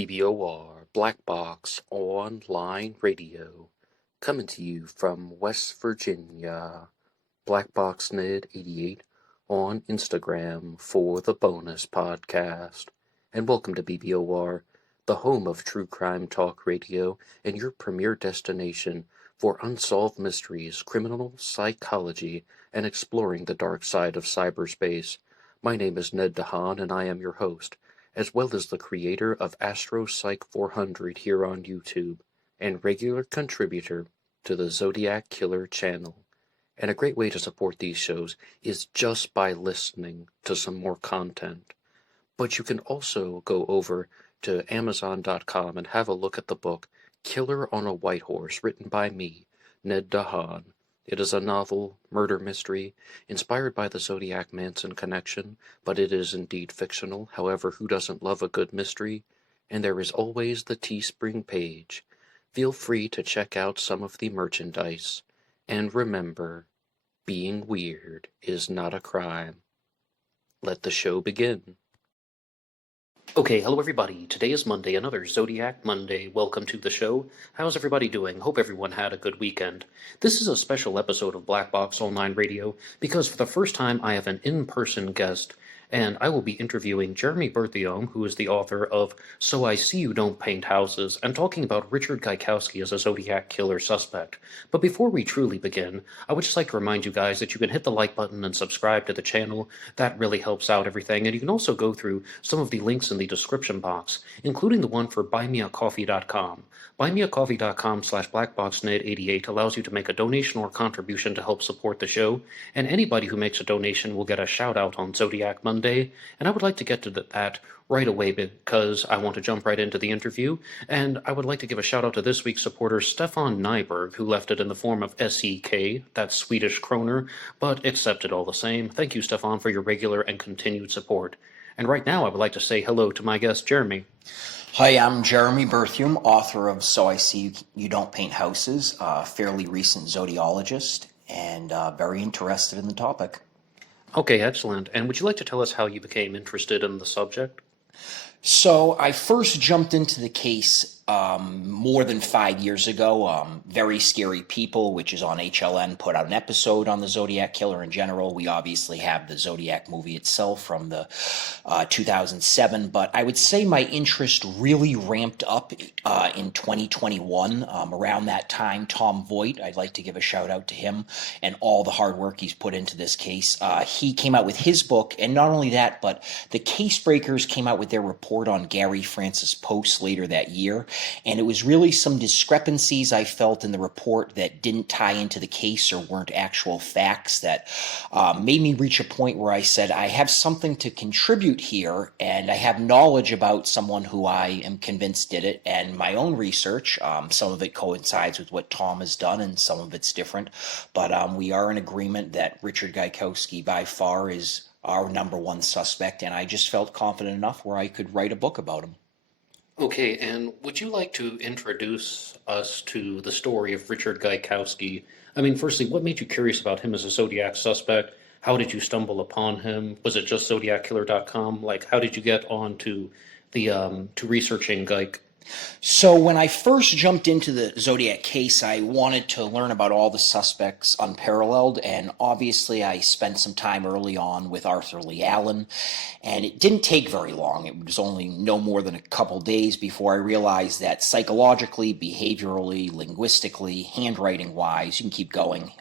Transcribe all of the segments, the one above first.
BBOR Black Box Online Radio, coming to you from West Virginia. BlackBoxNed88 on Instagram for the bonus podcast. And welcome to BBOR, the home of true crime talk radio and your premier destination for unsolved mysteries, criminal psychology, and exploring the dark side of cyberspace. My name is Ned DeHaan, and I am your host, as well as the creator of AstroPsych 400 here on YouTube, and regular contributor to the Zodiac Killer channel. And a great way to support these shows is just by listening to some more content. But you can also go over to Amazon.com and have a look at the book Killer on a White Horse, written by me, Ned DeHaan. It is a novel, murder mystery, inspired by the Zodiac Manson connection, but it is indeed fictional. However, who doesn't love a good mystery? And there is always the TeeSpring page. Feel free to check out some of the merchandise. And remember, being weird is not a crime. Let the show begin. Okay, hello everybody. Today is Monday, another Zodiac Monday. Welcome to the show. How's everybody doing? Hope everyone had a good weekend. This is a special episode of Black Box Online Radio because for the first time I have an in-person guest, and I will be interviewing Jeramy Berthiaume, who is the author of So I See You Don't Paint Houses, and talking about Richard Gaikowski as a Zodiac killer suspect. But before we truly begin, I would just like to remind you guys that you can hit the like button and subscribe to the channel. That really helps out everything, and you can also go through some of the links in the description box, including the one for BuyMeACoffee.com. BuyMeACoffee.com/BlackBoxNed88 allows you to make a donation or contribution to help support the show, and anybody who makes a donation will get a shout-out on Zodiac Monday, and I would like to get to that right away because I want to jump right into the interview, and I would like to give a shout-out to this week's supporter, Stefan Nyberg, who left it in the form of SEK, that's Swedish kroner, but accepted all the same. Thank you, Stefan, for your regular and continued support. And right now, I would like to say hello to my guest, Jeramy. Hi, I'm Jeramy Berthiaume, author of So I See You Don't Paint Houses, a fairly recent zodiologist, and very interested in the topic. Okay, excellent. And would you like to tell us how you became interested in the subject? So I first jumped into the case more than 5 years ago. Very Scary People, which is on HLN, put out an episode on the Zodiac Killer in general. We obviously have the Zodiac movie itself from the 2007, but I would say my interest really ramped up in 2021. Around that time, Tom Voight, I'd like to give a shout out to him and all the hard work he's put into this case. He came out with his book, and not only that, but the Case Breakers came out with their report on Gary Francis Post later that year. And it was really some discrepancies I felt in the report that didn't tie into the case or weren't actual facts that made me reach a point where I said, I have something to contribute here, and I have knowledge about someone who I am convinced did it, and my own research. Some of it coincides with what Tom has done, and some of it's different. But we are in agreement that Richard Gaikowski by far is our number one suspect, and I just felt confident enough where I could write a book about him. Okay, and would you like to introduce us to the story of Richard Gaikowski? I mean, firstly, what made you curious about him as a Zodiac suspect? How did you stumble upon him? Was it just ZodiacKiller.com? Like, how did you get on to the to researching Gaik? So when I first jumped into the Zodiac case, I wanted to learn about all the suspects unparalleled, and obviously I spent some time early on with Arthur Lee Allen, and it didn't take very long. It was only no more than a couple days before I realized that psychologically, behaviorally, linguistically, handwriting-wise, you can keep going,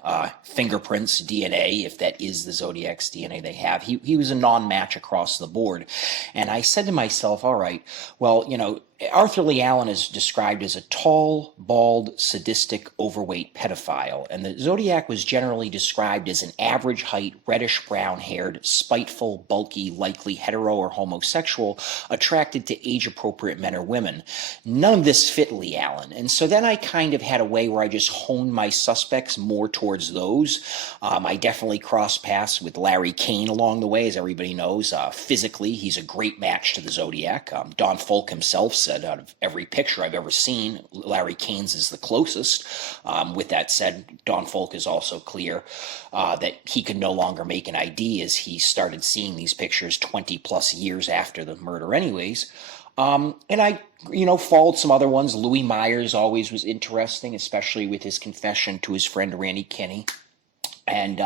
fingerprints, DNA, if that is the Zodiac's DNA they have, he was a non-match across the board. And I said to myself, all right, well, you know, Arthur Lee Allen is described as a tall, bald, sadistic, overweight pedophile, and the Zodiac was generally described as an average height, reddish brown-haired, spiteful, bulky, likely hetero or homosexual, attracted to age-appropriate men or women. None of this fit Lee Allen, and so then I kind of had a way where I just honed my suspects more towards those. I definitely crossed paths with Larry Kane along the way, as everybody knows. Physically, he's a great match to the Zodiac. Don Folk himself said out of every picture I've ever seen, Larry Kane's is the closest. With that said, Don Folk is also clear that he could no longer make an ID as he started seeing these pictures 20 plus years after the murder anyways. And I, followed some other ones. Louis Myers always was interesting, especially with his confession to his friend Randy Kinney. And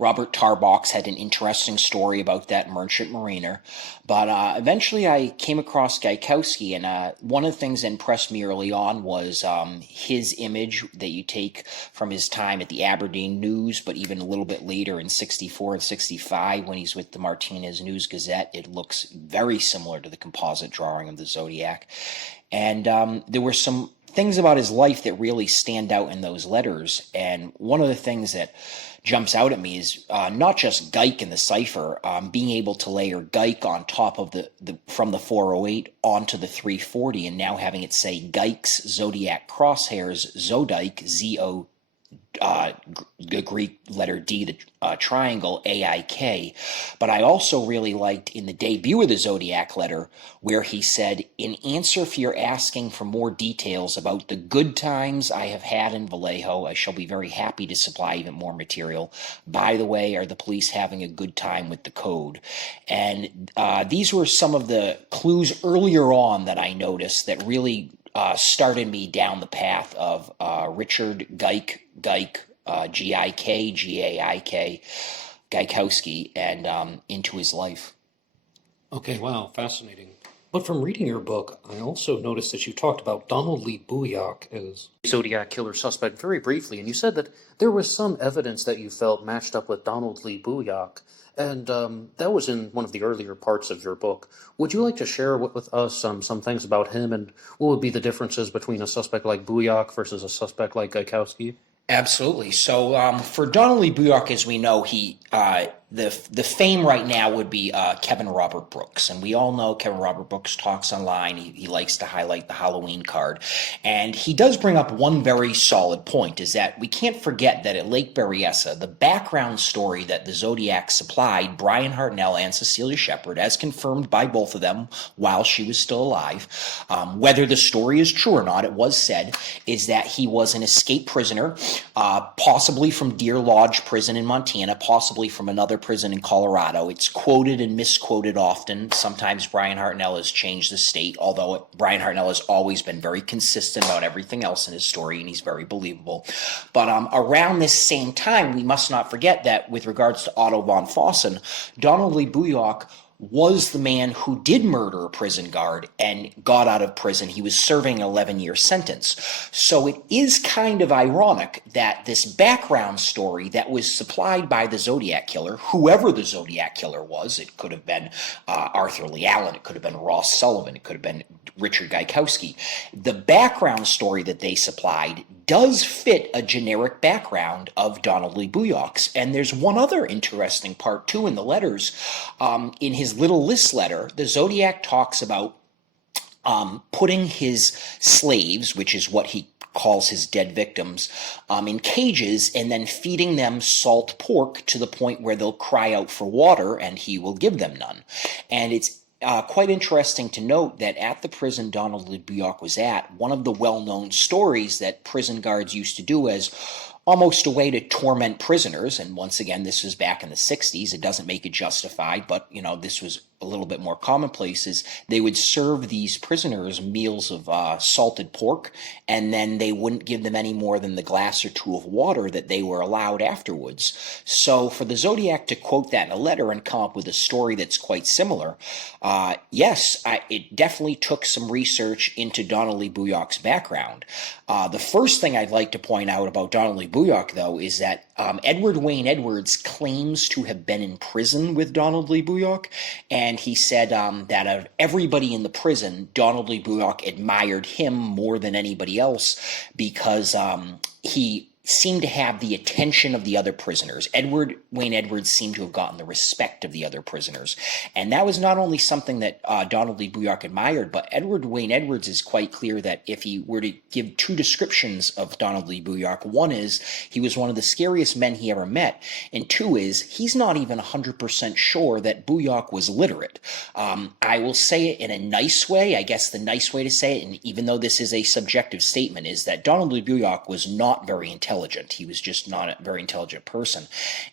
Robert Tarbox had an interesting story about that merchant mariner. But eventually I came across Gaikowski, and one of the things that impressed me early on was his image that you take from his time at the Aberdeen News, but even a little bit later in 64 and 65 when he's with the Martinez News Gazette. It looks very similar to the composite drawing of the Zodiac. And there were some things about his life that really stand out in those letters. And one of the things that jumps out at me is not just Geik in the cipher, being able to layer Geik on top of the from the 408 onto the 340, and now having it say Geik's Zodiac Crosshairs Zodike, Z-O, the Greek letter D, the triangle, AIK. But I also really liked in the debut of the Zodiac letter where he said, in answer if you're asking for more details about the good times I have had in Vallejo, I shall be very happy to supply even more material. By the way, are the police having a good time with the code? And these were some of the clues earlier on that I noticed that really started me down the path of Richard Geik, G-I-K, G-A-I-K, Gaikowski, and into his life. Okay, wow, fascinating. But from reading your book, I also noticed that you talked about Donald Lee Booyak as Zodiac killer suspect very briefly, and you said that there was some evidence that you felt matched up with Donald Lee Booyak, and that was in one of the earlier parts of your book. Would you like to share with us some things about him, and what would be the differences between a suspect like Booyak versus a suspect like Gaikowski? Absolutely. So for Donald Lee Booyak, as we know, he the fame right now would be Kevin Robert Brooks. And we all know Kevin Robert Brooks talks online. He likes to highlight the Halloween card. And he does bring up one very solid point, is that we can't forget that at Lake Berryessa, the background story that the Zodiac supplied Brian Hartnell and Cecilia Shepard, as confirmed by both of them while she was still alive, whether the story is true or not, it was said, is that he was an escaped prisoner, possibly from Deer Lodge Prison in Montana, possibly from another prison in Colorado. It's quoted and misquoted often. Sometimes Brian Hartnell has changed the state, although Brian Hartnell has always been very consistent about everything else in his story, and he's very believable. But around this same time, we must not forget that with regards to Otto von Fossen, Donald Lee Booyak was the man who did murder a prison guard and got out of prison. He was serving an 11-year sentence. So it is kind of ironic that this background story that was supplied by the Zodiac Killer, whoever the Zodiac Killer was, it could have been Arthur Lee Allen, it could have been Ross Sullivan, it could have been Richard Gaikowski. The background story that they supplied does fit a generic background of Donald Lee Booyak's. And there's one other interesting part, too, in the letters. In his little list letter, the Zodiac talks about putting his slaves, which is what he calls his dead victims, in cages and then feeding them salt pork to the point where they'll cry out for water and he will give them none. And it's quite interesting to note that at the prison Donald Lee Booyak was at, one of the well-known stories that prison guards used to do as almost a way to torment prisoners, and once again, this was back in the 60s, it doesn't make it justified, but, this was a little bit more commonplace, is they would serve these prisoners meals of salted pork, and then they wouldn't give them any more than the glass or two of water that they were allowed afterwards. So for the Zodiac to quote that in a letter and come up with a story that's quite similar, it definitely took some research into Donald Lee Booyak's background. The first thing I'd like to point out about Donald Lee Booyak, though, is that Edward Wayne Edwards claims to have been in prison with Donald Lee Booyak, and he said that of everybody in the prison, Donald Lee Booyak admired him more than anybody else because he seemed to have the attention of the other prisoners. Edward Wayne Edwards seemed to have gotten the respect of the other prisoners. And that was not only something that Donald Lee Booyak admired, but Edward Wayne Edwards is quite clear that if he were to give two descriptions of Donald Lee Booyak, one is he was one of the scariest men he ever met, and two is he's not even 100% sure that Booyak was literate. I will say it in a nice way. I guess the nice way to say it, and even though this is a subjective statement, is that Donald Lee Booyak was not very intelligent. He was just not a very intelligent person.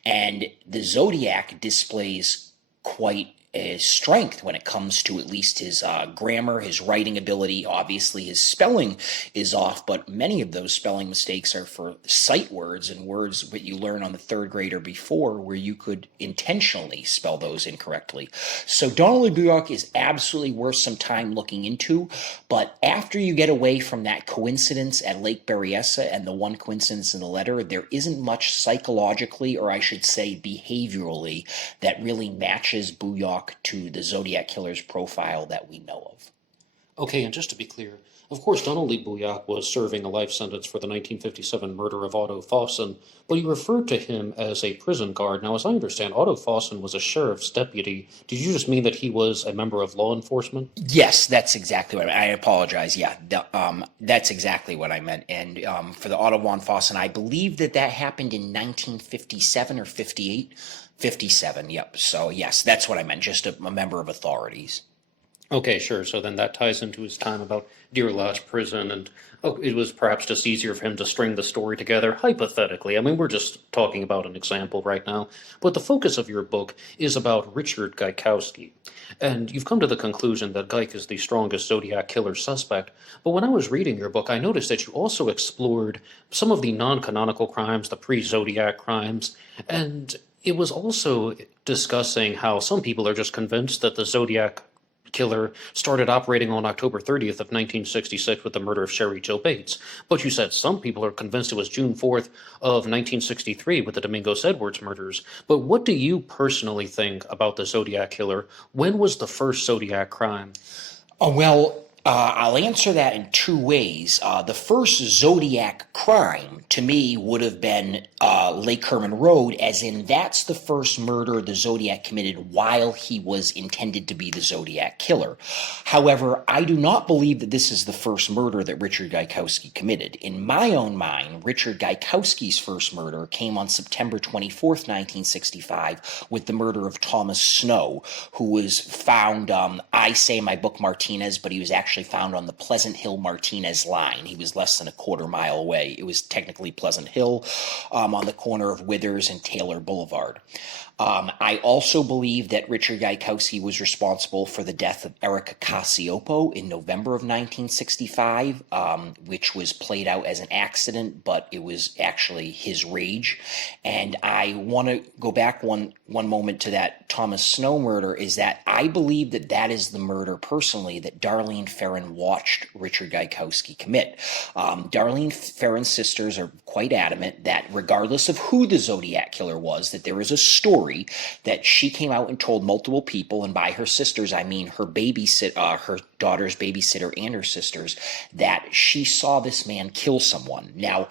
And the Zodiac displays quite strength when it comes to at least his grammar, his writing ability. Obviously, his spelling is off, but many of those spelling mistakes are for sight words and words that you learn on the third grade or before, where you could intentionally spell those incorrectly. So Donald Lee Booyak is absolutely worth some time looking into, but after you get away from that coincidence at Lake Berryessa and the one coincidence in the letter, there isn't much psychologically, or I should say behaviorally, that really matches Booyak to the Zodiac killer's profile that we know of. Okay, and just to be clear, of course, Donald Lee Booyak was serving a life sentence for the 1957 murder of Otto Fawson, but you referred to him as a prison guard. Now, as I understand, Otto Fawson was a sheriff's deputy. Did you just mean that he was a member of law enforcement? Yes, that's exactly what I meant. I apologize. Yeah, that's exactly what I meant. And for the Otto von Fawson, I believe that happened in 1957 or 58. 57, yep. So, yes, that's what I meant, just a member of authorities. Okay, sure. So then that ties into his time about Deer Lodge Prison, and it was perhaps just easier for him to string the story together, hypothetically. I mean, we're just talking about an example right now. But the focus of your book is about Richard Gaikowski. And you've come to the conclusion that Gaik is the strongest Zodiac killer suspect. But when I was reading your book, I noticed that you also explored some of the non-canonical crimes, the pre-Zodiac crimes, and it was also discussing how some people are just convinced that the Zodiac killer started operating on October 30th of 1966 with the murder of Sherry Jo Bates. But you said some people are convinced it was June 4th of 1963 with the Domingos Edwards murders. But what do you personally think about the Zodiac killer? When was the first Zodiac crime? I'll answer that in two ways. The first Zodiac crime, to me, would have been Lake Herman Road, as in that's the first murder the Zodiac committed while he was intended to be the Zodiac killer. However, I do not believe that this is the first murder that Richard Gaikowski committed. In my own mind, Richard Gaikowski's first murder came on September 24th, 1965, with the murder of Thomas Snow, who was found, I say in my book Martinez, but he was actually found on the Pleasant Hill-Martinez line. He was less than a quarter mile away. It was technically Pleasant Hill, on the corner of Withers and Taylor Boulevard. I also believe that Richard Gaikowski was responsible for the death of Erica Casiopo in November of 1965, which was played out as an accident, but it was actually his rage. And I want to go back one moment to that Thomas Snow murder, is that I believe that that is the murder, personally, that Darlene Ferrin watched Richard Gaikowski commit. Darlene Ferrin's sisters are quite adamant that regardless of who the Zodiac killer was, that there is a story that she came out and told multiple people, and by her sisters I mean her her daughter's babysitter and her sisters, that she saw this man kill someone. Now,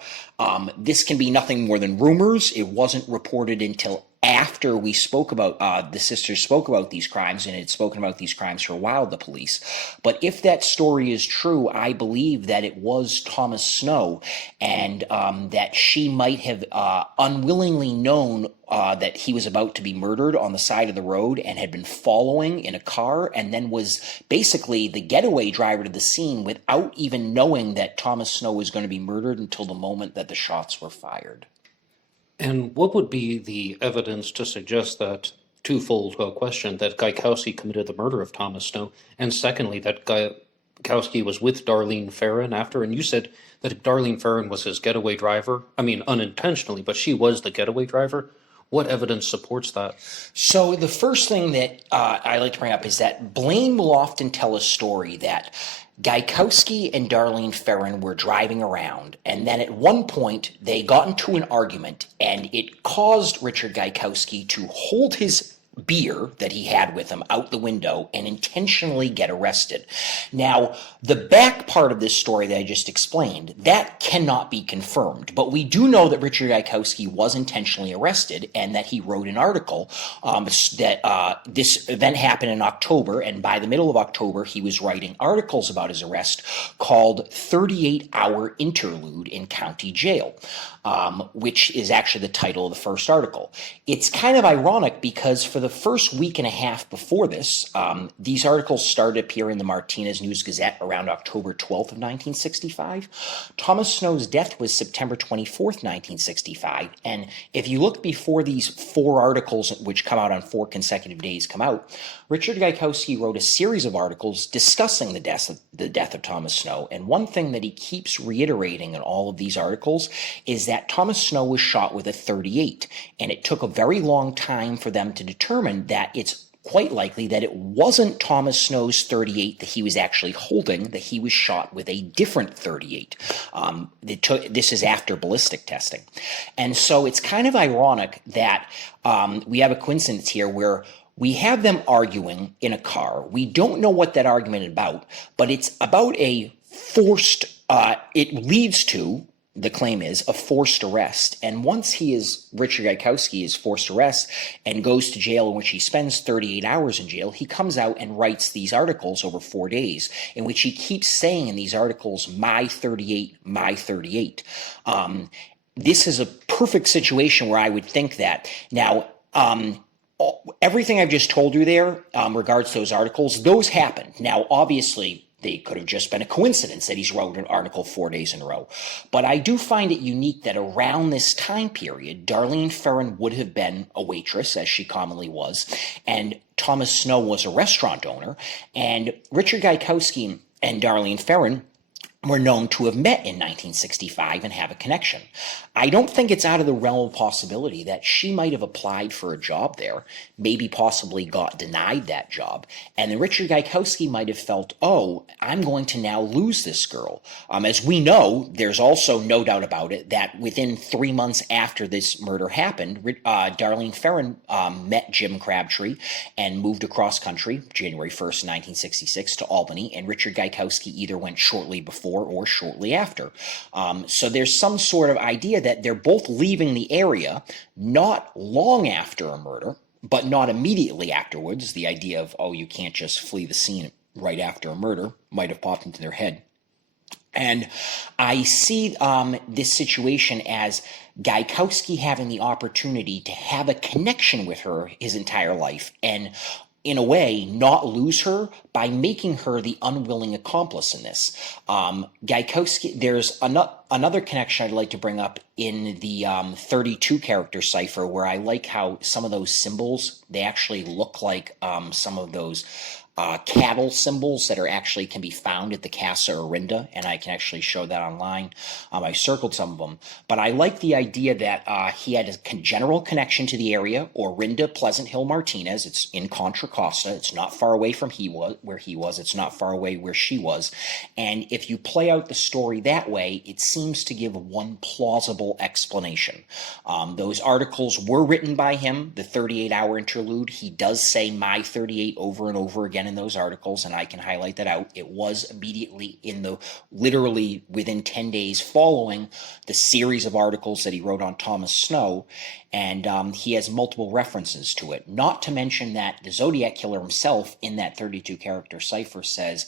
this can be nothing more than rumors. It wasn't reported until after we spoke about, the sisters spoke about these crimes, and had spoken about these crimes for a while, the police. But if that story is true, I believe that it was Thomas Snow, and that she might have unwillingly known that he was about to be murdered on the side of the road, and had been following in a car, and then was basically the getaway driver to the scene without even knowing that Thomas Snow was going to be murdered until the moment that the shots were fired. And what would be the evidence to suggest that twofold question, that Gaikowski committed the murder of Thomas Snow, and secondly, that Gaikowski was with Darlene Ferrin after? And you said that Darlene Ferrin was his getaway driver. I mean, unintentionally, but she was the getaway driver. What evidence supports that? So the first thing that I like to bring up is that Blaine will often tell a story that Gaikowski and Darlene Ferrin were driving around, and then at one point they got into an argument, and it caused Richard Gaikowski to hold his beer that he had with him out the window and intentionally get arrested. Now, the back part of this story that I just explained, that cannot be confirmed, but we do know that Richard Gaikowski was intentionally arrested, and that he wrote an article that this event happened in October, and by the middle of October he was writing articles about his arrest called 38-Hour Interlude in County Jail, which is actually the title of the first article. It's kind of ironic because for the first week and a half before this, these articles started to appear in the Martinez News-Gazette around October 12th of 1965. Thomas Snow's death was September 24th, 1965. And if you look before these 4 articles, which come out on 4 consecutive days, come out, Richard Gaikowski wrote a series of articles discussing the death of Thomas Snow. And one thing that he keeps reiterating in all of these articles is that Thomas Snow was shot with a .38, and it took a very long time for them to determine that it's quite likely that it wasn't Thomas Snow's .38 that he was actually holding, that he was shot with a different .38. This is after ballistic testing. And so it's kind of ironic that we have a coincidence here where we have them arguing in a car. We don't know what that argument is about, but it's about a forced, it leads to, the claim is, a forced arrest. And once Richard Gaikowski is forced arrest and goes to jail, in which he spends 38 hours in jail, he comes out and writes these articles over 4 days, in which he keeps saying in these articles, my .38, my .38. This is a perfect situation where I would think that. Now, everything I've just told you there, regards to those articles, those happened. Now, obviously, they could have just been a coincidence that he's wrote an article 4 days in a row. But I do find it unique that around this time period, Darlene Ferrin would have been a waitress, as she commonly was, and Thomas Snow was a restaurant owner, and Richard Gaikowski and Darlene Ferrin were known to have met in 1965 and have a connection. I don't think it's out of the realm of possibility that she might have applied for a job there, maybe possibly got denied that job, and then Richard Gaikowski might have felt, oh, I'm going to now lose this girl. As we know, there's also no doubt about it that within 3 months after this murder happened, Darlene Ferrin met Jim Crabtree and moved across country, January 1st, 1966, to Albany, and Richard Gaikowski either went shortly before or shortly after. So there's some sort of idea that they're both leaving the area not long after a murder, but not immediately afterwards. The idea of, oh, you can't just flee the scene right after a murder might have popped into their head. And I see this situation as Gaikowski having the opportunity to have a connection with her his entire life, and in a way, not lose her by making her the unwilling accomplice in this. Gaikowski, there's another connection I'd like to bring up in the 32-character cipher, where I like how some of those symbols, they actually look like some of those cattle symbols that actually can be found at the Casa Orinda, and I can actually show that online. I circled some of them, but I like the idea that he had a general connection to the area. Orinda, Pleasant Hill, Martinez. It's in Contra Costa. It's not far away from where he was. It's not far away where she was. And if you play out the story that way, it seems to give one plausible explanation. Those articles were written by him. The 38-hour interlude, he does say my 38 over and over again in those articles, and I can highlight that out. It was immediately literally within 10 days following the series of articles that he wrote on Thomas Snow, and he has multiple references to it. Not to mention that the Zodiac killer himself in that 32-character cipher says,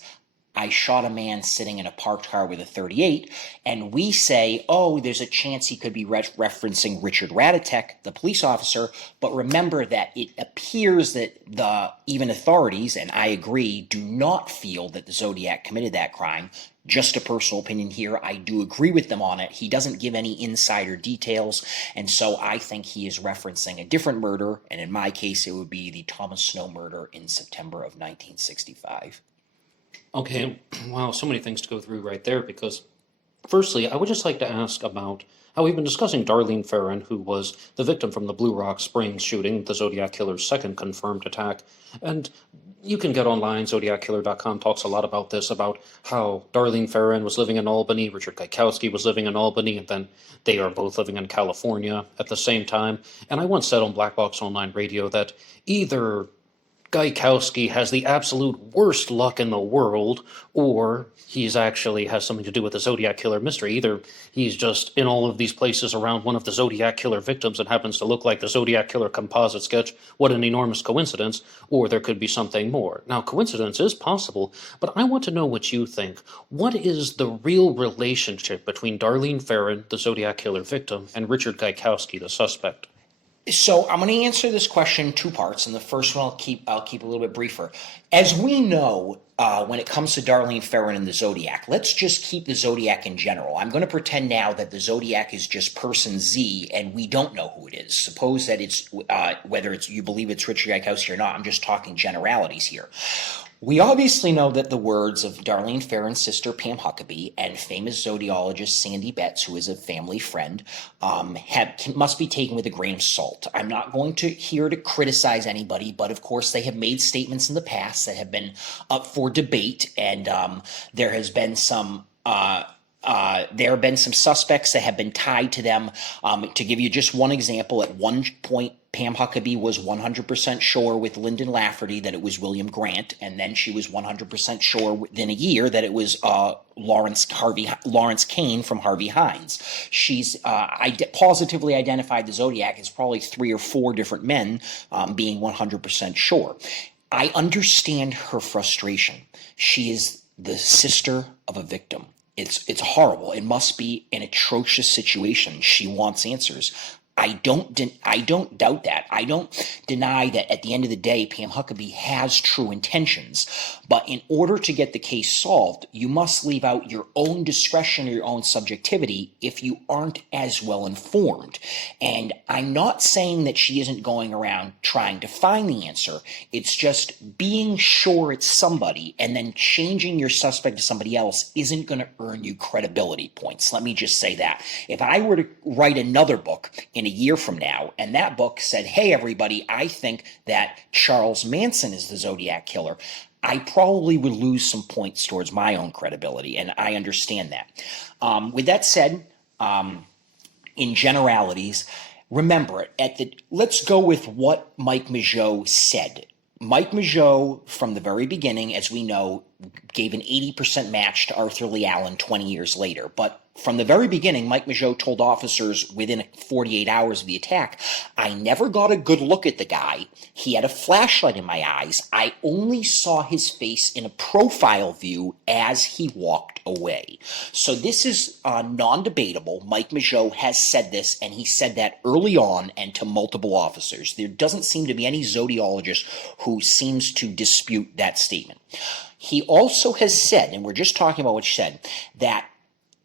I shot a man sitting in a parked car with a .38, and we say, oh, there's a chance he could be referencing Richard Ratatek, the police officer, but remember that it appears that even authorities, and I agree, do not feel that the Zodiac committed that crime. Just a personal opinion here, I do agree with them on it. He doesn't give any insider details, and so I think he is referencing a different murder, and in my case, it would be the Thomas Snow murder in September of 1965. Okay, wow, so many things to go through right there, because firstly, I would just like to ask about how we've been discussing Darlene Ferrin, who was the victim from the Blue Rock Springs shooting, the Zodiac killer's second confirmed attack. And you can get online, ZodiacKiller.com talks a lot about this, about how Darlene Ferrin was living in Albany, Richard Gaikowski was living in Albany, and then they are both living in California at the same time. And I once said on BlackBoxOnlineRadio that either Gaikowski has the absolute worst luck in the world, or he's actually has something to do with the Zodiac Killer mystery. Either he's just in all of these places around one of the Zodiac Killer victims and happens to look like the Zodiac Killer composite sketch, what an enormous coincidence, or there could be something more. Now, coincidence is possible, but I want to know what you think. What is the real relationship between Darlene Ferrin, the Zodiac Killer victim, and Richard Gaikowski, the suspect? So I'm going to answer this question in two parts, and the first one I'll keep a little bit briefer. As we know, when it comes to Darlene Ferrin and the Zodiac, let's just keep the Zodiac in general. I'm going to pretend now that the Zodiac is just person Z, and we don't know who it is. Suppose that it's whether it's you believe it's Richard Gaikowski or not. I'm just talking generalities here. We obviously know that the words of Darlene Ferrin's sister Pam Huckabee and famous zodiologist Sandy Betts, who is a family friend, must be taken with a grain of salt. I'm not going to here to criticize anybody, but of course they have made statements in the past that have been up for debate, and there have been some suspects that have been tied to them. To give you just one example, at one point, Pam Huckabee was 100% sure with Lyndon Lafferty that it was William Grant, and then she was 100% sure within a year that it was Lawrence Kane from Harvey Hines. She's positively identified the Zodiac as probably 3 or 4 different men being 100% sure. I understand her frustration. She is the sister of a victim. It's horrible. It must be an atrocious situation. She wants answers. I don't doubt that. I don't deny that at the end of the day, Pam Huckabee has true intentions. But in order to get the case solved, you must leave out your own discretion or your own subjectivity if you aren't as well informed. And I'm not saying that she isn't going around trying to find the answer. It's just being sure it's somebody and then changing your suspect to somebody else isn't going to earn you credibility points. Let me just say that. If I were to write another book in a year from now, and that book said, hey, everybody, I think that Charles Manson is the Zodiac killer, I probably would lose some points towards my own credibility, and I understand that. With that said, in generalities, remember, let's go with what Mike Mageau said. Mike Mageau, from the very beginning, as we know, gave an 80% match to Arthur Lee Allen 20 years later. But from the very beginning, Mike Mageau told officers within 48 hours of the attack, I never got a good look at the guy. He had a flashlight in my eyes. I only saw his face in a profile view as he walked away. So this is non-debatable. Mike Mageau has said this, and he said that early on and to multiple officers. There doesn't seem to be any zodiologist who seems to dispute that statement. He also has said, and we're just talking about what he said, that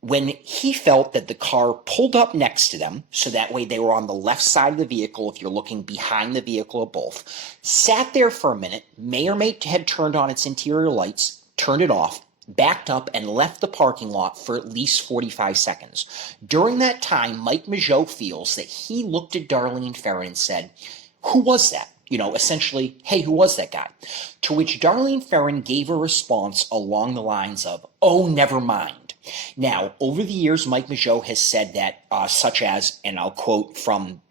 when he felt that the car pulled up next to them, so that way they were on the left side of the vehicle if you're looking behind the vehicle or both, sat there for a minute, may or may have turned on its interior lights, turned it off, backed up, and left the parking lot for at least 45 seconds. During that time, Mike Mageau feels that he looked at Darlene Ferrin and said, who was that? Essentially, hey, who was that guy? To which Darlene Ferrin gave a response along the lines of, oh, never mind. Now, over the years, Mike Mageau has said that, such as, and I'll quote from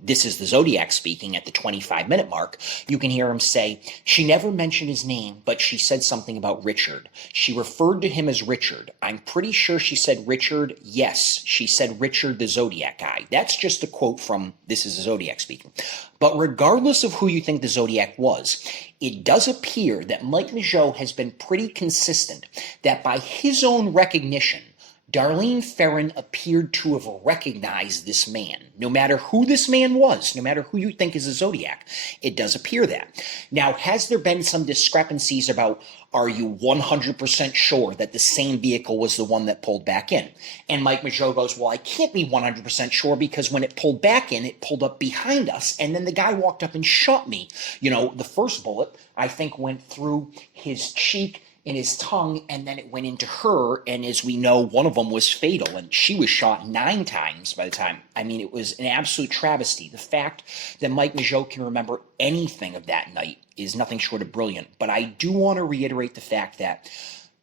This Is the Zodiac speaking at the 25-minute mark, you can hear him say, she never mentioned his name, but she said something about Richard. She referred to him as Richard. I'm pretty sure she said Richard. Yes, she said Richard, the Zodiac guy. That's just a quote from This Is the Zodiac speaking. But regardless of who you think the Zodiac was, it does appear that Mike Mageau has been pretty consistent that by his own recognition, Darlene Ferrin appeared to have recognized this man. No matter who this man was, no matter who you think is a Zodiac, it does appear that. Now, has there been some discrepancies about, are you 100% sure that the same vehicle was the one that pulled back in? And Mike Mageau goes, well, I can't be 100% sure because when it pulled back in, it pulled up behind us, and then the guy walked up and shot me. The first bullet, I think, went through his cheek, in his tongue, and then it went into her, and as we know, one of them was fatal, and she was shot 9 times by the time. I mean, it was an absolute travesty. The fact that Mike Mageau can remember anything of that night is nothing short of brilliant, but I do want to reiterate the fact that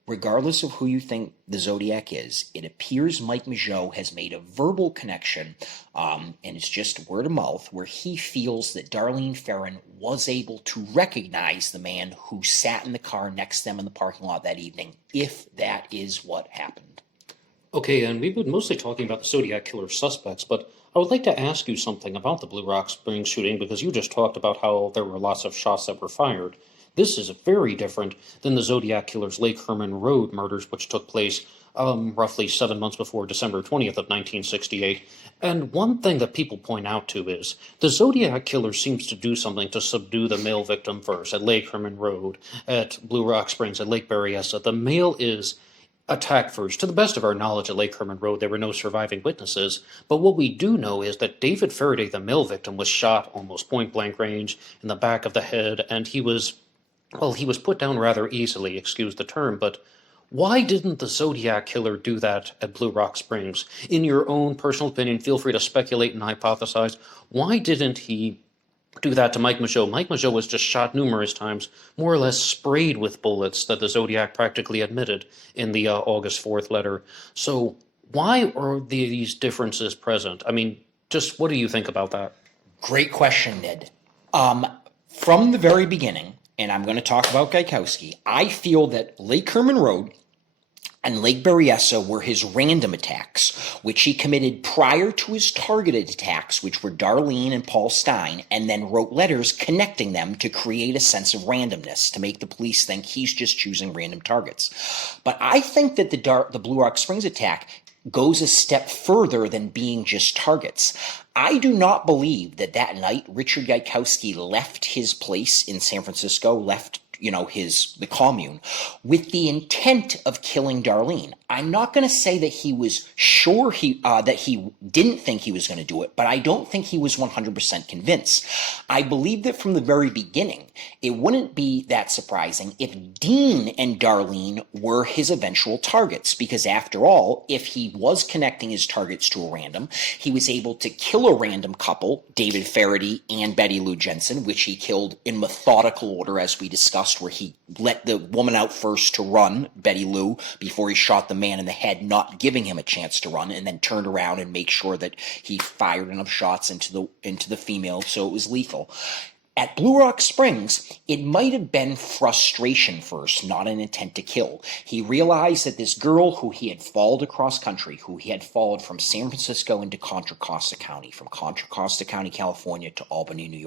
regardless of who you think the Zodiac is, it appears Mike Mageau has made a verbal connection, and it's just word of mouth, where he feels that Darlene Ferrin was able to recognize the man who sat in the car next to them in the parking lot that evening, if that is what happened. Okay, and we've been mostly talking about the Zodiac killer suspects, but I would like to ask you something about the Blue Rock Springs shooting, because you just talked about how there were lots of shots that were fired. This is very different than the Zodiac killer's Lake Herman Road murders, which took place roughly 7 months before December 20th of 1968. And one thing that people point out to is the Zodiac killer seems to do something to subdue the male victim first at Lake Herman Road, at Blue Rock Springs, at Lake Berryessa. The male is attacked first. To the best of our knowledge at Lake Herman Road, there were no surviving witnesses, but what we do know is that David Faraday, the male victim, was shot almost point-blank range in the back of the head, and he was put down rather easily, excuse the term, but why didn't the Zodiac killer do that at Blue Rock Springs? In your own personal opinion, feel free to speculate and hypothesize. Why didn't he do that to Mike Mageau? Mike Mageau was just shot numerous times, more or less sprayed with bullets that the Zodiac practically admitted in the August 4th letter. So why are these differences present? I mean, just what do you think about that? Great question, Ned. From the very beginning, and I'm going to talk about Gaikowski, I feel that Lake Herman Road and Lake Berryessa were his random attacks, which he committed prior to his targeted attacks, which were Darlene and Paul Stein, and then wrote letters connecting them to create a sense of randomness, to make the police think he's just choosing random targets. But I think that the Blue Rock Springs attack goes a step further than being just targets. I do not believe that night Richard Gaikowski left his place in San Francisco, left the commune, with the intent of killing Darlene. I'm not going to say that he was sure that he didn't think he was going to do it, but I don't think he was 100% convinced. I believe that from the very beginning, it wouldn't be that surprising if Dean and Darlene were his eventual targets, because after all, if he was connecting his targets to a random, he was able to kill a random couple, David Faraday and Betty Lou Jensen, which he killed in methodical order, as we discussed, where he let the woman out first to run, Betty Lou, before he shot the man in the head, not giving him a chance to run, and then turned around and make sure that he fired enough shots into the female so it was lethal. At Blue Rock Springs, it might have been frustration first, not an intent to kill. He realized that this girl who he had followed across country, who he had followed from San Francisco into Contra Costa County, from Contra Costa County, California to Albany, New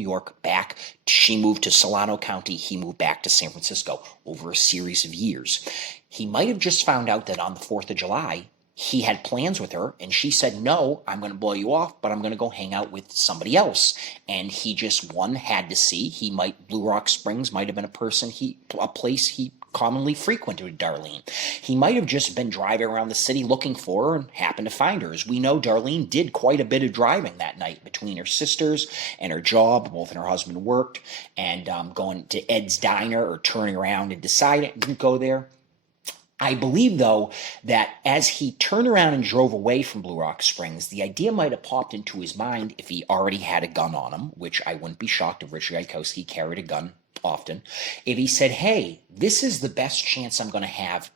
York, back. She moved to Solano County. He moved back to San Francisco over a series of years. He might have just found out that on the 4th of July, he had plans with her, and she said, no, I'm going to blow you off, but I'm going to go hang out with somebody else. And he just, had to see. Blue Rock Springs might have been a place he commonly frequented with Darlene. He might have just been driving around the city looking for her and happened to find her. As we know, Darlene did quite a bit of driving that night between her sisters and her job. Both and her husband worked, and going to Ed's Diner or turning around and deciding to go there. I believe, though, that as he turned around and drove away from Blue Rock Springs, the idea might have popped into his mind if he already had a gun on him, which I wouldn't be shocked if Richard Gaikowski carried a gun often. If he said, hey, this is the best chance I'm going to have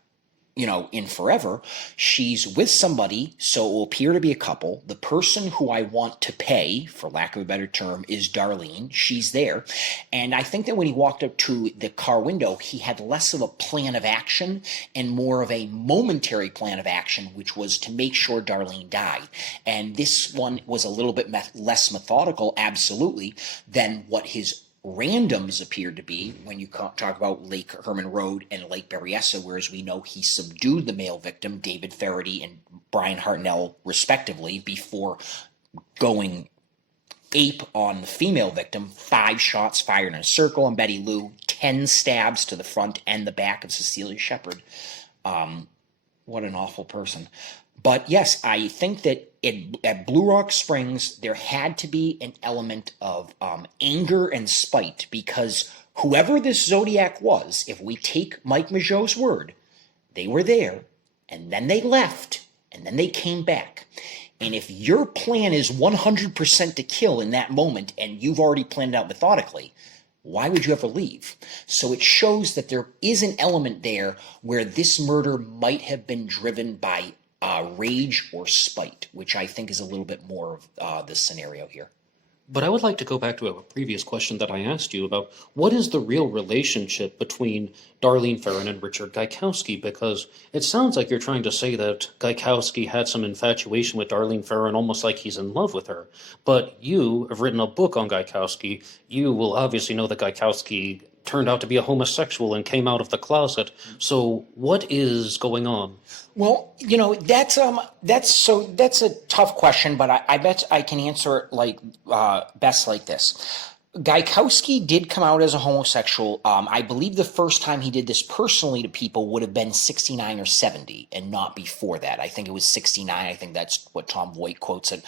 in forever. She's with somebody, so it will appear to be a couple. The person who I want to pay, for lack of a better term, is Darlene. She's there. And I think that when he walked up to the car window, he had less of a plan of action and more of a momentary plan of action, which was to make sure Darlene died. And this one was a little bit less methodical, absolutely, than what his randoms appeared to be when you talk about Lake Herman Road and Lake Berryessa, whereas we know he subdued the male victim, David Faraday and Brian Hartnell, respectively, before going ape on the female victim. 5 shots fired in a circle on Betty Lou, 10 stabs to the front and the back of Cecilia Shepard. What an awful person. But yes, I think that at Blue Rock Springs, there had to be an element of anger and spite, because whoever this Zodiac was, if we take Mike Mageau's word, they were there, and then they left, and then they came back. And if your plan is 100% to kill in that moment, and you've already planned it out methodically, why would you ever leave? So it shows that there is an element there where this murder might have been driven by rage or spite, which I think is a little bit more of the scenario here. But I would like to go back to a previous question that I asked you about what is the real relationship between Darlene Ferrin and Richard Gaikowski? Because it sounds like you're trying to say that Gaikowski had some infatuation with Darlene Ferrin, almost like he's in love with her. But you have written a book on Gaikowski. You will obviously know that Gaikowski turned out to be a homosexual and came out of the closet. So what is going on? Well, that's a tough question, but I bet I can answer it like best like this. Gaikowski did come out as a homosexual. I believe the first time he did this personally to people would have been 69 or 70 and not before that. I think it was 69. I think that's what Tom Voight quotes it.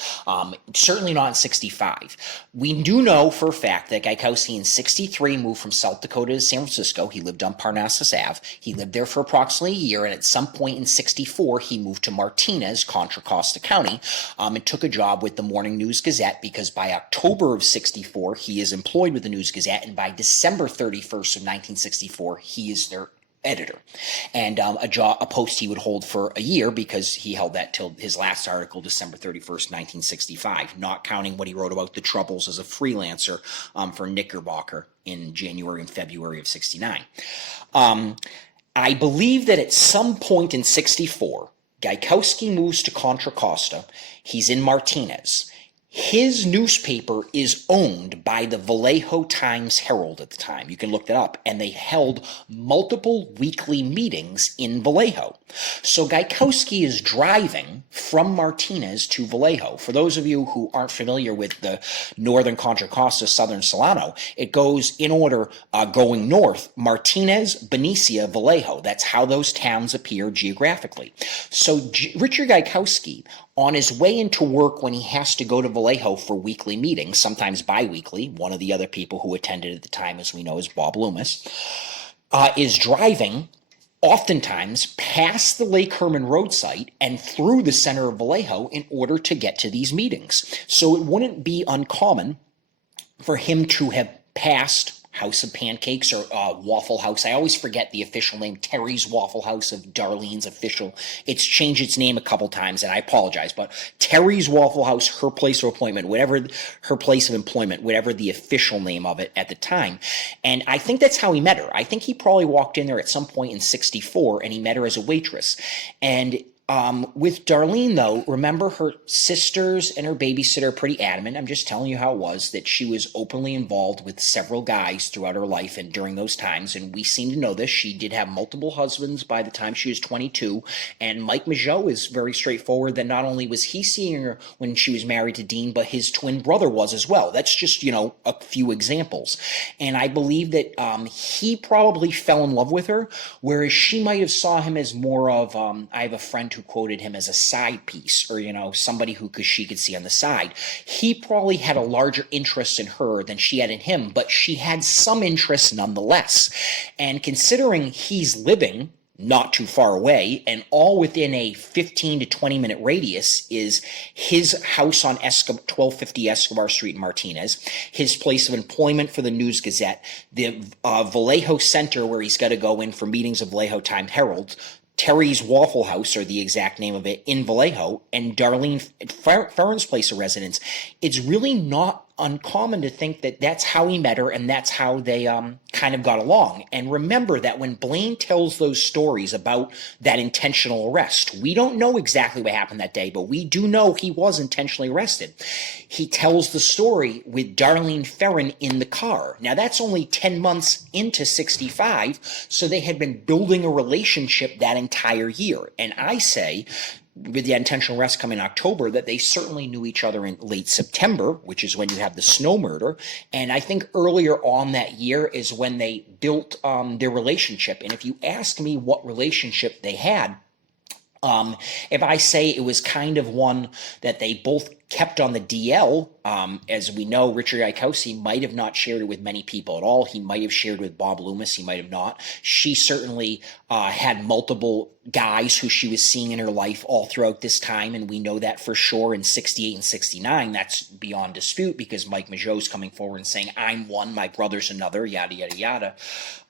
Certainly not in 65. We do know for a fact that Gaikowski in 63 moved from South Dakota to San Francisco. He lived on Parnassus Ave. He lived there for approximately a year, and at some point in 64, he moved to Martinez, Contra Costa County, and took a job with the Morning News Gazette, because by October of 64, he is employed with the News Gazette, and by December 31st of 1964, he is their editor, and a post he would hold for a year, because he held that till his last article, December 31st, 1965, not counting what he wrote about the troubles as a freelancer for Knickerbocker in January and February of 69. I believe that at some point in 64, Gaikowski moves to Contra Costa. He's in Martinez. His newspaper is owned by the Vallejo Times-Herald at the time. You can look that up. And they held multiple weekly meetings in Vallejo. So Gaikowski is driving from Martinez to Vallejo. For those of you who aren't familiar with the northern Contra Costa, southern Solano, it goes in order going north: Martinez, Benicia, Vallejo. That's how those towns appear geographically. So Richard Gaikowski, on his way into work when he has to go to Vallejo for weekly meetings, sometimes bi-weekly, one of the other people who attended at the time, as we know, is Bob Loomis, is driving oftentimes past the Lake Herman road site and through the center of Vallejo in order to get to these meetings. So it wouldn't be uncommon for him to have passed House of Pancakes or Waffle House. I always forget the official name, Terry's Waffle House of Darlene's official. It's changed its name a couple times, and I apologize, but Terry's Waffle House, her place of appointment, whatever her place of employment, whatever the official name of it at the time. And I think that's how he met her. I think he probably walked in there at some point in 64, and he met her as a waitress. And with Darlene, though, remember, her sisters and her babysitter are pretty adamant. I'm just telling you how it was, that she was openly involved with several guys throughout her life and during those times, and we seem to know this. She did have multiple husbands by the time she was 22, and Mike Mageau is very straightforward that not only was he seeing her when she was married to Dean, but his twin brother was as well. That's just, a few examples. And I believe that he probably fell in love with her, whereas she might have saw him as more of, I have a friend who quoted him as a side piece, or somebody she could see on the side. He probably had a larger interest in her than she had in him, but she had some interest nonetheless. And considering he's living not too far away, and all within a 15 to 20 minute radius is his house on 1250 Escobar Street in Martinez, his place of employment for the News Gazette, the Vallejo Center where he's got to go in for meetings of Vallejo Times-Herald, Terry's Waffle House, or the exact name of it, in Vallejo, and Darlene Ferrin's place of residence. It's really not uncommon to think that that's how he met her, and that's how they kind of got along. And remember that when Blaine tells those stories about that intentional arrest, we don't know exactly what happened that day, but we do know he was intentionally arrested. He tells the story with Darlene Ferrin in the car. Now, that's only 10 months into 65, so they had been building a relationship that entire year. And I say, with the intentional arrest coming in October, that they certainly knew each other in late September, which is when you have the Snow murder. And I think earlier on that year is when they built their relationship. And if you ask me what relationship they had, if I say it was kind of one that they both kept on the DL, as we know, Richard Gaikowski might have not shared it with many people at all. He might have shared with Bob Loomis. He might have not. She certainly had multiple guys who she was seeing in her life all throughout this time, and we know that for sure in 68 and 69. That's beyond dispute, because Mike Mageau's coming forward and saying, I'm one, my brother's another, yada, yada, yada.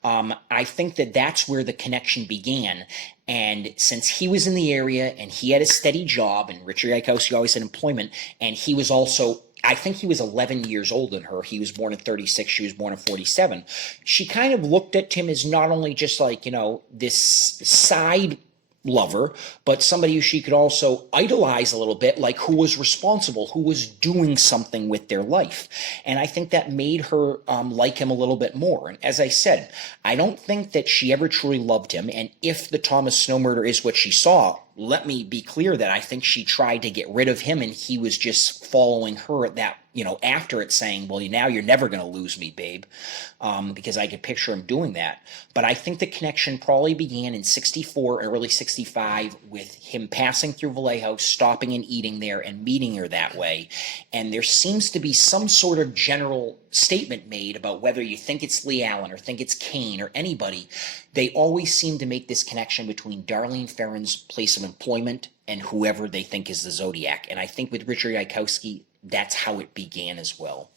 I think that that's where the connection began. And since he was in the area and he had a steady job, and Richard Gaikowski always had employment, and he was also I think he was 11 years older than her. He was born in 36. She was born in 47. She kind of looked at him as not only just like, this side lover, but somebody who she could also idolize a little bit, like who was responsible, who was doing something with their life. And I think that made her like him a little bit more. And as I said, I don't think that she ever truly loved him. And if the Thomas Snow murder is what she saw, let me be clear that I think she tried to get rid of him and he was just following her at that, after it, saying, well, now you're never going to lose me, babe, because I could picture him doing that. But I think the connection probably began in 64, early 65, with him passing through Vallejo, stopping and eating there and meeting her that way. And there seems to be some sort of general statement made about whether you think it's Lee Allen or think it's Kane or anybody. They always seem to make this connection between Darlene Ferrin's place of employment and whoever they think is the Zodiac. And I think with Richard Gaikowski, that's how it began as well.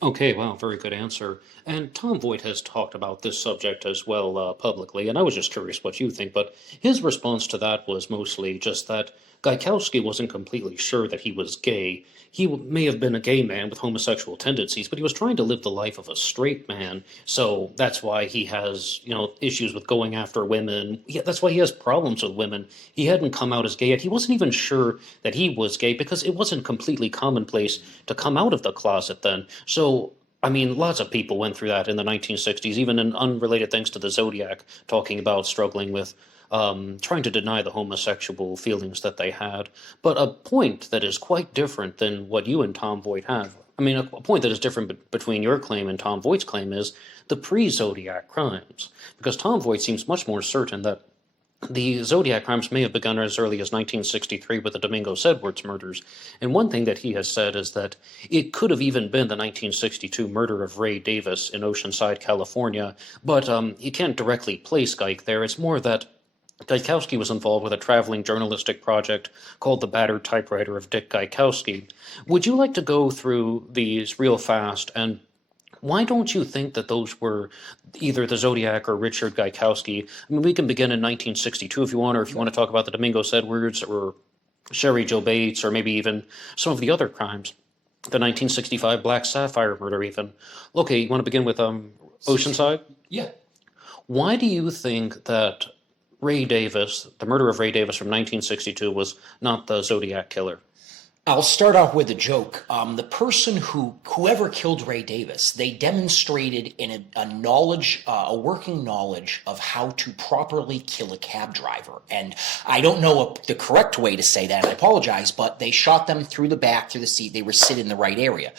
Okay, wow, very good answer. And Tom Voight has talked about this subject as well publicly, and I was just curious what you think, but his response to that was mostly just that Gaikowski wasn't completely sure that he was gay. He may have been a gay man with homosexual tendencies, but he was trying to live the life of a straight man, so that's why he has, issues with going after women. Yeah, that's why he has problems with women. He hadn't come out as gay yet. He wasn't even sure that he was gay because it wasn't completely commonplace to come out of the closet then. So lots of people went through that in the 1960s, even in unrelated things to the Zodiac, talking about struggling with trying to deny the homosexual feelings that they had. But a point that is quite different than what you and Tom Voight have, a point that is different between your claim and Tom Voight's claim is the pre-Zodiac crimes. Because Tom Voight seems much more certain that the Zodiac crimes may have begun as early as 1963 with the Domingo Sedgwick's murders. And one thing that he has said is that it could have even been the 1962 murder of Ray Davis in Oceanside, California. But you can't directly place Geik there. It's more that Gaikowski was involved with a traveling journalistic project called The Battered Typewriter of Dick Gaikowski. Would you like to go through these real fast, and why don't you think that those were either the Zodiac or Richard Gaikowski? We can begin in 1962 if you want, or if you want to talk about the Domingo Sedgwick's or Sherry Jo Bates, or maybe even some of the other crimes. The 1965 Black Sapphire murder even. Okay, you want to begin with Oceanside? Yeah. Why do you think that Ray Davis, the murder of Ray Davis from 1962, was not the Zodiac killer? I'll start off with a joke. The person whoever killed Ray Davis, they demonstrated in a working knowledge of how to properly kill a cab driver. And I don't know the correct way to say that, and I apologize, but they shot them through the back, through the seat. They were sitting in the right area.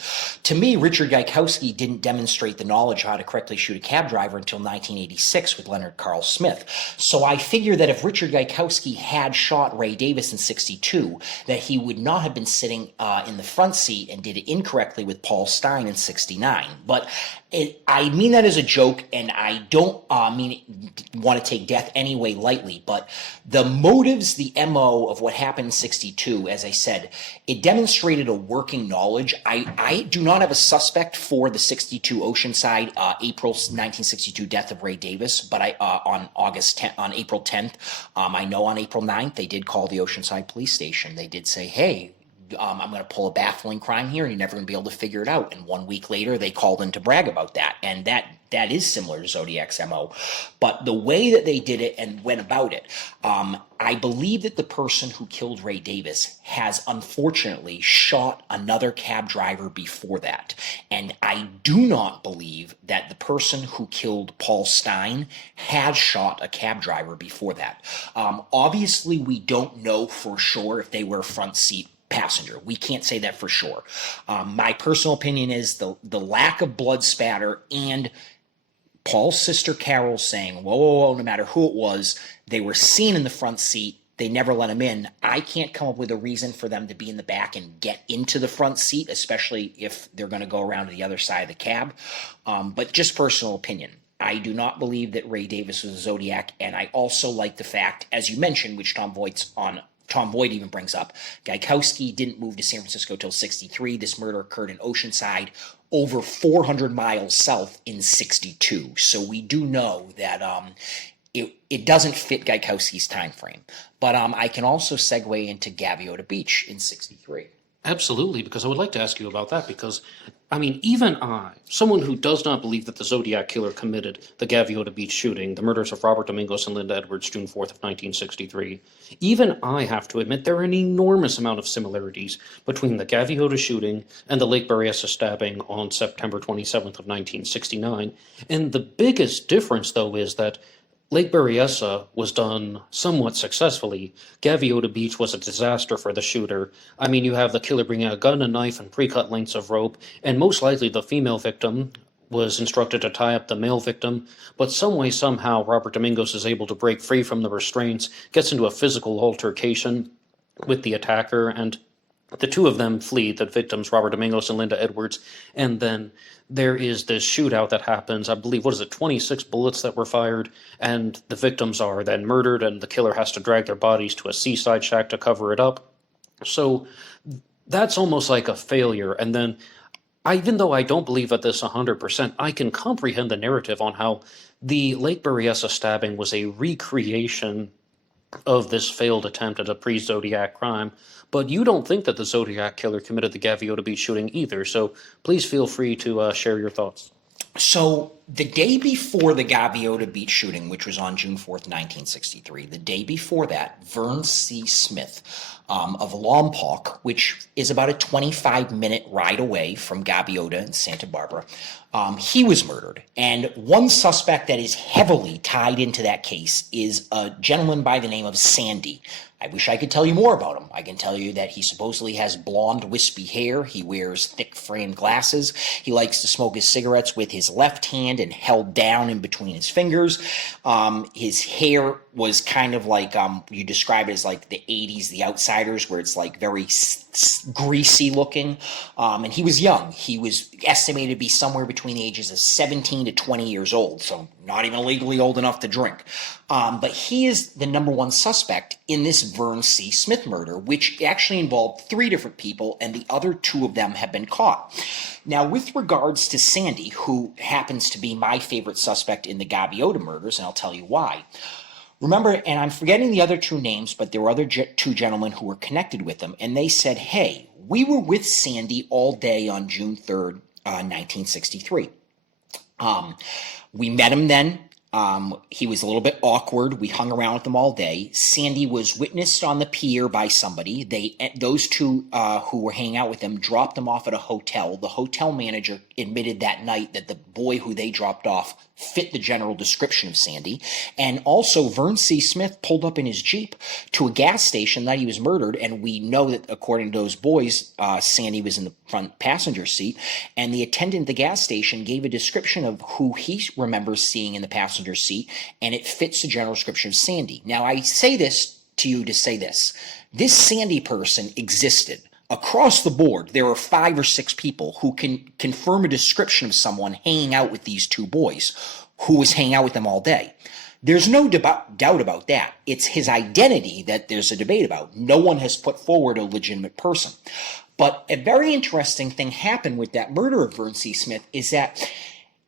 To me, Richard Gaikowski didn't demonstrate the knowledge how to correctly shoot a cab driver until 1986 with Leonard Carl Smith. So I figure that if Richard Gaikowski had shot Ray Davis in 62, that he would not have been sitting in the front seat and did it incorrectly with Paul Stine in 69. But I mean that as a joke, and I don't want to take death anyway lightly, but the motives, the MO of what happened in 62, as I said, it demonstrated a working knowledge. I do not have a suspect for the 62 Oceanside, April 1962 death of Ray Davis, but on April 10th, I know on April 9th, they did call the Oceanside police station. They did say, hey, I'm going to pull a baffling crime here and you're never going to be able to figure it out. And 1 week later, they called in to brag about that. And that is similar to Zodiac's MO. But the way that they did it and went about it, I believe that the person who killed Ray Davis has unfortunately shot another cab driver before that. And I do not believe that the person who killed Paul Stine has shot a cab driver before that. Obviously, we don't know for sure if they were front seat passenger. We can't say that for sure. My personal opinion is the lack of blood spatter and Paul's sister Carol saying, whoa, whoa, whoa, no matter who it was, they were seen in the front seat. They never let him in. I can't come up with a reason for them to be in the back and get into the front seat, especially if they're going to go around to the other side of the cab. But just personal opinion. I do not believe that Ray Davis was a Zodiac, and I also like the fact, as you mentioned, which Tom Voight even brings up, Gaikowski didn't move to San Francisco till 63. This murder occurred in Oceanside, over 400 miles south in 62. So we do know that it doesn't fit Gaikowski's time frame. But I can also segue into Gaviota Beach in 63. Absolutely, because I would like to ask you about that because, I mean, even I, someone who does not believe that the Zodiac killer committed the Gaviota Beach shooting, the murders of Robert Domingos and Linda Edwards, June 4th of 1963, even I have to admit there are an enormous amount of similarities between the Gaviota shooting and the Lake Berryessa stabbing on September 27th of 1969. And the biggest difference, though, is that Lake Berryessa was done somewhat successfully. Gaviota Beach was a disaster for the shooter. I mean, you have the killer bringing a gun, a knife, and pre-cut lengths of rope, and most likely the female victim was instructed to tie up the male victim, but some way, somehow, Robert Domingos is able to break free from the restraints, gets into a physical altercation with the attacker, and the two of them flee, the victims, Robert Domingos and Linda Edwards, and then there is this shootout that happens. I believe, 26 bullets that were fired, and the victims are then murdered, and the killer has to drag their bodies to a seaside shack to cover it up. So that's almost like a failure. And then, even though I don't believe at this 100%, I can comprehend the narrative on how the Lake Berryessa stabbing was a recreation of this failed attempt at a pre-Zodiac crime, but you don't think that the Zodiac killer committed the Gaviota Beach shooting either, so please feel free to share your thoughts. So the day before the Gaviota Beach shooting, which was on June 4th, 1963, the day before that, Vern C. Smith of Lompoc, which is about a 25-minute ride away from Gaviota in Santa Barbara, he was murdered. And one suspect that is heavily tied into that case is a gentleman by the name of Sandy. I wish I could tell you more about him. I can tell you that he supposedly has blonde, wispy hair. He wears thick framed glasses. He likes to smoke his cigarettes with his left hand and held down in between his fingers. His hair was kind of like, you describe it as like the 80s, The Outsiders, where it's like very greasy looking. And he was young. He was estimated to be somewhere between the ages of 17 to 20 years old, so not even legally old enough to drink. But he is the number one suspect in this Vern C. Smith murder, which actually involved 3 different people, and the other 2 of them have been caught. Now, with regards to Sandy, who happens to be my favorite suspect in the Gaviota murders, and I'll tell you why. Remember, and I'm forgetting the other 2 names, but there were other 2 gentlemen who were connected with them, and they said, hey, we were with Sandy all day on June 3rd, 1963. We met him then. He was a little bit awkward. We hung around with him all day. Sandy was witnessed on the pier by somebody. Those 2 who were hanging out with him dropped him off at a hotel. The hotel manager admitted that night that the boy who they dropped off fit the general description of Sandy. And also, Vern C. Smith pulled up in his Jeep to a gas station that he was murdered, and we know that according to those boys, Sandy was in the front passenger seat, and the attendant at the gas station gave a description of who he remembers seeing in the passenger seat, and it fits the general description of Sandy. Now, I say this to you to say this. This Sandy person existed. Across the board, there are 5 or 6 people who can confirm a description of someone hanging out with these 2 boys who was hanging out with them all day. There's no doubt about that. It's his identity that there's a debate about. No one has put forward a legitimate person. But a very interesting thing happened with that murder of Vern C. Smith is that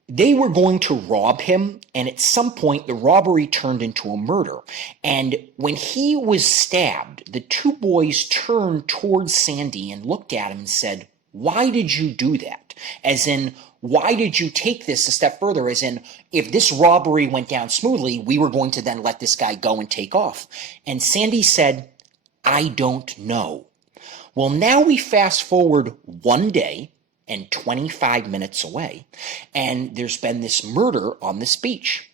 they were going to rob him, and at some point the robbery turned into a murder. And when he was stabbed, the 2 boys turned towards Sandy and looked at him and said, why did you do that? As in, why did you take this a step further? As in, if this robbery went down smoothly, we were going to then let this guy go and take off. And Sandy said, I don't know. Well, now we fast forward one day and 25 minutes away, and there's been this murder on this beach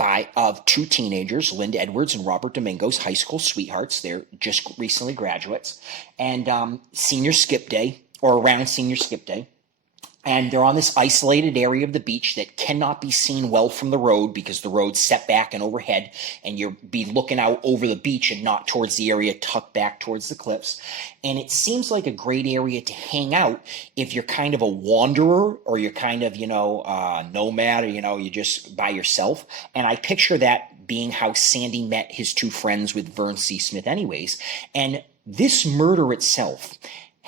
of 2 teenagers, Linda Edwards and Robert Domingos, high school sweethearts. They're just recently graduates, and senior skip day, or around senior skip day. And they're on this isolated area of the beach that cannot be seen well from the road because the road's set back and overhead, and you'll be looking out over the beach and not towards the area tucked back towards the cliffs. And it seems like a great area to hang out if you're kind of a wanderer, or you're kind of, nomad, or, you're just by yourself. And I picture that being how Sandy met his 2 friends with Vern C. Smith anyways. And this murder itself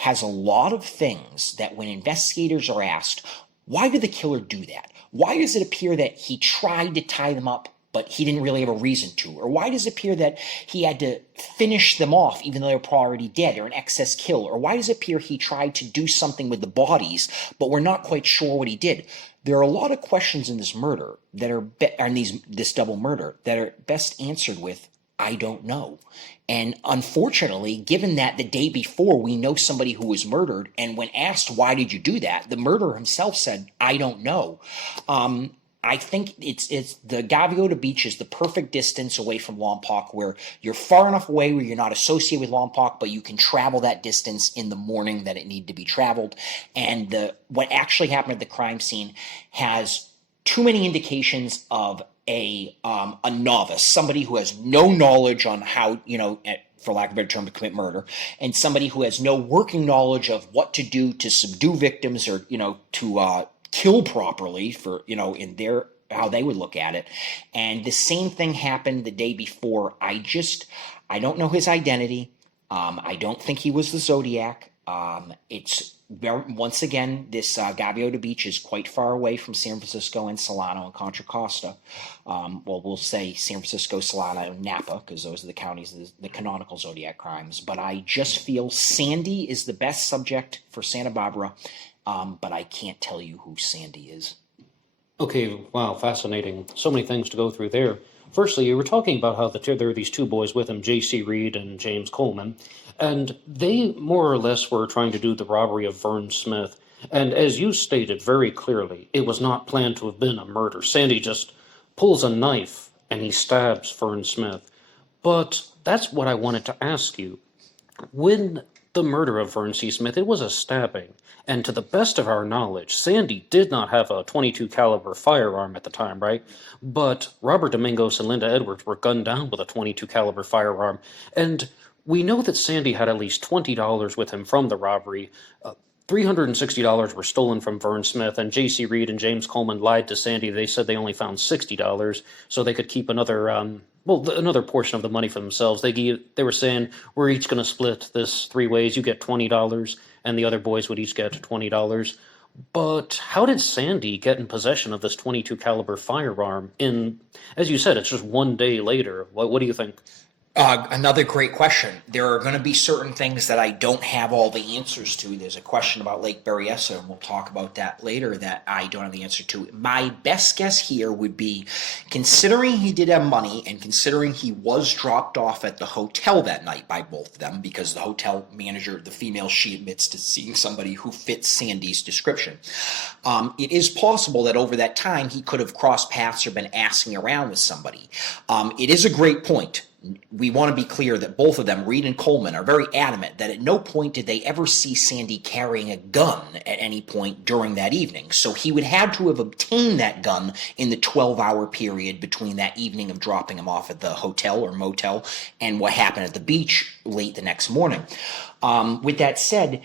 has a lot of things that when investigators are asked, why did the killer do that? Why does it appear that he tried to tie them up, but he didn't really have a reason to? Or why does it appear that he had to finish them off even though they were already dead, or an excess kill? Or why does it appear he tried to do something with the bodies, but we're not quite sure what he did? There are a lot of questions in this murder that are this double murder that are best answered with, I don't know. And unfortunately, given that the day before we know somebody who was murdered, and when asked, why did you do that? The murderer himself said, I don't know. I think it's the Gaviota Beach is the perfect distance away from Lompoc, where you're far enough away where you're not associated with Lompoc, but you can travel that distance in the morning that it needed to be traveled. And what actually happened at the crime scene has too many indications of a novice, somebody who has no knowledge on how, for lack of a better term, to commit murder, and somebody who has no working knowledge of what to do to subdue victims, or to kill properly, for in their how they would look at it. And the same thing happened the day before. I don't know his identity. I don't think he was the Zodiac. Once again, this Gaviota Beach is quite far away from San Francisco and Solano and Contra Costa. We'll say San Francisco, Solano, and Napa, because those are the counties, the canonical Zodiac crimes. But I just feel Sandy is the best subject for Santa Barbara, but I can't tell you who Sandy is. Okay, wow, fascinating. So many things to go through there. Firstly, you were talking about how there were these two boys with him, J.C. Reed and James Coleman, and they more or less were trying to do the robbery of Vern Smith. And as you stated very clearly, it was not planned to have been a murder. Sandy just pulls a knife and he stabs Vern Smith. But that's what I wanted to ask you. When the murder of Vern C. Smith, it was a stabbing. And to the best of our knowledge, Sandy did not have a .22 caliber firearm at the time, right? But Robert Domingos and Linda Edwards were gunned down with a .22 caliber firearm. And we know that Sandy had at least $20 with him from the robbery. $360 were stolen from Vern Smith, and J.C. Reed and James Coleman lied to Sandy. They said they only found $60 so they could keep another portion of the money for themselves. They were saying, we're each going to split this 3 ways. You get $20, and the other boys would each get $20. But how did Sandy get in possession of this .22 caliber firearm? As you said, it's just 1 day later. What do you think? Another great question. There are going to be certain things that I don't have all the answers to. There's a question about Lake Berryessa, and we'll talk about that later, that I don't have the answer to. My best guess here would be, considering he did have money and considering he was dropped off at the hotel that night by both of them, because the hotel manager, the female, she admits to seeing somebody who fits Sandy's description. It is possible that over that time he could have crossed paths or been asking around with somebody. It is a great point. We want to be clear that both of them, Reed and Coleman, are very adamant that at no point did they ever see Sandy carrying a gun at any point during that evening. So he would have to have obtained that gun in the 12-hour period between that evening of dropping him off at the hotel or motel and what happened at the beach late the next morning. With that said,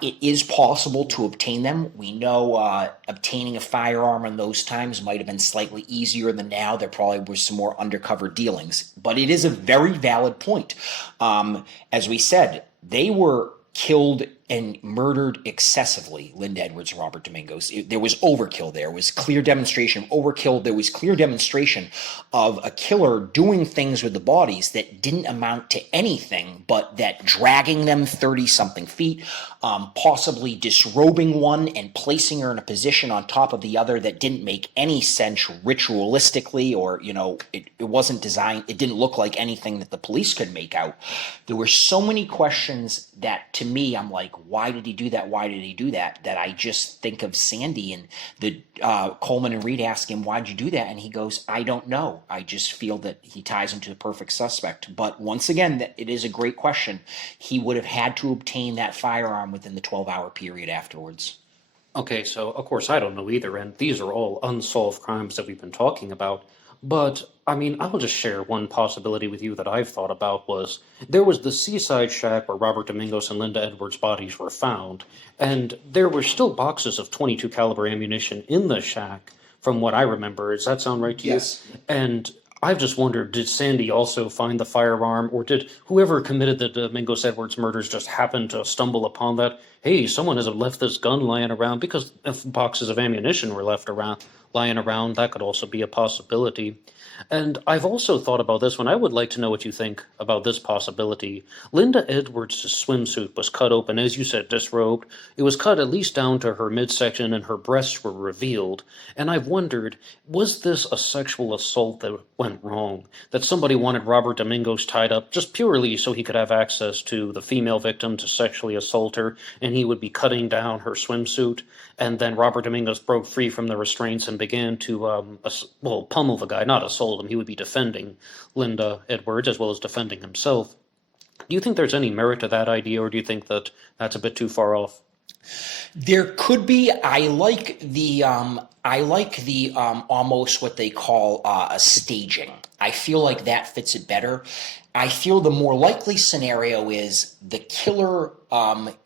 it is possible to obtain them. We know obtaining a firearm in those times might have been slightly easier than now. There probably were some more undercover dealings. But it is a very valid point. As we said, they were killed and murdered excessively, Linda Edwards and Robert Domingos. There was overkill there. There was clear demonstration of overkill. There was clear demonstration of a killer doing things with the bodies that didn't amount to anything, but that dragging them 30-something feet, possibly disrobing one and placing her in a position on top of the other that didn't make any sense ritualistically, or, it wasn't designed, it didn't look like anything that the police could make out. There were so many questions that, to me, I'm like, why did he do that? Why did he do that? That I just think of Sandy and the Coleman and Reed ask him, why'd you do that? And he goes, I don't know. I just feel that he ties him to the perfect suspect. But once again, it is a great question. He would have had to obtain that firearm within the 12-hour period afterwards. Okay, so of course I don't know either, and these are all unsolved crimes that we've been talking about. But, I will just share one possibility with you that I've thought about was, there was the seaside shack where Robert Domingos and Linda Edwards' bodies were found, and there were still boxes of .22 caliber ammunition in the shack, from what I remember. Does that sound right to you? Yes. And I've just wondered, did Sandy also find the firearm, or did whoever committed the Domingos Edwards murders just happen to stumble upon that? Hey, someone has left this gun lying around, because if boxes of ammunition were left around lying around. That could also be a possibility. And I've also thought about this one. I would like to know what you think about this possibility. Linda Edwards' swimsuit was cut open, as you said, disrobed. It was cut at least down to her midsection, and her breasts were revealed. And I've wondered, was this a sexual assault that went wrong? That somebody wanted Robert Domingos tied up just purely so he could have access to the female victim to sexually assault her, and he would be cutting down her swimsuit? And then Robert Domingos broke free from the restraints and began to, pummel the guy, not assault him. He would be defending Linda Edwards as well as defending himself. Do you think there's any merit to that idea, or do you think that that's a bit too far off? There could be. I like the almost what they call a staging. I feel like that fits it better. I feel the more likely scenario is the killer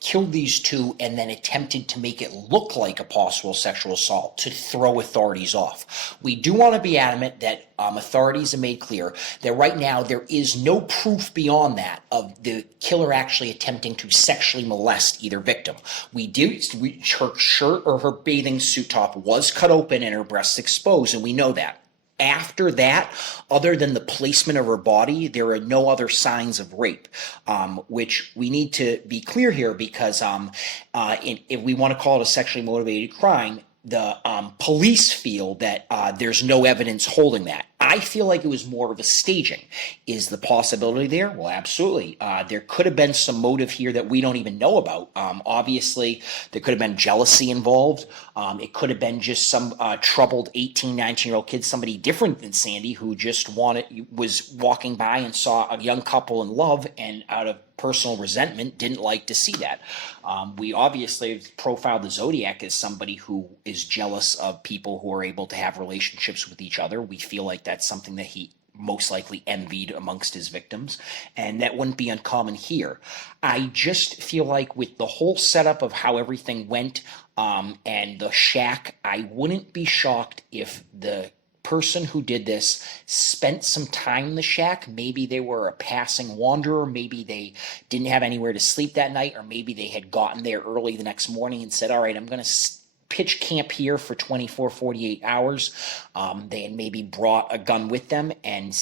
killed these two and then attempted to make it look like a possible sexual assault to throw authorities off. We do want to be adamant that authorities have made clear that right now there is no proof beyond that of the killer actually attempting to sexually molest either victim. Her shirt or her bathing suit top was cut open and her breasts exposed, and we know that. After that, other than the placement of her body, there are no other signs of rape, which we need to be clear here because if we want to call it a sexually motivated crime, the police feel that there's no evidence holding that. I feel like it was more of a staging. Is the possibility there? Well, absolutely. There could have been some motive here that we don't even know about. Obviously, there could have been jealousy involved. It could have been just some troubled 18, 19-year-old kid, somebody different than Sandy, who just was walking by and saw a young couple in love, and out of personal resentment didn't like to see that. We obviously profiled the Zodiac as somebody who is jealous of people who are able to have relationships with each other. We feel like that's something that he most likely envied amongst his victims, and that wouldn't be uncommon here. I just feel like with the whole setup of how everything went and the shack, I wouldn't be shocked if the person who did this spent some time in the shack. Maybe they were a passing wanderer, maybe they didn't have anywhere to sleep that night, or maybe they had gotten there early the next morning and said, all right, I'm going to pitch camp here for 24, 48 hours. They had maybe brought a gun with them, and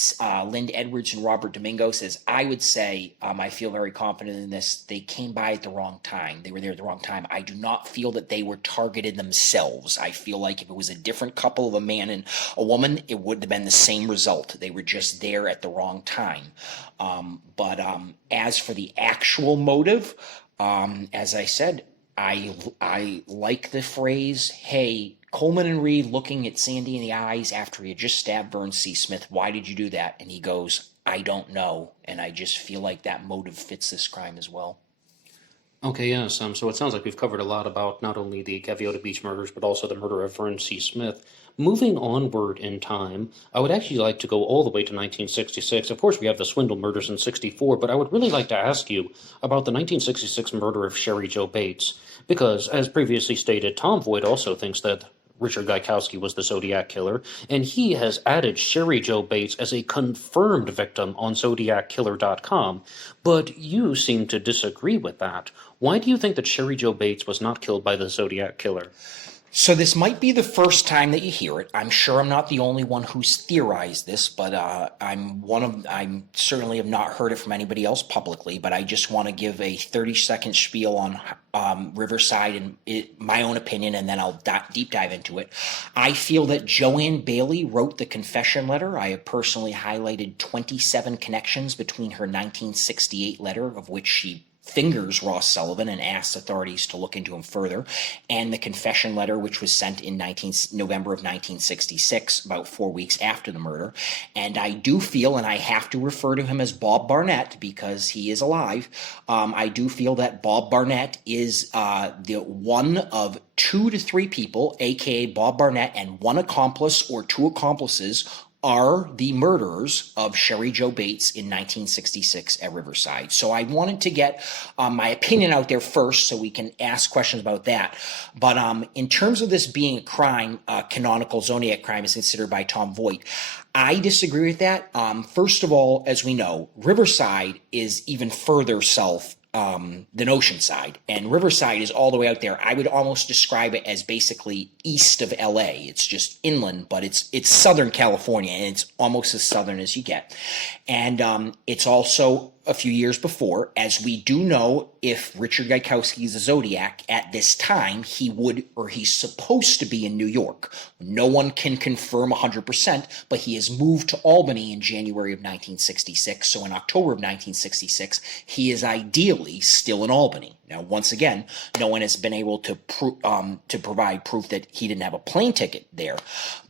Linda Edwards and Robert Domingo says, I would say, I feel very confident in this, they came by at the wrong time. They were there at the wrong time. I do not feel that they were targeted themselves. I feel like if it was a different couple of a man and a woman, it would have been the same result. They were just there at the wrong time. But as for the actual motive, as I said, I like the phrase, hey, Coleman and Reed looking at Sandy in the eyes after he had just stabbed Vern C. Smith, why did you do that? And he goes, I don't know. And I just feel like that motive fits this crime as well. Okay, yes. So it sounds like we've covered a lot about not only the Gaviota Beach murders, but also the murder of Vern C. Smith. Moving onward in time, I would actually like to go all the way to 1966. Of course, we have the Swindle murders in 64, but I would really like to ask you about the 1966 murder of Sherry Jo Bates, because, as previously stated, Tom Voight also thinks that Richard Gaikowski was the Zodiac killer, and he has added Sherry Jo Bates as a confirmed victim on ZodiacKiller.com, but you seem to disagree with that. Why do you think that Sherry Jo Bates was not killed by the Zodiac killer? So this might be the first time that you hear it. I'm sure I'm not the only one who's theorized this, but I certainly have not heard it from anybody else publicly, but I just want to give a 30-second spiel on Riverside and my own opinion, and then I'll deep dive into it. I feel that Joanne Bailey wrote the confession letter. I have personally highlighted 27 connections between her 1968 letter, of which she fingers Ross Sullivan and asks authorities to look into him further, and the confession letter, which was sent in November of 1966, about 4 weeks after the murder. And I do feel, and I have to refer to him as Bob Barnett because he is alive, I do feel that Bob Barnett is the one of 2 to 3 people, aka Bob Barnett and one accomplice or 2 accomplices, are the murderers of Sherry Jo Bates in 1966 at Riverside. So I wanted to get my opinion out there first so we can ask questions about that. But in terms of this being a crime, canonical Zodiac crime is considered by Tom Voight, I disagree with that. First of all, as we know, Riverside is even further south than Oceanside, and Riverside is all the way out there. I would almost describe it as basically east of LA. It's just inland, but it's Southern California, and it's almost as southern as you get. And it's also a few years before, as we do know, if Richard Gaikowski is a Zodiac at this time, he would, or he's supposed to be in New York. No one can confirm 100%, but he has moved to Albany in January of 1966. So in October of 1966, he is ideally still in Albany. Now, once again, no one has been able to provide proof that he didn't have a plane ticket there.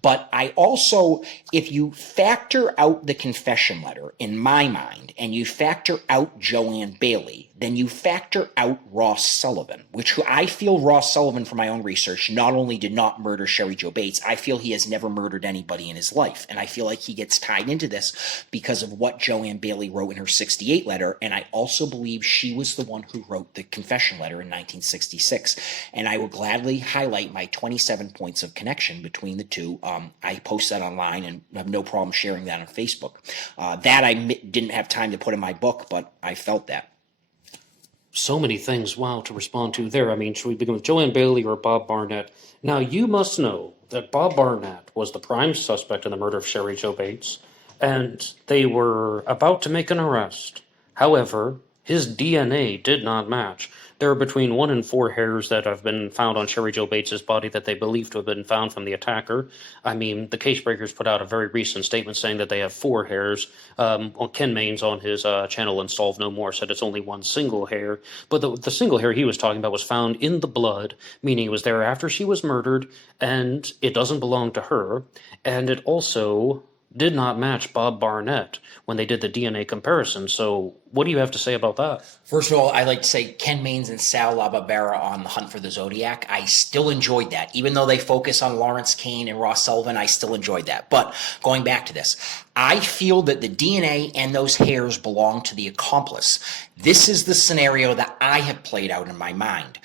But I also, if you factor out the confession letter, in my mind, and you factor out Joanne Bailey, then you factor out Ross Sullivan, which I feel Ross Sullivan, from my own research, not only did not murder Sherry Jo Bates, I feel he has never murdered anybody in his life. And I feel like he gets tied into this because of what Joanne Bailey wrote in her 68 letter. And I also believe she was the one who wrote the confession letter in 1966. And I will gladly highlight my 27 points of connection between the two. I post that online and have no problem sharing that on Facebook. That I didn't have time to put in my book, but I felt that. So many things, wow, to respond to there. I mean, should we begin with Joanne Bailey or Bob Barnett? Now, you must know that Bob Barnett was the prime suspect in the murder of Sherry Jo Bates, and they were about to make an arrest. However, his DNA did not match. There are between 1 and 4 hairs that have been found on Sherry Jo Bates's body that they believe to have been found from the attacker. I mean, the case breakers put out a very recent statement saying that they have 4 hairs. Ken Maines on his channel and Solve No More said it's only 1 single hair. But the single hair he was talking about was found in the blood, meaning it was there after she was murdered, and it doesn't belong to her. And it also did not match Bob Barnett when they did the DNA comparison. So what do you have to say about that? First of all, I like to say Ken Maines and Sal LaBarbera on The Hunt for the Zodiac. I still enjoyed that. Even though they focus on Lawrence Kane and Ross Sullivan, I still enjoyed that. But going back to this, I feel that the DNA and those hairs belong to the accomplice. This is the scenario that I have played out in my mind.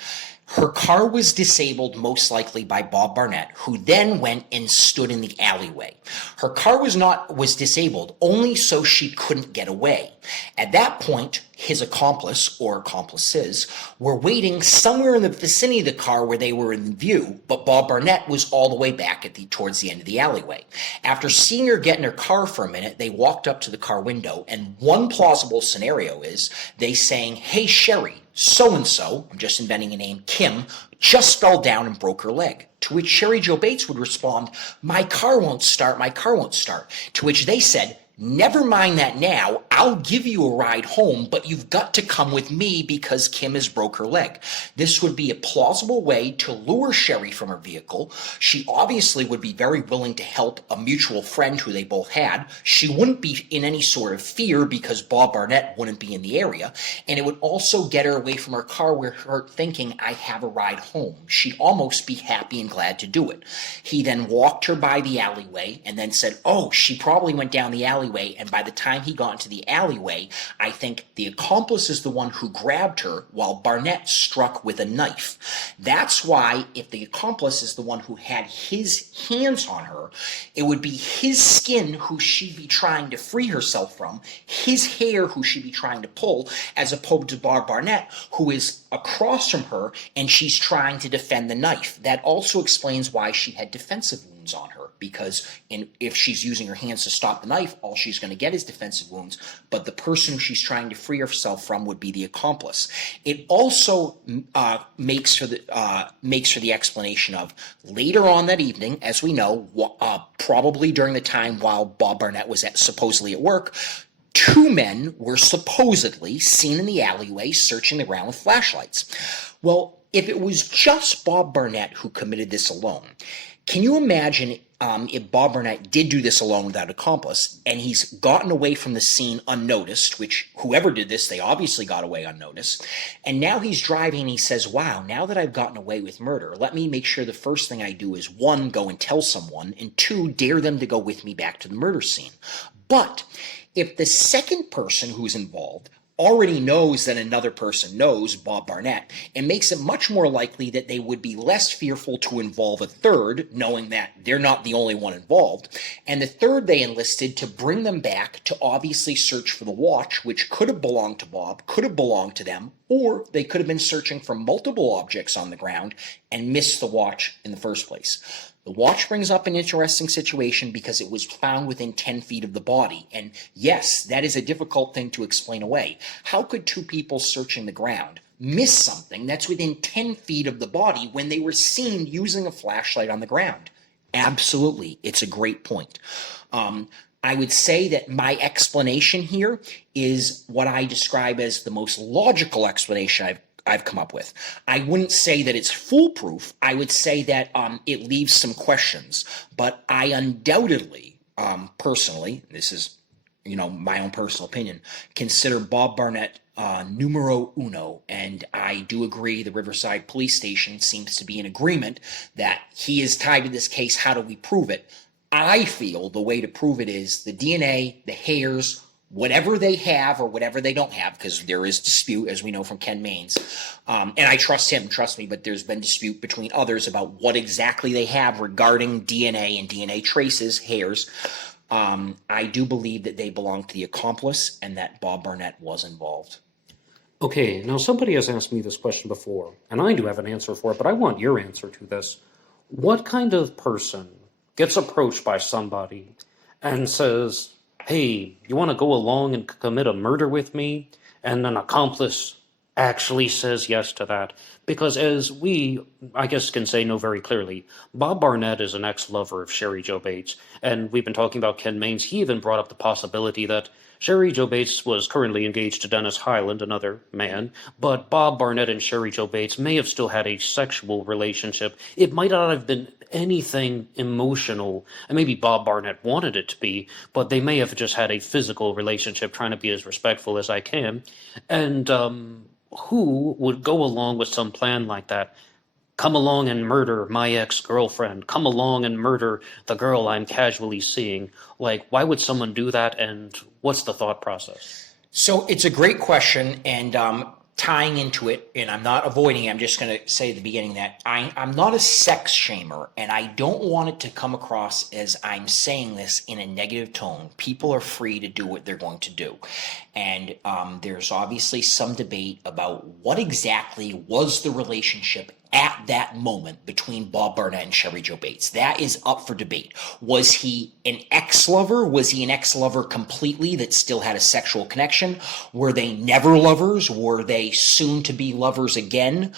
Her car was disabled most likely by Bob Barnett, who then went and stood in the alleyway. Her car was disabled only so she couldn't get away. At that point, his accomplice or accomplices were waiting somewhere in the vicinity of the car where they were in view, but Bob Barnett was all the way back towards the end of the alleyway. After seeing her get in her car for a minute, they walked up to the car window, and one plausible scenario is they saying, "Hey, Sherry, so-and-so," I'm just inventing a name, Kim, just fell down and broke her leg. To which Sherry Jo Bates would respond, "My car won't start, my car won't start." To which they said, "Never mind that now, I'll give you a ride home, but you've got to come with me because Kim has broke her leg." This would be a plausible way to lure Sherry from her vehicle. She obviously would be very willing to help a mutual friend who they both had. She wouldn't be in any sort of fear because Bob Barnett wouldn't be in the area. And it would also get her away from her car with her thinking, "I have a ride home." She'd almost be happy and glad to do it. He then walked her by the alleyway and then said, "Oh, she probably went down the alleyway." And by the time he got into the alleyway, I think the accomplice is the one who grabbed her while Barnett struck with a knife. That's why if the accomplice is the one who had his hands on her, it would be his skin who she'd be trying to free herself from, his hair who she'd be trying to pull, as opposed to Barnett, who is across from her and she's trying to defend the knife. That also explains why she had defensive wounds on her, because if she's using her hands to stop the knife, all she's going to get is defensive wounds, but the person she's trying to free herself from would be the accomplice. It also makes for the explanation of later on that evening, as we know, probably during the time while Bob Barnett was supposedly at work, 2 men were supposedly seen in the alleyway searching the ground with flashlights. Well, if it was just Bob Barnett who committed this alone, can you imagine if Bob Barnett did do this alone without accomplice, and he's gotten away from the scene unnoticed, which whoever did this, they obviously got away unnoticed, and now he's driving and he says, "Wow, now that I've gotten away with murder, let me make sure the first thing I do is 1, go and tell someone, and 2, dare them to go with me back to the murder scene." But if the second person who's involved already knows that another person knows, Bob Barnett, it makes it much more likely that they would be less fearful to involve a third, knowing that they're not the only one involved. And the third they enlisted to bring them back to obviously search for the watch, which could have belonged to Bob, could have belonged to them, or they could have been searching for multiple objects on the ground and missed the watch in the first place. The watch brings up an interesting situation because it was found within 10 feet of the body. And yes, that is a difficult thing to explain away. How could two people searching the ground miss something that's within 10 feet of the body when they were seen using a flashlight on the ground? Absolutely. It's a great point. I would say that my explanation here is what I describe as the most logical explanation I've come up with. I wouldn't say that it's foolproof. I would say that it leaves some questions. But I undoubtedly, personally, this is my own personal opinion, consider Bob Barnett numero uno. And I do agree the Riverside Police Station seems to be in agreement that he is tied to this case. How do we prove it? I feel the way to prove it is the DNA, the hairs, whatever they have or whatever they don't have, because there is dispute, as we know from Ken Maines. And I trust him, trust me, but there's been dispute between others about what exactly they have regarding DNA and DNA traces, hairs. I do believe that they belong to the accomplice and that Bob Barnett was involved. Okay, now somebody has asked me this question before, and I do have an answer for it, but I want your answer to this. What kind of person gets approached by somebody and says, hey, you want to go along and commit a murder with me? And an accomplice actually says yes to that. Because as we, I guess, can say know very clearly, Bob Barnett is an ex-lover of Sherry Jo Bates. And we've been talking about Ken Maines. He even brought up the possibility that Sherry Jo Bates was currently engaged to Dennis Highland, another man, but Bob Barnett and Sherry Jo Bates may have still had a sexual relationship. It might not have been anything emotional, and maybe Bob Barnett wanted it to be, but they may have just had a physical relationship, trying to be as respectful as I can. And who would go along with some plan like that? Come along and murder my ex-girlfriend. Come along and murder the girl I'm casually seeing. Like, why would someone do that, and what's the thought process? So it's a great question, and tying into it, and I'm not avoiding it, I'm just going to say at the beginning that I'm not a sex shamer, and I don't want it to come across as I'm saying this in a negative tone. People are free to do what they're going to do. And there's obviously some debate about what exactly was the relationship at that moment between Bob Barnett and Sherry Jo Bates. That is up for debate. Was he an ex-lover? Was he an ex-lover completely that still had a sexual connection? Were they never lovers? Were they soon to be lovers again?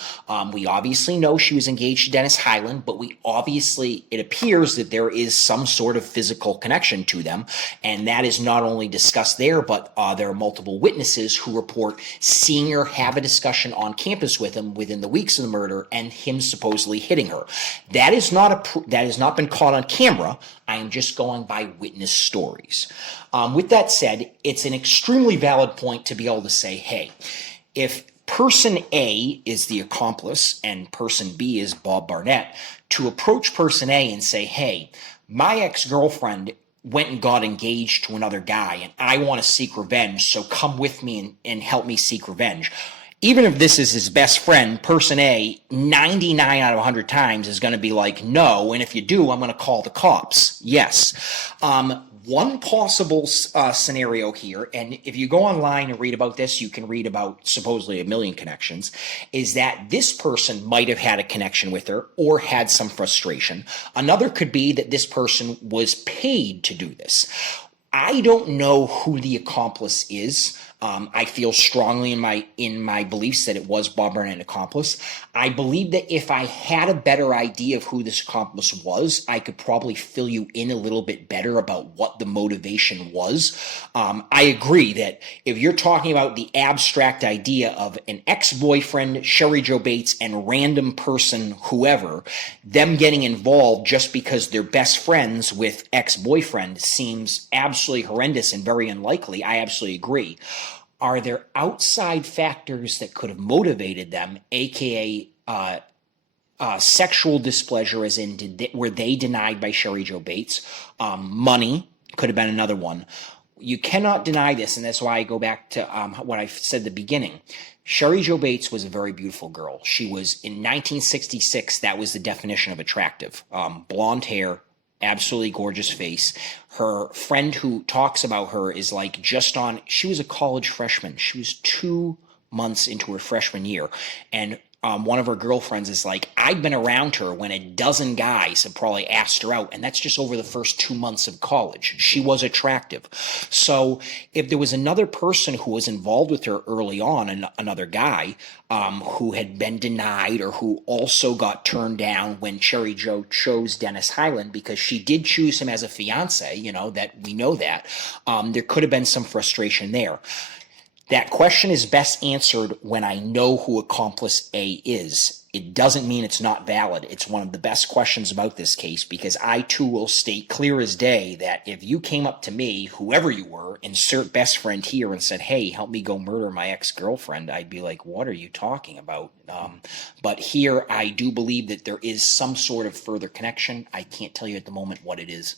We obviously know she was engaged to Dennis Highland, but it appears that there is some sort of physical connection to them. And that is not only discussed there, but there are multiple witnesses who report seeing her have a discussion on campus with him within the weeks of the murder and him supposedly hitting her. That has not been caught on camera. I am just going by witness stories. With that said, it's an extremely valid point to be able to say, hey, if person A is the accomplice and person B is Bob Barnett, to approach person A and say, hey, my ex-girlfriend went and got engaged to another guy and I want to seek revenge, so come with me and help me seek revenge. Even if this is his best friend, person A, 99 out of 100 times is going to be like, no, and if you do, I'm going to call the cops. Yes. One possible scenario here, and if you go online and read about this, you can read about supposedly a million connections, is that this person might have had a connection with her or had some frustration. Another could be that this person was paid to do this. I don't know who the accomplice is. I feel strongly in my beliefs that it was Bob Barnett, an accomplice. I believe that if I had a better idea of who this accomplice was, I could probably fill you in a little bit better about what the motivation was. I agree that if you're talking about the abstract idea of an ex-boyfriend, Sherry Jo Bates, and random person, whoever, them getting involved just because they're best friends with ex-boyfriend seems absolutely horrendous and very unlikely. I absolutely agree. Are there outside factors that could have motivated them, aka sexual displeasure, as in were they denied by Sherry Jo Bates? Money could have been another one. you cannot deny this, and that's why I go back to what I said at the beginning. Sherry Jo Bates was a very beautiful girl. She was, in 1966, that was the definition of attractive. Blonde hair, absolutely gorgeous face. Her friend who talks about her is like she was a college freshman. She was 2 months into her freshman year. And one of her girlfriends is like, I'd been around her when a dozen guys have probably asked her out, and that's just over the first 2 months of college. She was attractive. So if there was another person who was involved with her early on, another guy who had been denied or who also got turned down when Cherry Jo chose Dennis Highland, because she did choose him as a fiance, that we know that, there could have been some frustration there. That question is best answered when I know who accomplice A is. It doesn't mean it's not valid. It's one of the best questions about this case, because I too will state clear as day that if you came up to me, whoever you were, insert best friend here, and said, hey, help me go murder my ex-girlfriend, I'd be like, what are you talking about? But here I do believe that there is some sort of further connection. I can't tell you at the moment what it is.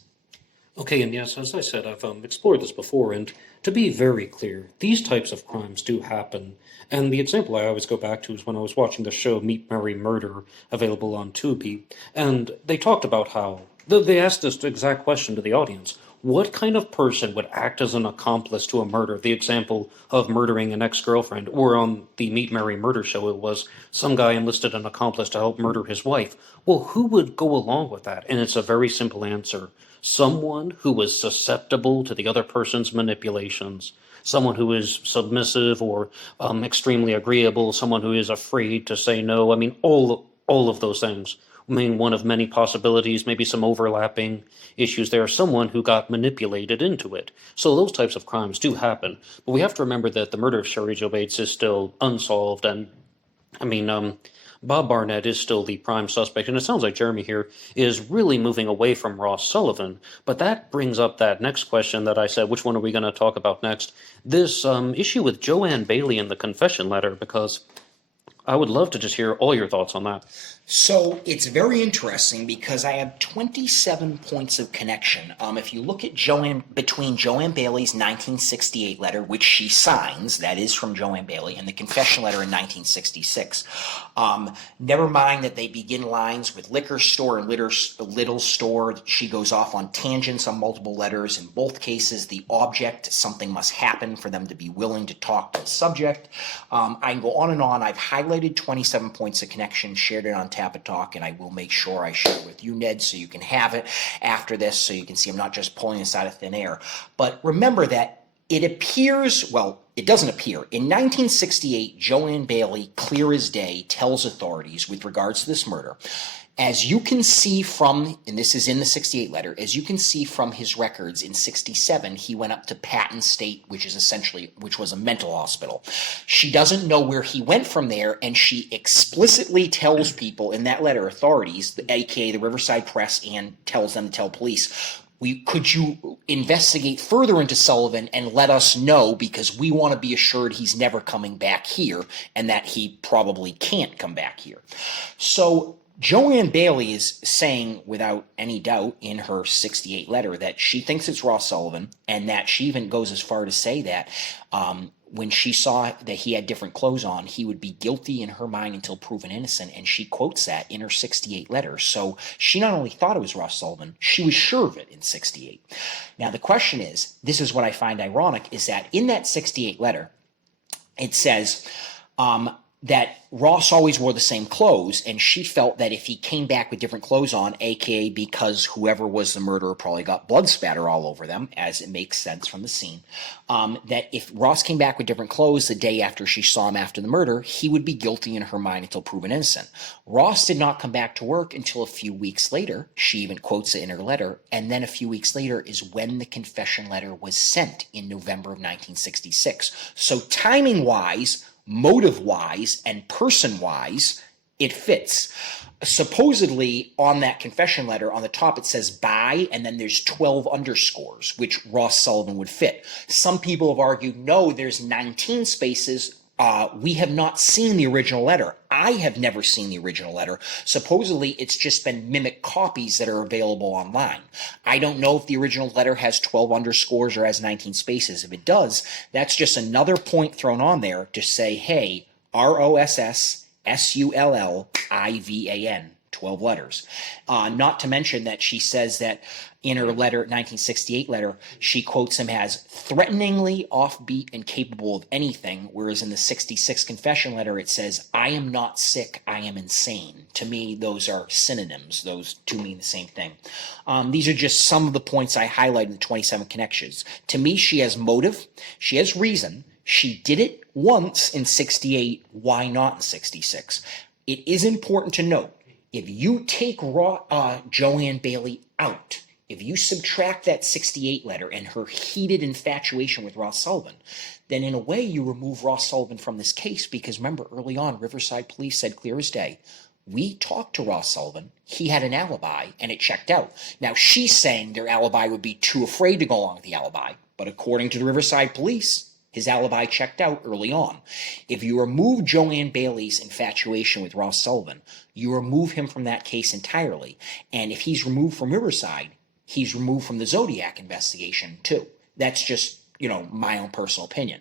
Okay, and yes, as I said, I've explored this before, and to be very clear, these types of crimes do happen. And the example I always go back to is when I was watching the show Meet, Marry, Murder, available on Tubi, and they talked about how, they asked this exact question to the audience: what kind of person would act as an accomplice to a murder? The example of murdering an ex-girlfriend, or on the Meet, Marry, Murder show, it was some guy enlisted an accomplice to help murder his wife. Well, who would go along with that? And it's a very simple answer. Someone who was susceptible to the other person's manipulations, someone who is submissive or extremely agreeable, someone who is afraid to say no. I mean, all of those things. I mean, one of many possibilities, maybe some overlapping issues there, someone who got manipulated into it. So those types of crimes do happen. But we have to remember that the murder of Sherry Jo Bates is still unsolved, and Bob Barnett is still the prime suspect, and it sounds like Jeremy here is really moving away from Ross Sullivan. But that brings up that next question that I said, which one are we going to talk about next? This issue with Joanne Bailey and the confession letter, because I would love to just hear all your thoughts on that. So it's very interesting because I have 27 points of connection. If you look at between Joanne Bailey's 1968 letter, which she signs, that is from Joanne Bailey, and the confession letter in 1966. Never mind that they begin lines with liquor store and little store. She goes off on tangents on multiple letters. In both cases, the object, something must happen for them to be willing to talk to the subject. I can go on and on. I've highlighted 27 points of connection, shared it on Tap and Talk, and I will make sure I share it with you, Ned, so you can have it after this, so you can see I'm not just pulling this out of thin air. But remember that it appears, well, it doesn't appear. In 1968, Joanne Bailey, clear as day, tells authorities with regards to this murder, as you can see from, and this is in the 68 letter, as you can see from his records, in 67, he went up to Patton State, which was a mental hospital. She doesn't know where he went from there, and she explicitly tells people in that letter, authorities, aka the Riverside Press, and tells them to tell police, could you investigate further into Sullivan and let us know, because we want to be assured he's never coming back here and that he probably can't come back here. So Joanne Bailey is saying without any doubt in her 68 letter that she thinks it's Ross Sullivan, and that she even goes as far to say that when she saw that he had different clothes on, he would be guilty in her mind until proven innocent, and she quotes that in her 68 letter. So she not only thought it was Ross Sullivan, she was sure of it in 68. Now the question is, this is what I find ironic, is that in that 68 letter, it says that Ross always wore the same clothes, and she felt that if he came back with different clothes on, aka because whoever was the murderer probably got blood spatter all over them, as it makes sense from the scene, that if Ross came back with different clothes the day after she saw him after the murder, he would be guilty in her mind until proven innocent. Ross did not come back to work until a few weeks later. She even quotes it in her letter, and then a few weeks later is when the confession letter was sent in November of 1966. So timing-wise, motive-wise, and person-wise, it fits. Supposedly, on that confession letter, on the top it says "by," and then there's 12 underscores, which Ross Sullivan would fit. Some people have argued, no, there's 19 spaces, We have not seen the original letter. I have never seen the original letter. Supposedly, it's just been mimic copies that are available online. I don't know if the original letter has 12 underscores or has 19 spaces. If it does, that's just another point thrown on there to say, hey, ROSSSULLIVAN, 12 letters. Not to mention that she says that in her letter, 1968 letter, she quotes him as threateningly offbeat and capable of anything, whereas in the 66 confession letter, it says, I am not sick, I am insane. To me, those are synonyms. Those two mean the same thing. These are just some of the points I highlighted in the 27 connections. To me, she has motive, she has reason, she did it once in 68, why not in 66? It is important to note, if you take Joanne Bailey out, if you subtract that 68 letter and her heated infatuation with Ross Sullivan, then in a way you remove Ross Sullivan from this case, because remember early on, Riverside Police said clear as day, we talked to Ross Sullivan, he had an alibi, and it checked out. Now she's saying their alibi would be too afraid to go along with the alibi, but according to the Riverside Police, his alibi checked out early on. If you remove Joanne Bailey's infatuation with Ross Sullivan, you remove him from that case entirely. And if he's removed from Riverside, he's removed from the Zodiac investigation too. That's just, my own personal opinion.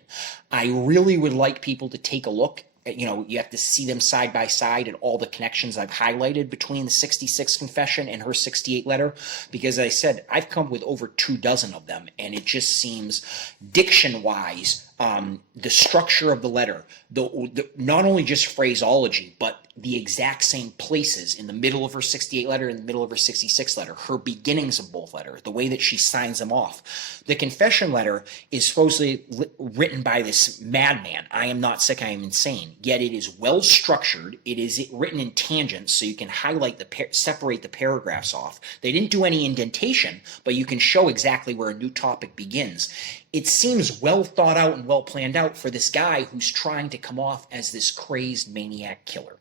I really would like people to take a look at, you have to see them side by side at all the connections I've highlighted between the 66 confession and her 68 letter, because as I said, I've come up with over 24 of them, and it just seems diction-wise, the structure of the letter, the not only just phraseology, but the exact same places in the middle of her 68 letter and the middle of her 66 letter, her beginnings of both letters, the way that she signs them off. The confession letter is supposedly written by this madman. I am not sick, I am insane. Yet it is well structured. It is written in tangents, so you can highlight separate the paragraphs off. They didn't do any indentation, but you can show exactly where a new topic begins. It seems well thought out and well planned out for this guy who's trying to come off as this crazed maniac killer.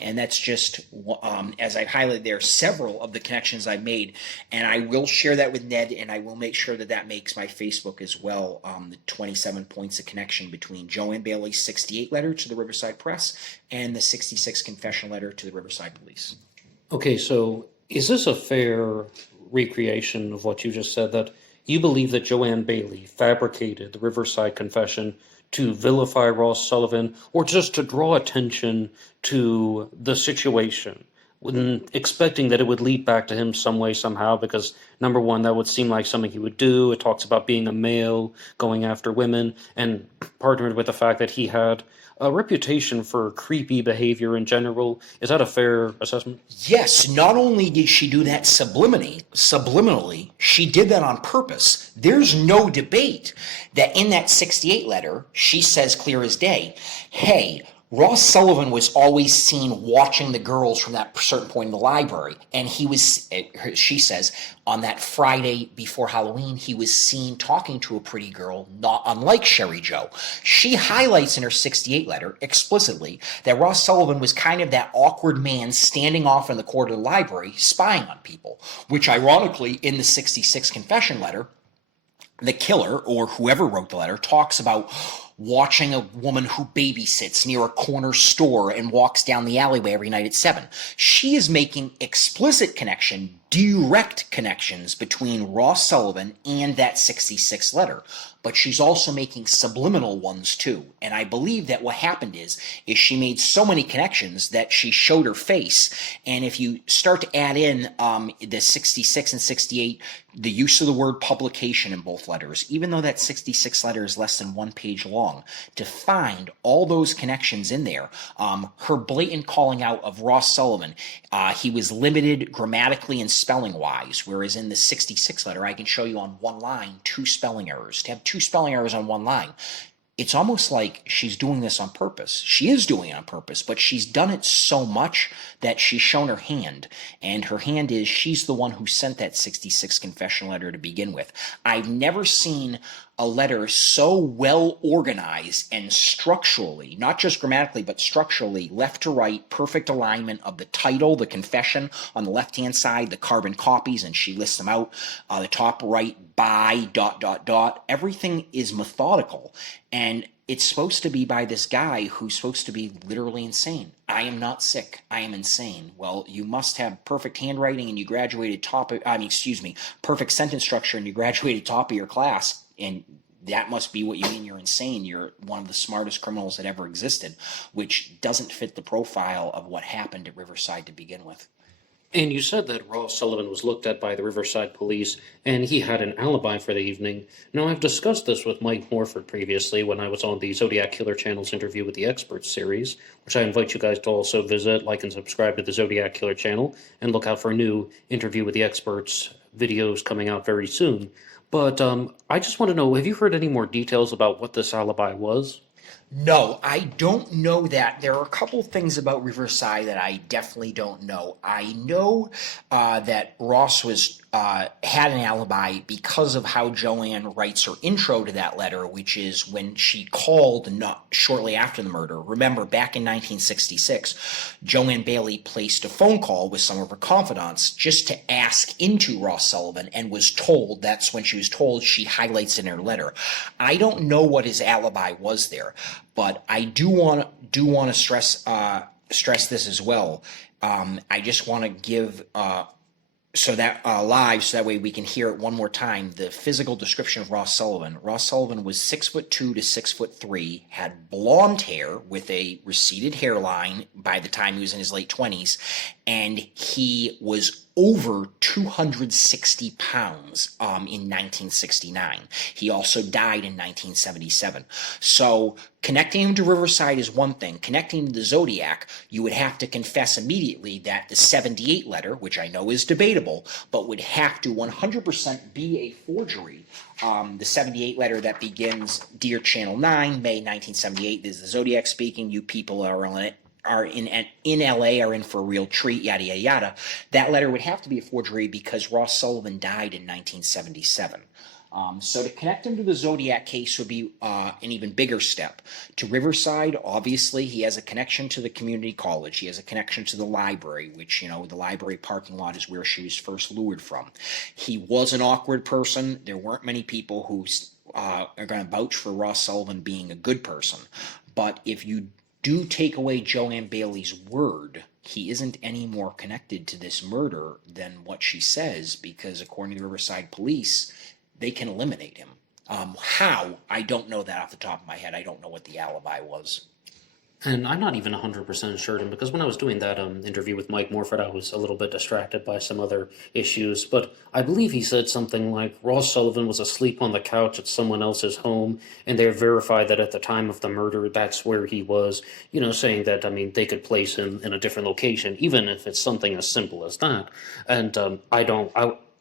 And that's just, as I've highlighted there, several of the connections I've made. And I will share that with Ned, and I will make sure that that makes my Facebook as well, the 27 points of connection between Joanne Bailey's 68 letter to the Riverside Press and the 66 confession letter to the Riverside Police. Okay, so is this a fair recreation of what you just said, that you believe that Joanne Bailey fabricated the Riverside confession to vilify Ross Sullivan, or just to draw attention to the situation, expecting that it would lead back to him some way, somehow, because, number one, that would seem like something he would do. It talks about being a male, going after women, and partnered with the fact that he had a reputation for creepy behavior in general. Is that a fair assessment? Yes, not only did she do that subliminally, she did that on purpose. There's no debate that in that 68 letter, she says clear as day, hey, Ross Sullivan was always seen watching the girls from that certain point in the library. And he was, she says, on that Friday before Halloween, he was seen talking to a pretty girl, not unlike Sherry Joe. She highlights in her 68 letter explicitly that Ross Sullivan was kind of that awkward man standing off in the corner of the library spying on people, which ironically in the 66 confession letter, the killer, or whoever wrote the letter, talks about watching a woman who babysits near a corner store and walks down the alleyway every night at 7. She is making explicit direct connections between Ross Sullivan and that 66 letter. But she's also making subliminal ones too. And I believe that what happened is she made so many connections that she showed her face. And if you start to add in the 66 and 68, the use of the word publication in both letters, even though that 66 letter is less than 1 page long, to find all those connections in there, her blatant calling out of Ross Sullivan, he was limited grammatically and spelling wise, whereas in the 66 letter, I can show you on one line 2 spelling errors. To have 2 spelling errors on one line, it's almost like she's doing this on purpose. She is doing it on purpose, but she's done it so much that she's shown her hand. And her hand is she's the one who sent that 66 confession letter to begin with. I've never seen a letter so well organized and structurally, not just grammatically, but structurally, left to right, perfect alignment of the title, the confession on the left-hand side, the carbon copies, and she lists them out, the top right, by, ... Everything is methodical. And it's supposed to be by this guy who's supposed to be literally insane. I am not sick. I am insane. Well, you must have perfect handwriting and you graduated perfect sentence structure and you graduated top of your class. And that must be what you mean you're insane. You're one of the smartest criminals that ever existed, which doesn't fit the profile of what happened at Riverside to begin with. And you said that Ross Sullivan was looked at by the Riverside police, and he had an alibi for the evening. Now, I've discussed this with Mike Morford previously when I was on the Zodiac Killer Channel's Interview with the Experts series, which I invite you guys to also visit, like, and subscribe to the Zodiac Killer Channel, and look out for a new Interview with the Experts videos coming out very soon. But I just want to know, have you heard any more details about what this alibi was? No, I don't know that. There are a couple things about Riverside that I definitely don't know. I know that Ross had an alibi because of how Joanne writes her intro to that letter, which is when she called shortly after the murder. Remember, back in 1966, Joanne Bailey placed a phone call with some of her confidants just to ask into Ross Sullivan and was told, that's when she was told, she highlights in her letter. I don't know what his alibi was there, but I do want to stress this as well. I just want to give so that that way we can hear it one more time. The physical description of Ross Sullivan. Ross Sullivan was 6'2" to 6'3", had blonde hair with a receded hairline by the time he was in his late 20s, and he was over 260 pounds in 1969. He also died in 1977. So connecting him to Riverside is one thing. Connecting him to the Zodiac, you would have to confess immediately that the 78 letter, which I know is debatable, but would have to 100% be a forgery. The 78 letter that begins, Dear Channel 9, May 1978, this is the Zodiac speaking, you people are in LA are in for a real treat, yada, yada, yada. That letter would have to be a forgery because Ross Sullivan died in 1977. So to connect him to the Zodiac case would be an even bigger step. To Riverside, obviously, he has a connection to the community college. He has a connection to the library, which, the library parking lot is where she was first lured from. He was an awkward person. There weren't many people who are going to vouch for Ross Sullivan being a good person. But if you do take away Joanne Bailey's word, he isn't any more connected to this murder than what she says, because according to the Riverside police, they can eliminate him. How? I don't know that off the top of my head. I don't know what the alibi was. And I'm not even 100% certain, because when I was doing that interview with Mike Morford, I was a little bit distracted by some other issues. But I believe he said something like Ross Sullivan was asleep on the couch at someone else's home, and they verified that at the time of the murder, that's where he was, saying that, they could place him in a different location, even if it's something as simple as that. And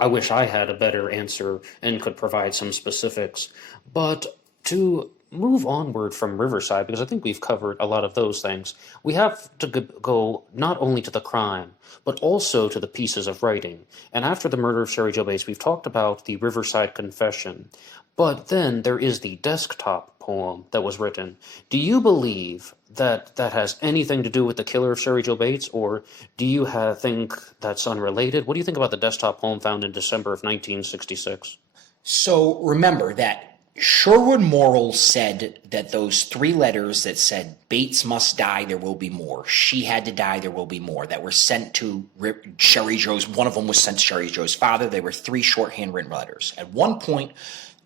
I wish I had a better answer and could provide some specifics. But to move onward from Riverside, because I think we've covered a lot of those things, we have to go not only to the crime, but also to the pieces of writing. And after the murder of Cheri Jo Bates, we've talked about the Riverside confession. But then there is the desktop poem that was written. Do you believe that that has anything to do with the killer of Cheri Jo Bates, or do you think that's unrelated? What do you think about the desktop poem found in December of 1966? So remember that Sherwood Morrill said that those 3 letters that said Bates must die, there will be more, she had to die, there will be more, that were sent to Cheri Jo's, one of them was sent to Cheri Jo's father. They were 3 short handwritten letters. At one point,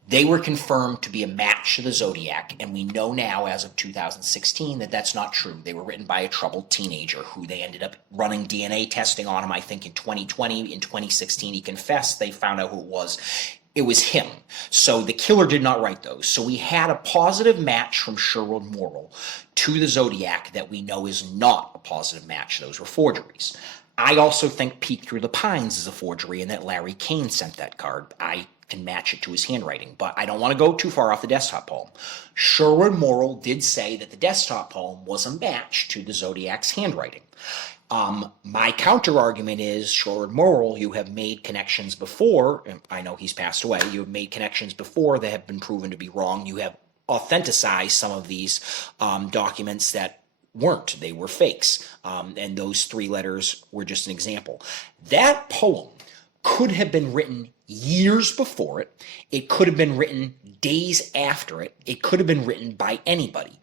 they were confirmed to be a match to the Zodiac, and we know now, as of 2016, that that's not true. They were written by a troubled teenager who they ended up running DNA testing on him, I think, in 2020. In 2016, he confessed. They found out who it was. It was him. So the killer did not write those. So we had a positive match from Sherwood Morrill to the Zodiac that we know is not a positive match. Those were forgeries. I also think Peek Through the Pines is a forgery and that Larry Kane sent that card. I can match it to his handwriting, but I don't want to go too far off the desktop poem. Sherwood Morrill did say that the desktop poem was a match to the Zodiac's handwriting. My counter argument is, Shoreward Moral, you have made connections before, and I know he's passed away, you have made connections before that have been proven to be wrong. You have authenticized some of these documents that weren't. They were fakes. And those 3 letters were just an example. That poem could have been written years before it. It could have been written days after it. It could have been written by anybody.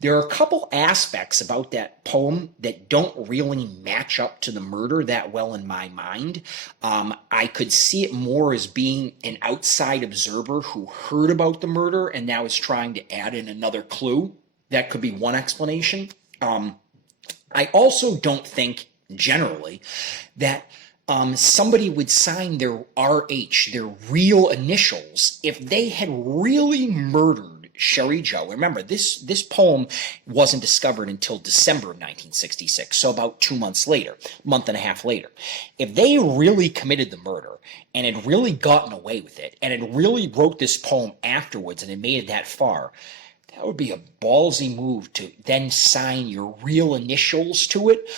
There are a couple aspects about that poem that don't really match up to the murder that well in my mind. I could see it more as being an outside observer who heard about the murder and now is trying to add in another clue. That could be one explanation. I also don't think, generally, that somebody would sign their RH, their real initials, if they had really murdered Sherry Joe. Remember, this poem wasn't discovered until December of 1966, so about 2 months later, month and a half later. If they really committed the murder and had really gotten away with it and had really wrote this poem afterwards and had made it that far, that would be a ballsy move to then sign your real initials to it.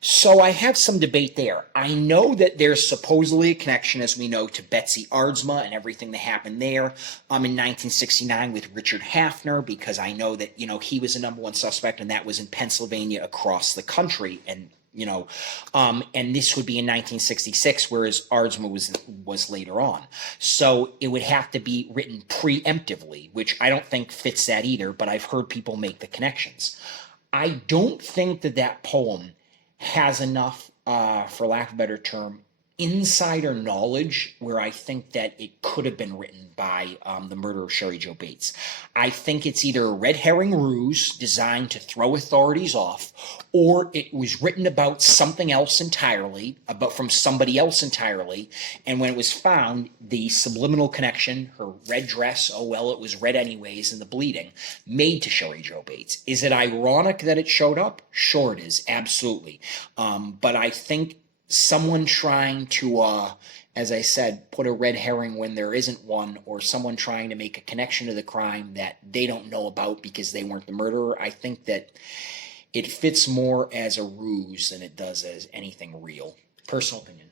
So I have some debate there. I know that there's supposedly a connection, as we know, to Betsy Aardsma and everything that happened there in 1969 with Richard Hafner, because I know that, he was the number 1 suspect, and that was in Pennsylvania across the country. And and this would be in 1966, whereas Aardsma was later on. So it would have to be written preemptively, which I don't think fits that either, but I've heard people make the connections. I don't think that poem has enough, for lack of a better term, insider knowledge where I think that it could have been written by the murder of Sherry Joe Bates. I think it's either a red herring ruse designed to throw authorities off, or it was written about something else entirely, from somebody else entirely, and when it was found, the subliminal connection, her red dress, oh well, it was red anyways, and the bleeding, made to Sherry Joe Bates. Is it ironic that it showed up? Sure it is, absolutely. But I think someone trying to, as I said, put a red herring when there isn't one, or someone trying to make a connection to the crime that they don't know about because they weren't the murderer, I think that it fits more as a ruse than it does as anything real. Personal opinion.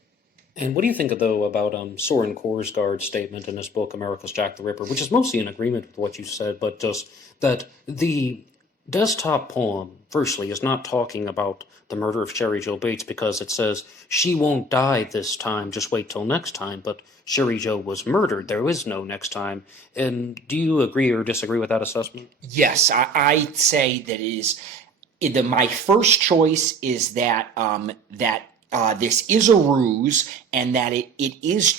And what do you think, though, about Soren Korsgaard's statement in his book, America's Jack the Ripper, which is mostly in agreement with what you said, but just that the desktop poem, firstly, is not talking about the murder of Sherry Joe Bates because it says, she won't die this time, just wait till next time, but Sherry Joe was murdered. There is no next time. And do you agree or disagree with that assessment? Yes, I'd say that it is. My first choice is that this is a ruse, and that it is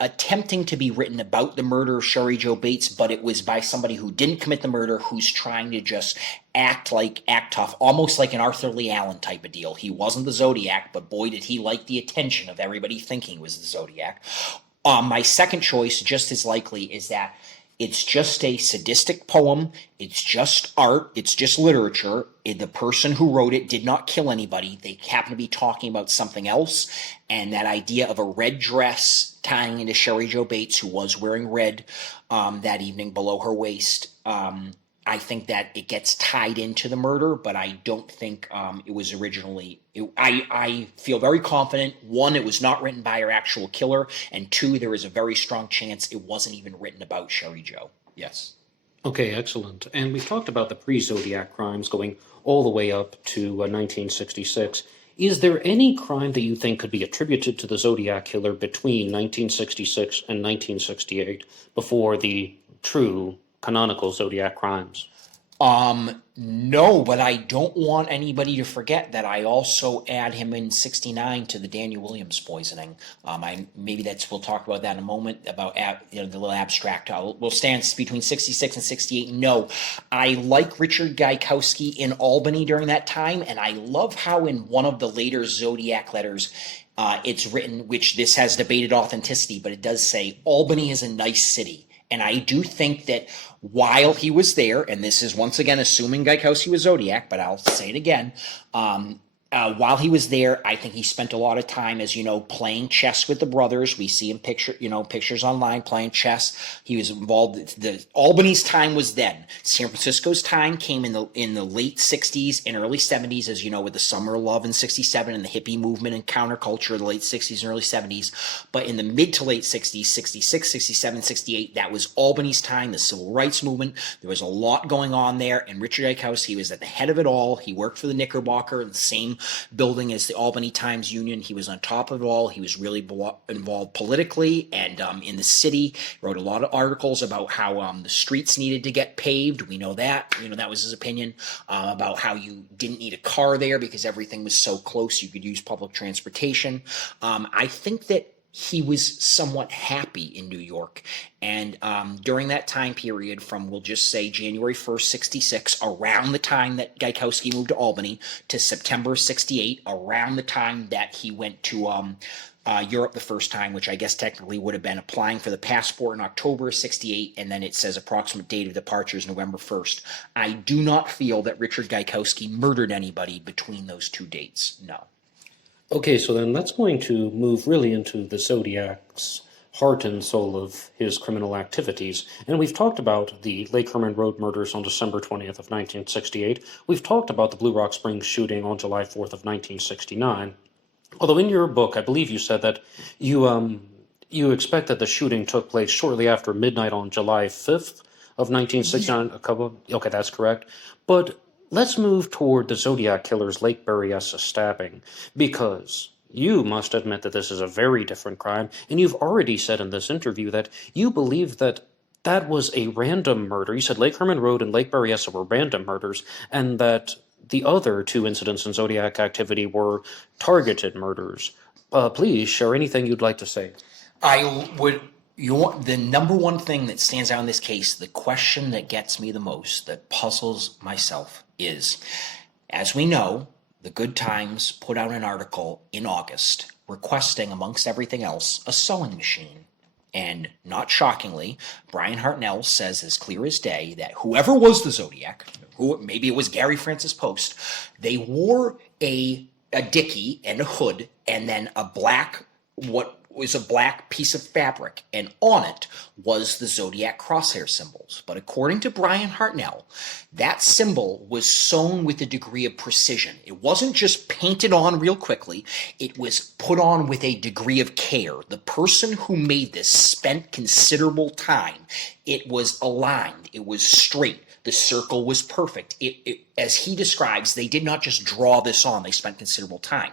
attempting to be written about the murder of Sherry Joe Bates, but it was by somebody who didn't commit the murder, who's trying to just act tough, almost like an Arthur Lee Allen type of deal. He wasn't the Zodiac, but boy, did he like the attention of everybody thinking he was the Zodiac. My second choice, just as likely, is that it's just a sadistic poem. It's just art. It's just literature. The person who wrote it did not kill anybody. They happen to be talking about something else. And that idea of a red dress tying into Sherry Joe Bates, who was wearing red that evening below her waist, I think that it gets tied into the murder, but I don't think it was originally. I feel very confident, 1, it was not written by her actual killer, and 2, there is a very strong chance it wasn't even written about Sherry Joe. Yes. Okay, excellent. And we've talked about the pre-Zodiac crimes going all the way up to 1966. Is there any crime that you think could be attributed to the Zodiac killer between 1966 and 1968 before the true canonical Zodiac crimes? No, but I don't want anybody to forget that I also add him in 69 to the Daniel Williams poisoning. We'll talk about that in a moment, about the little abstract. We'll stand between 66 and 68. No, I like Richard Gaikowski in Albany during that time, and I love how in one of the later Zodiac letters, it's written, which this has debated authenticity, but it does say, Albany is a nice city. And I do think that while he was there, and this is once again assuming Gaikowski was Zodiac, but I'll say it again, While he was there, I think he spent a lot of time, as you know, playing chess with the brothers. We see him pictures online playing chess. He was involved. The Albany's time was then. San Francisco's time came in the late '60s and early '70s, as you know, with the Summer of Love in '67 and the hippie movement and counterculture of the late '60s and early '70s. But in the mid to late '60s, '66, '67, '68, that was Albany's time, the civil rights movement. There was a lot going on there, and Richard Gaikowski was at the head of it all. He worked for the Knickerbocker, the same building as the Albany Times Union. He was on top of it all. He was really involved politically and in the city. He wrote a lot of articles about how the streets needed to get paved. We know that. That was his opinion about how you didn't need a car there because everything was so close you could use public transportation. I think that he was somewhat happy in New York. And during that time period from, we'll just say, January 1st, 66, around the time that Gaikowski moved to Albany, to September 68, around the time that he went to Europe the first time, which I guess technically would have been applying for the passport in October 68, and then it says approximate date of departure is November 1st. I do not feel that Richard Gaikowski murdered anybody between those two dates. No. Okay, so then that's going to move really into the Zodiac's heart and soul of his criminal activities. And we've talked about the Lake Herman Road murders on December 20th of 1968. We've talked about the Blue Rock Springs shooting on July 4th of 1969. Although in your book, I believe you said that you expect that the shooting took place shortly after midnight on July 5th of 1969. Okay, that's correct. But let's move toward the Zodiac killer's Lake Berryessa stabbing, because you must admit that this is a very different crime, and you've already said in this interview that you believe that that was a random murder. You said Lake Herman Road and Lake Berryessa were random murders, and that the other two incidents in Zodiac activity were targeted murders. Please share anything you'd like to say. The number one thing that stands out in this case, the question that gets me the most, that puzzles myself, is, as we know, the Good Times put out an article in August requesting, amongst everything else, a sewing machine. And not shockingly, Brian Hartnell says as clear as day that whoever was the Zodiac, maybe it was Gary Francis Post, they wore a dickie and a hood and then what was a black piece of fabric, and on it was the Zodiac crosshair symbols. But according to Brian Hartnell, that symbol was sewn with a degree of precision. It wasn't just painted on real quickly, it was put on with a degree of care. The person who made this spent considerable time. It was aligned, it was straight, the circle was perfect. As he describes, they did not just draw this on, they spent considerable time.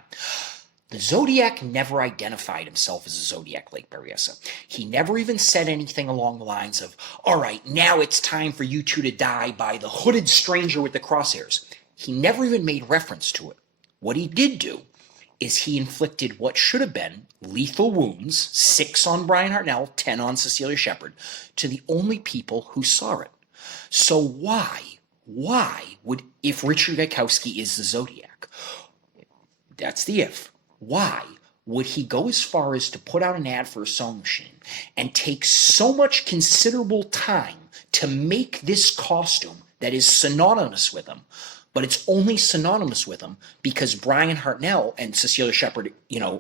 The Zodiac never identified himself as a Zodiac, Lake Berryessa. He never even said anything along the lines of, all right, now it's time for you two to die by the hooded stranger with the crosshairs. He never even made reference to it. What he did do is he inflicted what should have been lethal wounds, 6 on Brian Hartnell, 10 on Cecilia Shepard, to the only people who saw it. So why would, if Richard Gaikowski is the Zodiac, that's the if, why would he go as far as to put out an ad for a sewing machine and take so much considerable time to make this costume that is synonymous with him? But it's only synonymous with him because Brian Hartnell and Cecilia Shepard,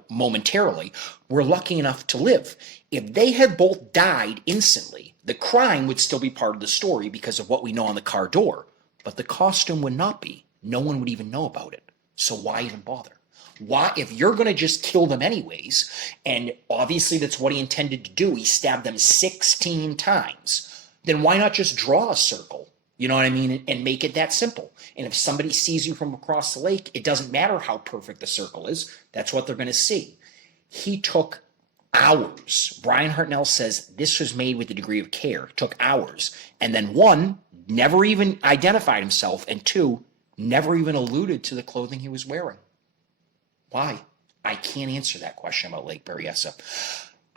momentarily, were lucky enough to live. If they had both died instantly, the crime would still be part of the story because of what we know on the car door. But the costume would not be. No one would even know about it. So why even bother? Why, if you're going to just kill them anyways, and obviously that's what he intended to do, he stabbed them 16 times, then why not just draw a circle, you know what I mean, and make it that simple? And if somebody sees you from across the lake, it doesn't matter how perfect the circle is, that's what they're going to see. He took hours. Brian Hartnell says this was made with a degree of care. It took hours. And then 1, never even identified himself, and 2, never even alluded to the clothing he was wearing. Why? I can't answer that question about Lake Berryessa.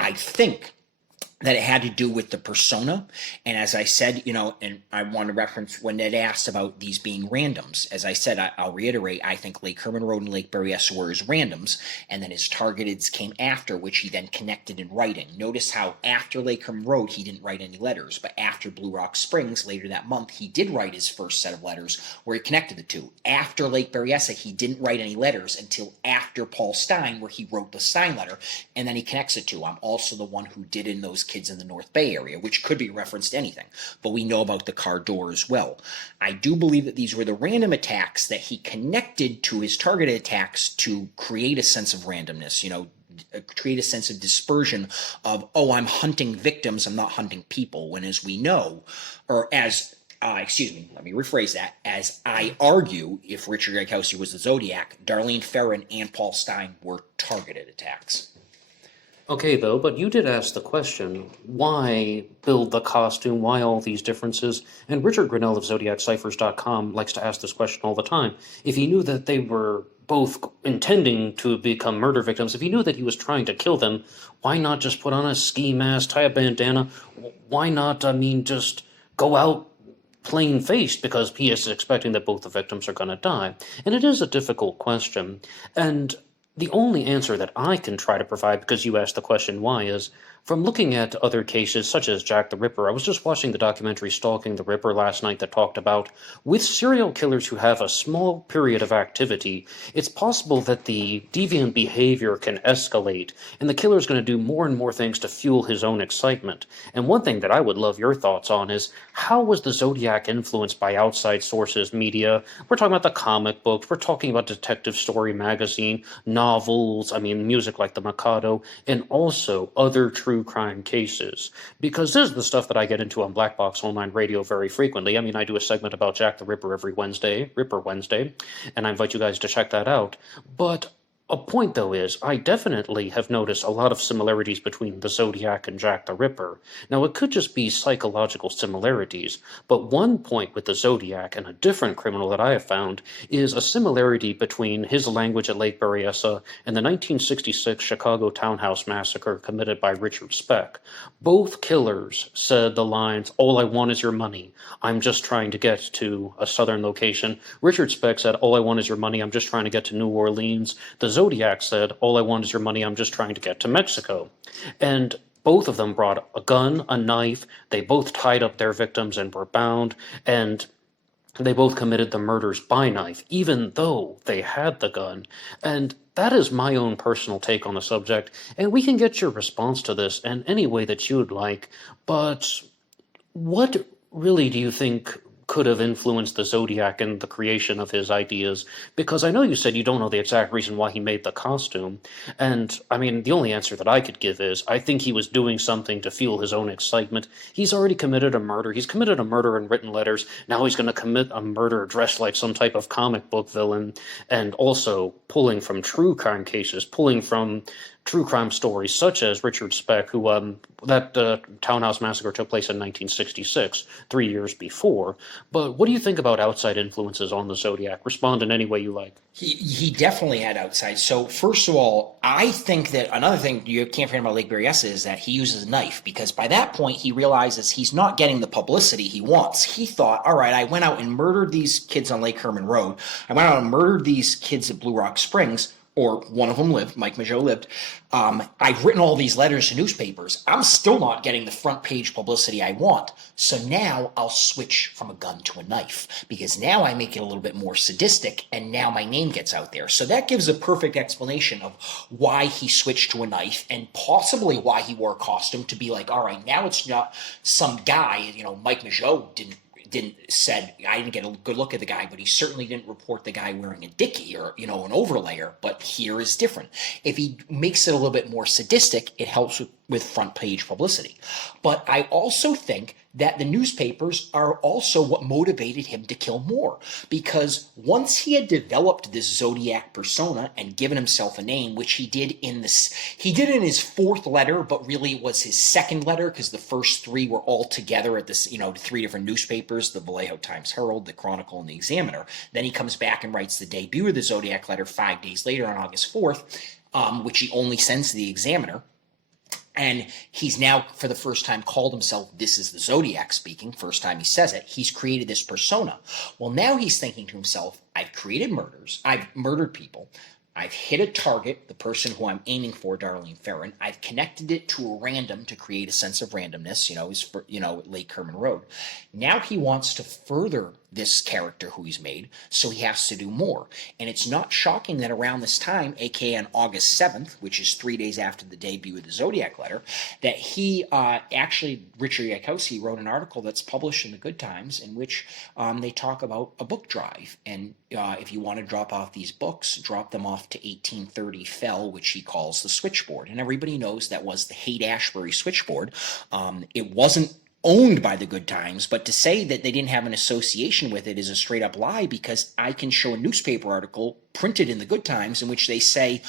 I think that it had to do with the persona. And as I said, and I want to reference when Ned asked about these being randoms. As I said, I'll reiterate, I think Lake Herman Road and Lake Berryessa were his randoms, and then his targeteds came after, which he then connected in writing. Notice how after Lake Herman Road, he didn't write any letters, but after Blue Rock Springs, later that month, he did write his first set of letters where he connected the two. After Lake Berryessa, he didn't write any letters until after Paul Stein, where he wrote the Stein letter, and then he connects it to, I'm also the one who did in those kids in the North Bay area, which could be referenced to anything, but we know about the car door as well. I do believe that these were the random attacks that he connected to his targeted attacks to create a sense of randomness, create a sense of dispersion of, oh, I'm hunting victims, I'm not hunting people, when as we know, or as let me rephrase that. As I argue, if Richard Gaikowski was the Zodiac, Darlene, Ferrin, and Paul Stein were targeted attacks. Okay, though, but you did ask the question, why build the costume, why all these differences? And Richard Grinnell of ZodiacCiphers.com likes to ask this question all the time. If he knew that they were both intending to become murder victims, if he knew that he was trying to kill them, why not just put on a ski mask, tie a bandana? Why not, just go out plain-faced, because he is expecting that both the victims are going to die? And it is a difficult question. And the only answer that I can try to provide, because you asked the question why, is from looking at other cases such as Jack the Ripper. I was just watching the documentary Stalking the Ripper last night that talked about with serial killers who have a small period of activity, it's possible that the deviant behavior can escalate and the killer is going to do more and more things to fuel his own excitement. And one thing that I would love your thoughts on is, how was the Zodiac influenced by outside sources, media? We're talking about the comic books, we're talking about Detective Story magazine, novels, music like The Mikado, and also other true crime cases. Because this is the stuff that I get into on Black Box Online Radio very frequently. I do a segment about Jack the Ripper every Wednesday, Ripper Wednesday, and I invite you guys to check that out. But a point, though, is I definitely have noticed a lot of similarities between the Zodiac and Jack the Ripper. Now, it could just be psychological similarities, but one point with the Zodiac and a different criminal that I have found is a similarity between his language at Lake Berryessa and the 1966 Chicago townhouse massacre committed by Richard Speck. Both killers said the lines, "All I want is your money. I'm just trying to get to a southern location." Richard Speck said, "All I want is your money. I'm just trying to get to New Orleans." The Zodiac said, "All I want is your money. I'm just trying to get to Mexico." And both of them brought a gun, a knife. They both tied up their victims and were bound. And they both committed the murders by knife, even though they had the gun. And that is my own personal take on the subject. And we can get your response to this in any way that you would like. But what really do you think could have influenced the Zodiac in the creation of his ideas? Because I know you said you don't know the exact reason why he made the costume. And, the only answer that I could give is, I think he was doing something to fuel his own excitement. He's already committed a murder. He's committed a murder in written letters. Now he's going to commit a murder dressed like some type of comic book villain, and also pulling from true crime cases, pulling from true crime stories such as Richard Speck, who that townhouse massacre took place in 1966, 3 years before. But what do you think about outside influences on the Zodiac? Respond in any way you like. He definitely had outside. So first of all, I think that another thing you can't forget about Lake Berryessa is that he uses a knife, because by that point he realizes he's not getting the publicity he wants. He thought, all right, I went out and murdered these kids on Lake Herman Road. I went out and murdered these kids at Blue Rock Springs. Or one of them lived, Mike Mageau lived. I've written all these letters to newspapers. I'm still not getting the front page publicity I want. So now I'll switch from a gun to a knife, because now I make it a little bit more sadistic, and now my name gets out there. So that gives a perfect explanation of why he switched to a knife, and possibly why he wore a costume, to be like, all right, now it's not some guy, Mike Mageau said, I didn't get a good look at the guy, but he certainly didn't report the guy wearing a dickie or, an overlayer. But here is different. If he makes it a little bit more sadistic, it helps with front page publicity. But I also think that the newspapers are also what motivated him to kill more, because once he had developed this Zodiac persona and given himself a name, which he did in his fourth letter, but really it was his second letter, because the first three were all together at this, three different newspapers, the Vallejo Times-Herald, the Chronicle, and the Examiner. Then he comes back and writes the debut of the Zodiac letter 5 days later on August 4th, which he only sends to the Examiner. And he's now, for the first time, called himself, this is the Zodiac speaking, first time he says it. He's created this persona. Well, now he's thinking to himself, I've created murders, I've murdered people, I've hit a target, the person who I'm aiming for, Darlene Ferrin. I've connected it to a random to create a sense of randomness, Lake Kerman Road. Now he wants to further this character who he's made, so he has to do more. And it's not shocking that around this time, aka on August 7th, which is 3 days after the debut of the Zodiac letter, that he Richard Gaikowski wrote an article that's published in the Good Times in which they talk about a book drive. And if you want to drop off these books, drop them off to 1830 Fell, which he calls the switchboard. And everybody knows that was the Haight-Ashbury switchboard. It wasn't owned by the Good Times, but to say that they didn't have an association with it is a straight up lie, because I can show a newspaper article printed in the Good Times in which they say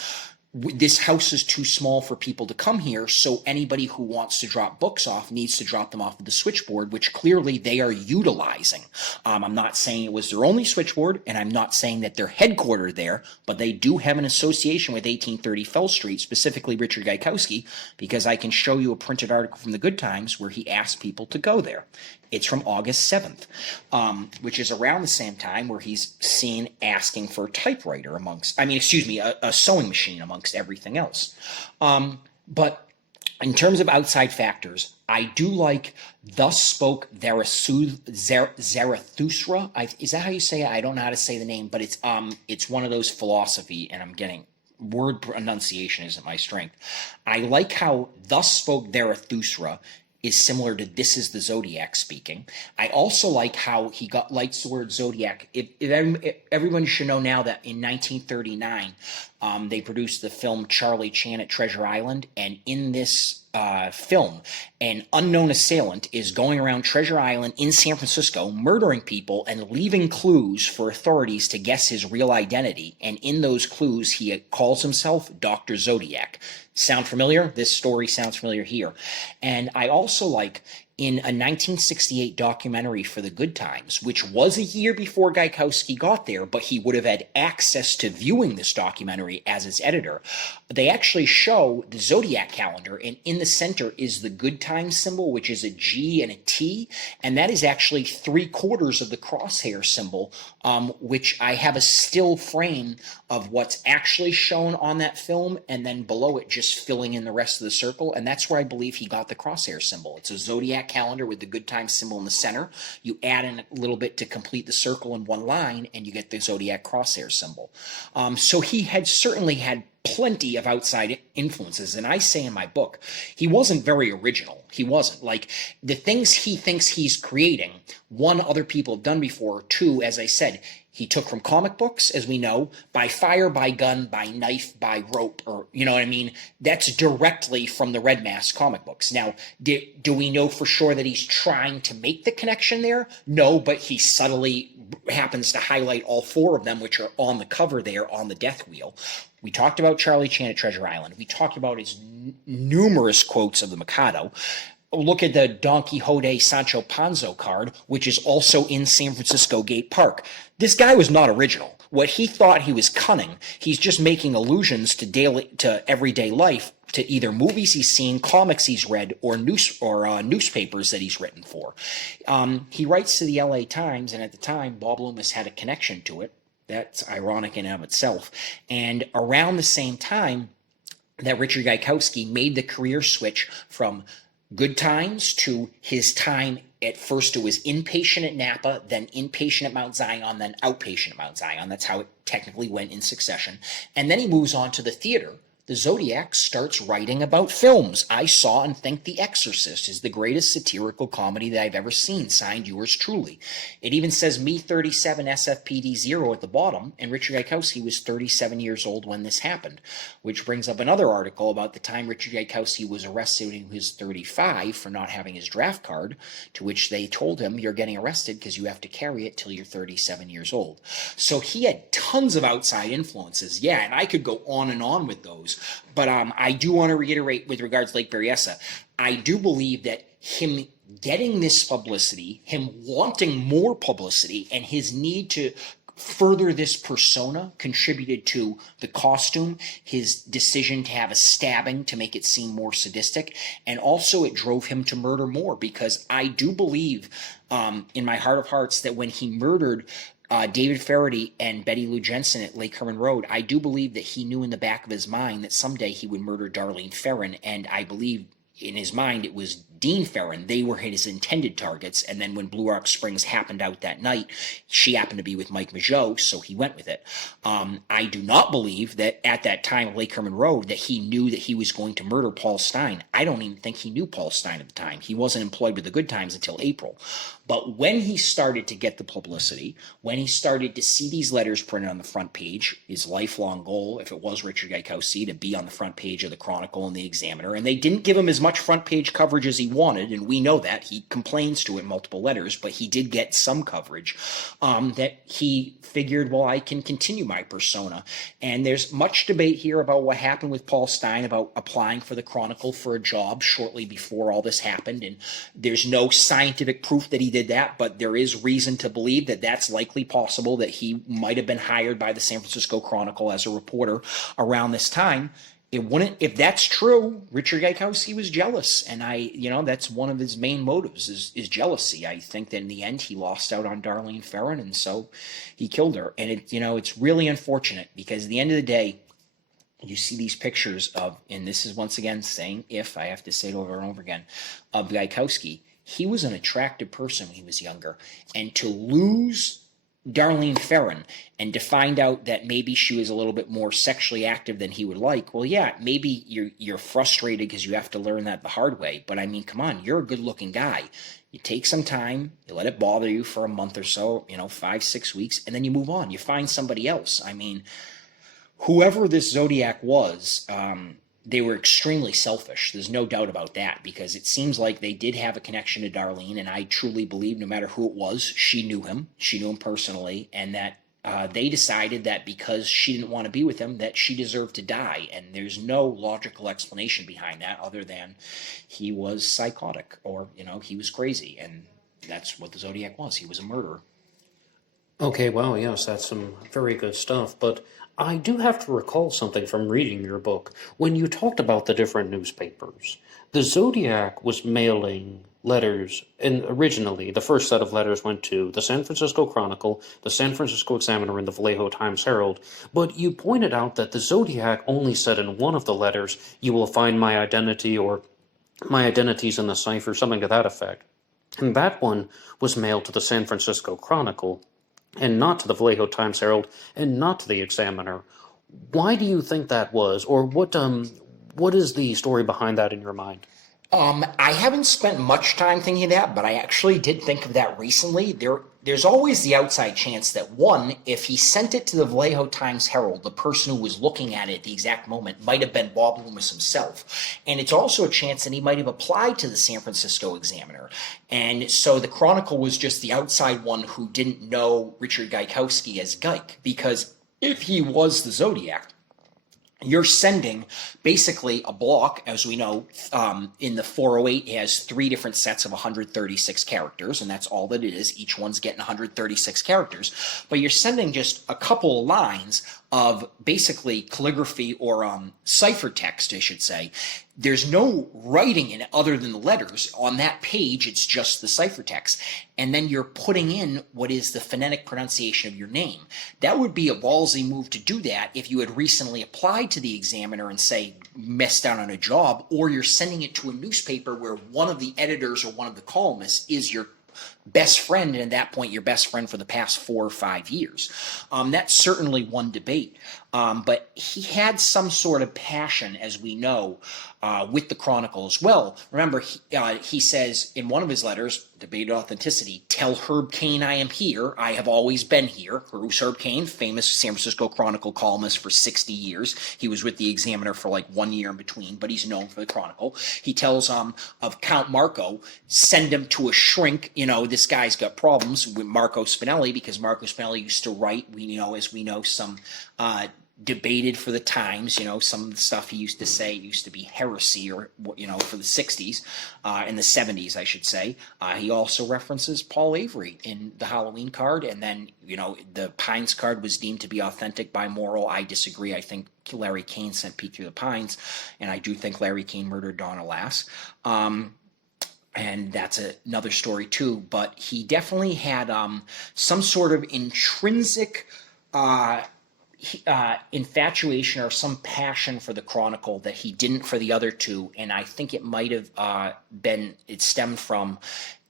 this house is too small for people to come here, so anybody who wants to drop books off needs to drop them off at the switchboard, which clearly they are utilizing. I'm not saying it was their only switchboard, and I'm not saying that they're headquartered there, but they do have an association with 1830 Fell Street, specifically Richard Gaikowski, because I can show you a printed article from the Good Times where he asked people to go there. It's from August 7th, which is around the same time where he's seen asking for a typewriter a sewing machine amongst everything else. But in terms of outside factors, I do like Thus Spoke Zarathustra. Is that how you say it? I don't know how to say the name, but it's one of those philosophy, and I'm getting word pronunciation isn't my strength. I like how Thus Spoke Zarathustra is similar to This is the Zodiac speaking. I also like how he likes the word Zodiac. Everyone should know now that in 1939, they produced the film Charlie Chan at Treasure Island, and in this film, an unknown assailant is going around Treasure Island in San Francisco, murdering people and leaving clues for authorities to guess his real identity. And in those clues, he calls himself Dr. Zodiac. Sound familiar? This story sounds familiar here. And I also like in a 1968 documentary for the Good Times, which was a year before Gaikowski got there, but he would have had access to viewing this documentary as its editor. They actually show the Zodiac calendar, and in the center is the Good Times symbol, which is a G and a T, and that is actually 3/4 of the crosshair symbol, which I have a still frame of what's actually shown on that film, and then below it just filling in the rest of the circle, and that's where I believe he got the crosshair symbol. It's a Zodiac calendar with the Good Times symbol in the center. You add in a little bit to complete the circle in one line, and you get the Zodiac crosshair symbol. So he had certainly had plenty of outside influences, and I say in my book, he wasn't very original. He wasn't. Like, the things he thinks he's creating, one, other people have done before, two, as I said, he took from comic books, as we know, by fire, by gun, by knife, by rope, or, you know what I mean? That's directly from the Red Mask comic books. Now, do we know for sure that he's trying to make the connection there? No, but he subtly happens to highlight all four of them, which are on the cover there on the death wheel. We talked about Charlie Chan at Treasure Island. We talked about his numerous quotes of the Mikado. Look at the Don Quixote Sancho Panza card, which is also in San Francisco Gate Park. This guy was not original. What he thought he was cunning, he's just making allusions to everyday life, to either movies he's seen, comics he's read, or newspapers that he's written for. He writes to the LA Times, and at the time, Bob Loomis had a connection to it. That's ironic in and of itself. And around the same time that Richard Gaikowski made the career switch from Good Times to his time, at first it was inpatient at Napa, then inpatient at Mount Zion, then outpatient at Mount Zion. That's how it technically went in succession. And then he moves on to the theater. The Zodiac starts writing about films. I saw and think The Exorcist is the greatest satirical comedy that I've ever seen, signed yours truly. It even says Me 37 SFPD 0 at the bottom, and Richard Gaikowski was 37 years old when this happened, which brings up another article about the time Richard Gaikowski was arrested when he was 35 for not having his draft card, to which they told him, you're getting arrested because you have to carry it till you're 37 years old. So he had tons of outside influences, yeah, and I could go on and on with those. But I do want to reiterate with regards to Lake Berryessa, I do believe that him getting this publicity, him wanting more publicity, and his need to further this persona contributed to the costume, his decision to have a stabbing to make it seem more sadistic, and also it drove him to murder more, because I do believe in my heart of hearts that when he murdered David Faraday and Betty Lou Jensen at Lake Herman Road, I do believe that he knew in the back of his mind that someday he would murder Darlene Ferrin, and I believe in his mind it was Dean Ferrin. They were his intended targets, and then when Blue Rock Springs happened out that night, she happened to be with Mike Mageau, so he went with it. I do not believe that at that time of Lake Herman Road that he knew that he was going to murder Paul Stein. I don't even think he knew Paul Stein at the time. He wasn't employed with the Good Times until April. But when he started to get the publicity, when he started to see these letters printed on the front page, his lifelong goal, if it was Richard Gaikowski, to be on the front page of the Chronicle and the Examiner, and they didn't give him as much front page coverage as he wanted, and we know that. He complains to it in multiple letters, but he did get some coverage, that he figured, well, I can continue my persona. And there's much debate here about what happened with Paul Stein about applying for the Chronicle for a job shortly before all this happened, and there's no scientific proof that he did that, but there is reason to believe that that's likely possible, that he might have been hired by the San Francisco Chronicle as a reporter around this time. It wouldn't, if that's true, Richard Gaikowski was jealous, and that's one of his main motives is jealousy. I think that in the end he lost out on Darlene Ferrin, and so he killed her. And it's really unfortunate, because at the end of the day, you see these pictures of, and this is once again saying if, I have to say it over and over again, of Gaikowski. He was an attractive person when he was younger, and to lose Darlene Ferrin and to find out that maybe she was a little bit more sexually active than he would like, well, yeah, maybe you're frustrated because you have to learn that the hard way. But I mean, come on, you're a good-looking guy. You take some time, you let it bother you for a month or so, 5-6 weeks, and then you move on. You find somebody else. I mean, whoever this Zodiac was, they were extremely selfish. There's no doubt about that, because it seems like they did have a connection to Darlene, and I truly believe no matter who it was, she knew him personally, and that they decided that because she didn't want to be with him, that she deserved to die. And there's no logical explanation behind that other than he was psychotic, or, he was crazy, and that's what the Zodiac was. He was a murderer. Okay, well, yes, that's some very good stuff, but I do have to recall something from reading your book. When you talked about the different newspapers, the Zodiac was mailing letters, and originally the first set of letters went to the San Francisco Chronicle, the San Francisco Examiner, and the Vallejo Times-Herald, but you pointed out that the Zodiac only said in one of the letters, "You will find my identity," or "My identity's in the cipher," something to that effect. And that one was mailed to the San Francisco Chronicle, and not to the Vallejo Times-Herald, and not to the Examiner. Why do you think that was, or what is the story behind that in your mind? I haven't spent much time thinking of that, but I actually did think of that recently. There's always the outside chance that, one, if he sent it to the Vallejo Times-Herald, the person who was looking at it at the exact moment might have been Bob Loomis himself. And it's also a chance that he might have applied to the San Francisco Examiner. And so the Chronicle was just the outside one who didn't know Richard Gaikowski as Gaik, because if he was the Zodiac, you're sending basically a block, as we know, in the 408, it has 3 different sets of 136 characters, and that's all that it is. Each one's getting 136 characters. But you're sending just a couple of lines of basically calligraphy or ciphertext, I should say. There's no writing in it other than the letters. On that page, it's just the ciphertext. And then you're putting in what is the phonetic pronunciation of your name. That would be a ballsy move to do that if you had recently applied to the Examiner and, say, missed out on a job, or you're sending it to a newspaper where one of the editors or one of the columnists is your best friend, and at that point your best friend for the past 4 or 5 years. That's certainly one debate. But he had some sort of passion, as we know, with the Chronicle as well. Remember, he says in one of his letters, debated authenticity, "Tell Herb Caen I am here. I have always been here." Who's Herb Caen? Famous San Francisco Chronicle columnist for 60 years. He was with the Examiner for like 1 year in between, but he's known for the Chronicle. He tells of Count Marco, send him to a shrink. This guy's got problems with Marco Spinelli, because Marco Spinelli used to write, as we know, some debated for the times. Some of the stuff he used to say used to be heresy, or for the 60s, in the 70s, I should say. He also references Paul Avery in the Halloween card, and then the Pines card was deemed to be authentic by Morrow. I disagree. I think Larry Kane sent Pete through the Pines, and I do think Larry Kane murdered Donna Lass. And that's another story too. But he definitely had some sort of intrinsic infatuation or some passion for the Chronicle that he didn't for the other two. And I think it might have it stemmed from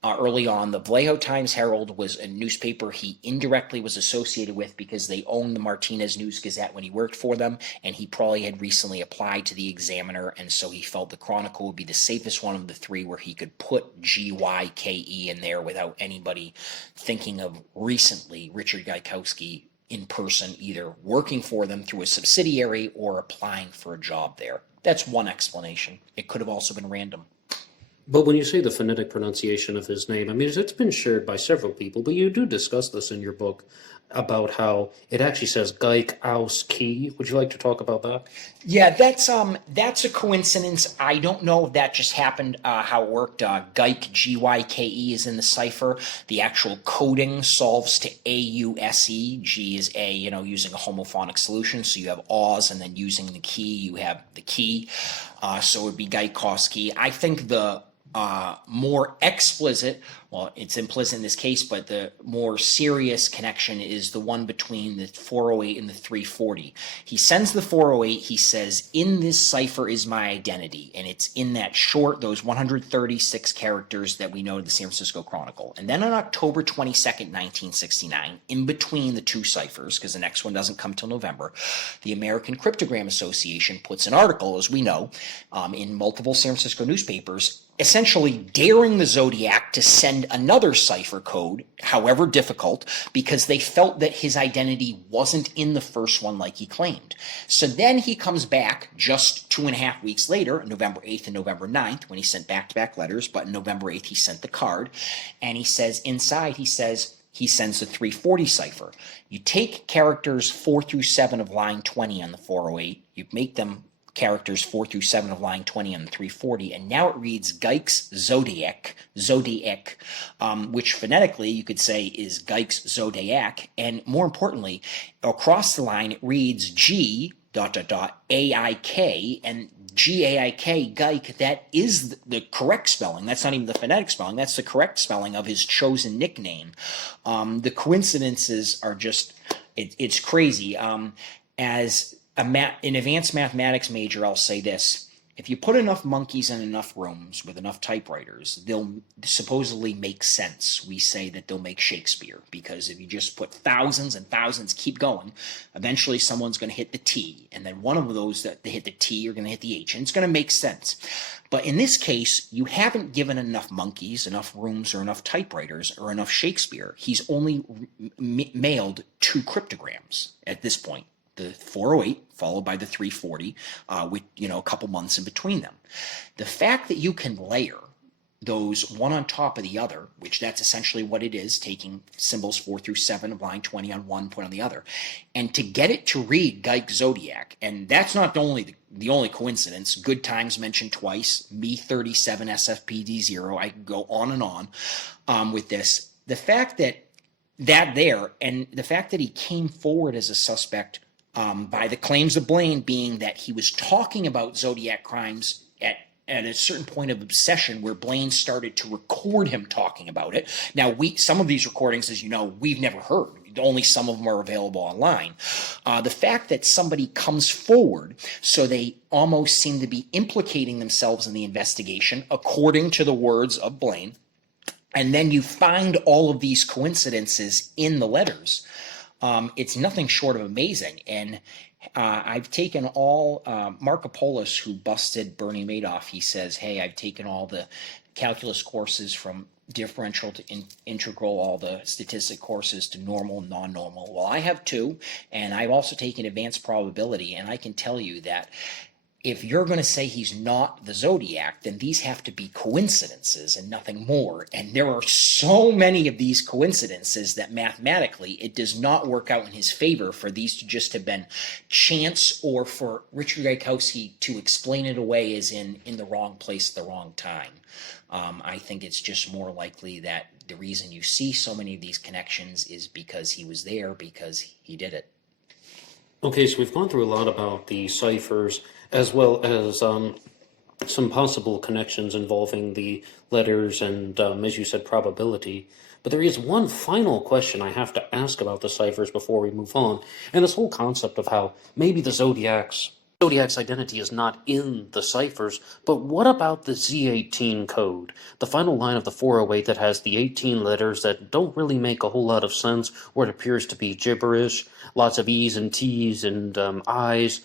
early on. The Vallejo Times-Herald was a newspaper he indirectly was associated with because they owned the Martinez News-Gazette when he worked for them, and he probably had recently applied to the Examiner, and so he felt the Chronicle would be the safest one of the three where he could put GYKE in there without anybody thinking of recently Richard Gaikowski in person, either working for them through a subsidiary or applying for a job there. That's one explanation. It could have also been random. But when you say the phonetic pronunciation of his name, I mean, it's been shared by several people, but you do discuss this in your book about how it actually says Gaikowski. Would you like to talk about that? Yeah, that's a coincidence. I don't know if that just happened, how it worked. Gaik, G-Y-K-E, is in the cipher. The actual coding solves to A-U-S-E. G is A, using a homophonic solution. So you have Oz, and then using the key, you have the key. So it would be Gaikowski. I think the more explicit, well, it's implicit in this case, but the more serious connection is the one between the 408 and the 340. He sends the 408, he says, "In this cipher is my identity," and it's in that short, those 136 characters that we know of the San Francisco Chronicle. And then on October 22nd, 1969, in between the two ciphers, because the next one doesn't come till November, the American Cryptogram Association puts an article, as we know, in multiple San Francisco newspapers, essentially daring the Zodiac to send another cipher code, however difficult, because they felt that his identity wasn't in the first one like he claimed. So then he comes back just 2.5 weeks later, November 8th and November 9th, when he sent back-to-back letters, but November 8th he sent the card, and he says inside, he sends the 340 cipher. You take characters 4 through 7 of line 20 on the 408, you make them characters 4 through 7 of line 20 on the 340, and now it reads Geik's Zodiac, which phonetically you could say is Geik's Zodiac, and more importantly, across the line it reads G AIK, and GAIK, Gaik, that is the correct spelling. That's not even the phonetic spelling, that's the correct spelling of his chosen nickname. The coincidences are just, it's crazy. As an advanced mathematics major, I'll say this. If you put enough monkeys in enough rooms with enough typewriters, they'll supposedly make sense. We say that they'll make Shakespeare, because if you just put thousands and thousands, keep going, eventually someone's going to hit the T, and then one of those that they hit the T are going to hit the H, and it's going to make sense. But in this case, you haven't given enough monkeys, enough rooms, or enough typewriters, or enough Shakespeare. He's only mailed 2 cryptograms at this point. The 408 followed by the 340 with a couple months in between them. The fact that you can layer those one on top of the other, which that's essentially what it is, taking symbols 4 through 7 of line 20 on one, put on the other, and to get it to read Geik Zodiac, and that's not the only coincidence. Good Times mentioned twice, Me 37 SFPD0. I could go on and on with this. The fact that there, and the fact that he came forward as a suspect by the claims of Blaine being that he was talking about Zodiac crimes at a certain point of obsession where Blaine started to record him talking about it. Now, some of these recordings, as you know, we've never heard. Only some of them are available online. The fact that somebody comes forward, so they almost seem to be implicating themselves in the investigation, according to the words of Blaine, and then you find all of these coincidences in the letters. It's nothing short of amazing. And I've taken all, Marco Polis, who busted Bernie Madoff, he says, hey, I've taken all the calculus courses from differential to integral, all the statistic courses to normal and non-normal. Well, I have too, and I've also taken advanced probability, and I can tell you that if you're going to say he's not the Zodiac, then these have to be coincidences and nothing more. And there are so many of these coincidences that mathematically it does not work out in his favor for these to just have been chance, or for Richard Gaikowski to explain it away as in the wrong place at the wrong time. I think it's just more likely that the reason you see so many of these connections is because he was there, because he did it. Okay, so we've gone through a lot about the ciphers, as well as some possible connections involving the letters and, as you said, probability. But there is one final question I have to ask about the ciphers before we move on, and this whole concept of how maybe the Zodiac's identity is not in the ciphers, but what about the Z18 code, the final line of the 408 that has the 18 letters that don't really make a whole lot of sense, or it appears to be gibberish, lots of E's and T's and I's?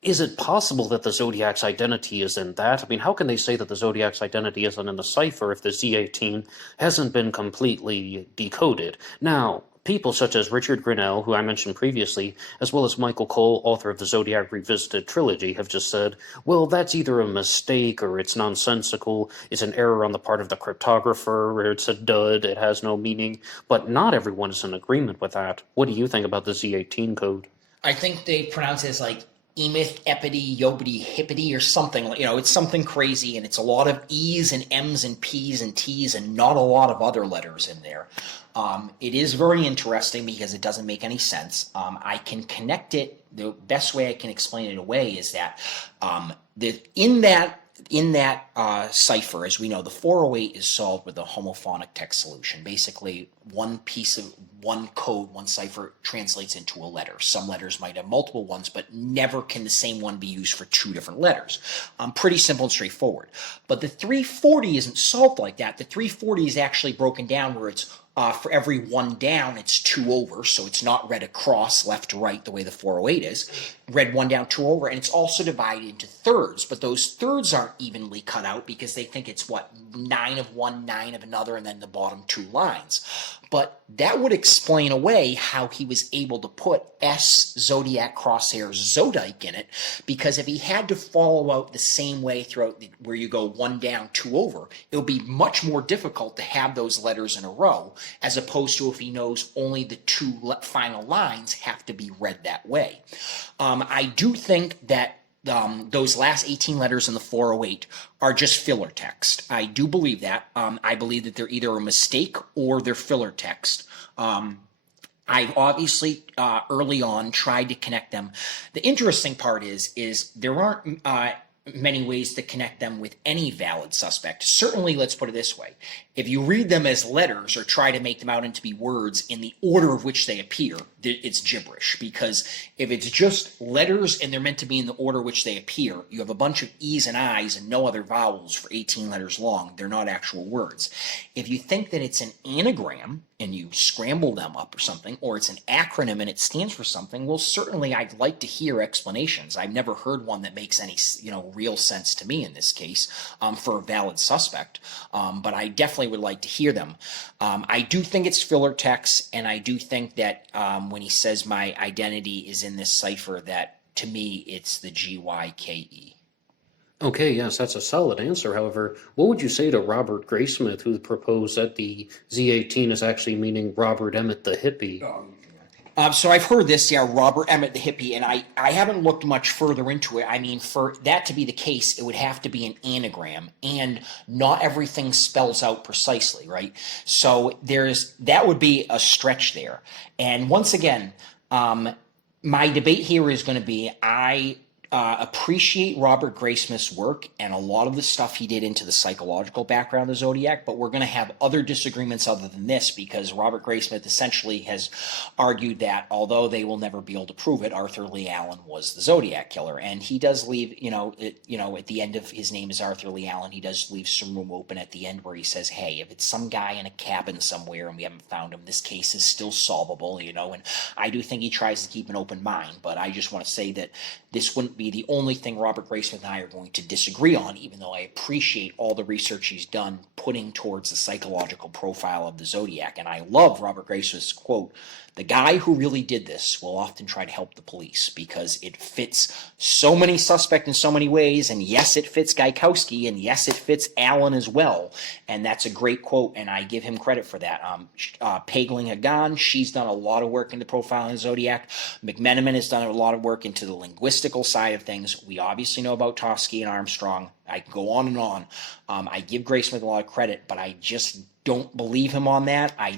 Is it possible that the Zodiac's identity is in that? I mean, how can they say that the Zodiac's identity isn't in the cipher if the Z18 hasn't been completely decoded? Now, people such as Richard Grinnell, who I mentioned previously, as well as Michael Cole, author of the Zodiac Revisited trilogy, have just said, well, that's either a mistake or it's nonsensical, it's an error on the part of the cryptographer, or it's a dud, it has no meaning. But not everyone is in agreement with that. What do you think about the Z18 code? I think they pronounce it as like emith, epity, yobity, hippity, or something. It's something crazy, and it's a lot of E's and M's and P's and T's and not a lot of other letters in there. It is very interesting because it doesn't make any sense. I can connect it. The best way I can explain it away is that in that cipher, as we know, the 408 is solved with a homophonic text solution. Basically, one code, one cipher translates into a letter. Some letters might have multiple ones, but never can the same one be used for two different letters. Pretty simple and straightforward. But the 340 isn't solved like that. The 340 is actually broken down where it's for every one down, it's two over, so it's not read across left to right the way the 408 is. Read one down, two over, and it's also divided into thirds, but those thirds aren't evenly cut out because they think it's 9 of one, 9 of another, and then the bottom two lines. But that would explain away how he was able to put S Zodiac crosshair Zodiac in it, because if he had to follow out the same way throughout where you go one down, two over, it would be much more difficult to have those letters in a row, as opposed to if he knows only the two final lines have to be read that way. I do think that those last 18 letters in the 408 are just filler text. I do believe that. I believe that they're either a mistake or they're filler text. I obviously early on tried to connect them. The interesting part is there aren't many ways to connect them with any valid suspect. Certainly, let's put it this way. If you read them as letters or try to make them out into be words in the order of which they appear, it's gibberish. Because if it's just letters and they're meant to be in the order which they appear, you have a bunch of E's and I's and no other vowels for 18 letters long. They're not actual words. If you think that it's an anagram and you scramble them up or something, or it's an acronym and it stands for something, well, certainly I'd like to hear explanations. I've never heard one that makes any, real sense to me in this case for a valid suspect, but I definitely would like to hear them. I do think it's filler text, and I do think that when he says my identity is in this cipher, that to me it's the GYKE. Okay, yes, that's a solid answer. However, what would you say to Robert Graysmith, who proposed that the Z18 is actually meaning Robert Emmett the hippie? So I've heard this, Robert Emmett the hippie, and I haven't looked much further into it. I mean, for that to be the case, it would have to be an anagram, and not everything spells out precisely, right? So that would be a stretch there. And once again, my debate here is going to be, I appreciate Robert Graysmith's work and a lot of the stuff he did into the psychological background of the Zodiac, but we're going to have other disagreements other than this, because Robert Graysmith essentially has argued that although they will never be able to prove it, Arthur Lee Allen was the Zodiac killer. And he does leave, at the end of his name is Arthur Lee Allen, he does leave some room open at the end where he says, hey, if it's some guy in a cabin somewhere and we haven't found him, this case is still solvable, and I do think he tries to keep an open mind, but I just want to say that this one, be the only thing Robert Graysmith and I are going to disagree on, even though I appreciate all the research he's done putting towards the psychological profile of the Zodiac. And I love Robert Graysmith's quote, "The guy who really did this will often try to help the police because it fits so many suspects in so many ways. And yes, it fits Gaikowski, and yes, it fits Allen as well." And that's a great quote, and I give him credit for that. Pagling Hagan, she's done a lot of work into profiling the Zodiac. McMenamin has done a lot of work into the linguistical side of things. We obviously know about Toschi and Armstrong. I can go on and on. I give Graysmith a lot of credit, but I just don't believe him on that. I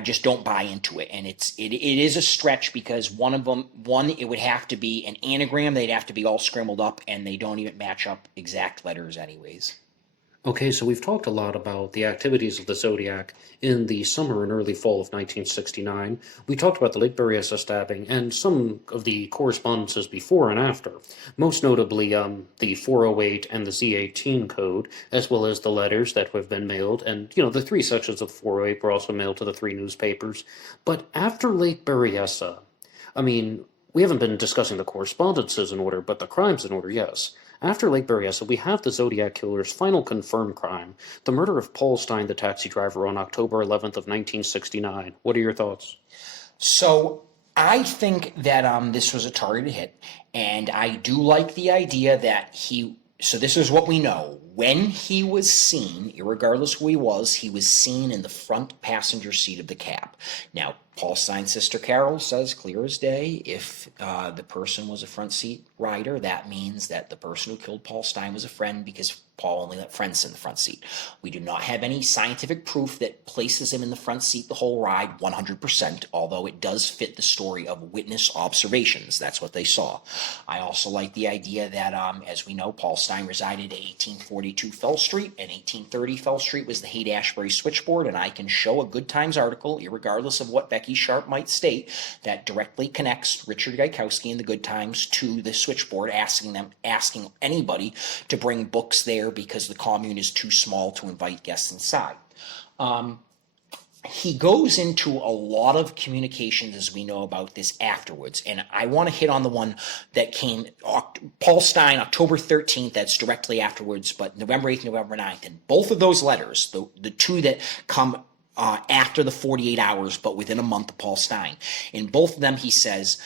just don't buy into it. And it is a stretch because it would have to be an anagram. They'd have to be all scrambled up, and they don't even match up exact letters anyways. Okay, so we've talked a lot about the activities of the Zodiac in the summer and early fall of 1969. We talked about the Lake Berryessa stabbing and some of the correspondences before and after, most notably the 408 and the Z18 code, as well as the letters that have been mailed. And, the 3 sections of 408 were also mailed to the 3 newspapers. But after Lake Berryessa, we haven't been discussing the correspondences in order, but the crimes in order, yes. After Lake Berryessa, we have the Zodiac killer's final confirmed crime, the murder of Paul Stine, the taxi driver, on October 11th of 1969. What are your thoughts? So I think that this was a targeted hit, and I do like the idea that so this is what we know. When he was seen, irregardless who he was seen in the front passenger seat of the cab. Now, Paul Stine's sister Carol says clear as day, if the person was a front seat rider, that means that the person who killed Paul Stine was a friend because Paul only let friends in the front seat. We do not have any scientific proof that places him in the front seat the whole ride 100%, although it does fit the story of witness observations. That's what they saw. I also like the idea that, as we know, Paul Stine resided at 1842 Fell Street, and 1830 Fell Street was the Haight-Ashbury switchboard, and I can show a Good Times article, irregardless of what Becky Sharp might state, that directly connects Richard Gaikowski and the Good Times to the switchboard, asking anybody to bring books there because the commune is too small to invite guests inside. He goes into a lot of communications, as we know about this afterwards, and I want to hit on the one that came, Paul Stine, October 13th, that's directly afterwards, but November 8th, November 9th, and both of those letters, the 2 that come after the 48 hours, but within a month of Paul Stine, in both of them he says,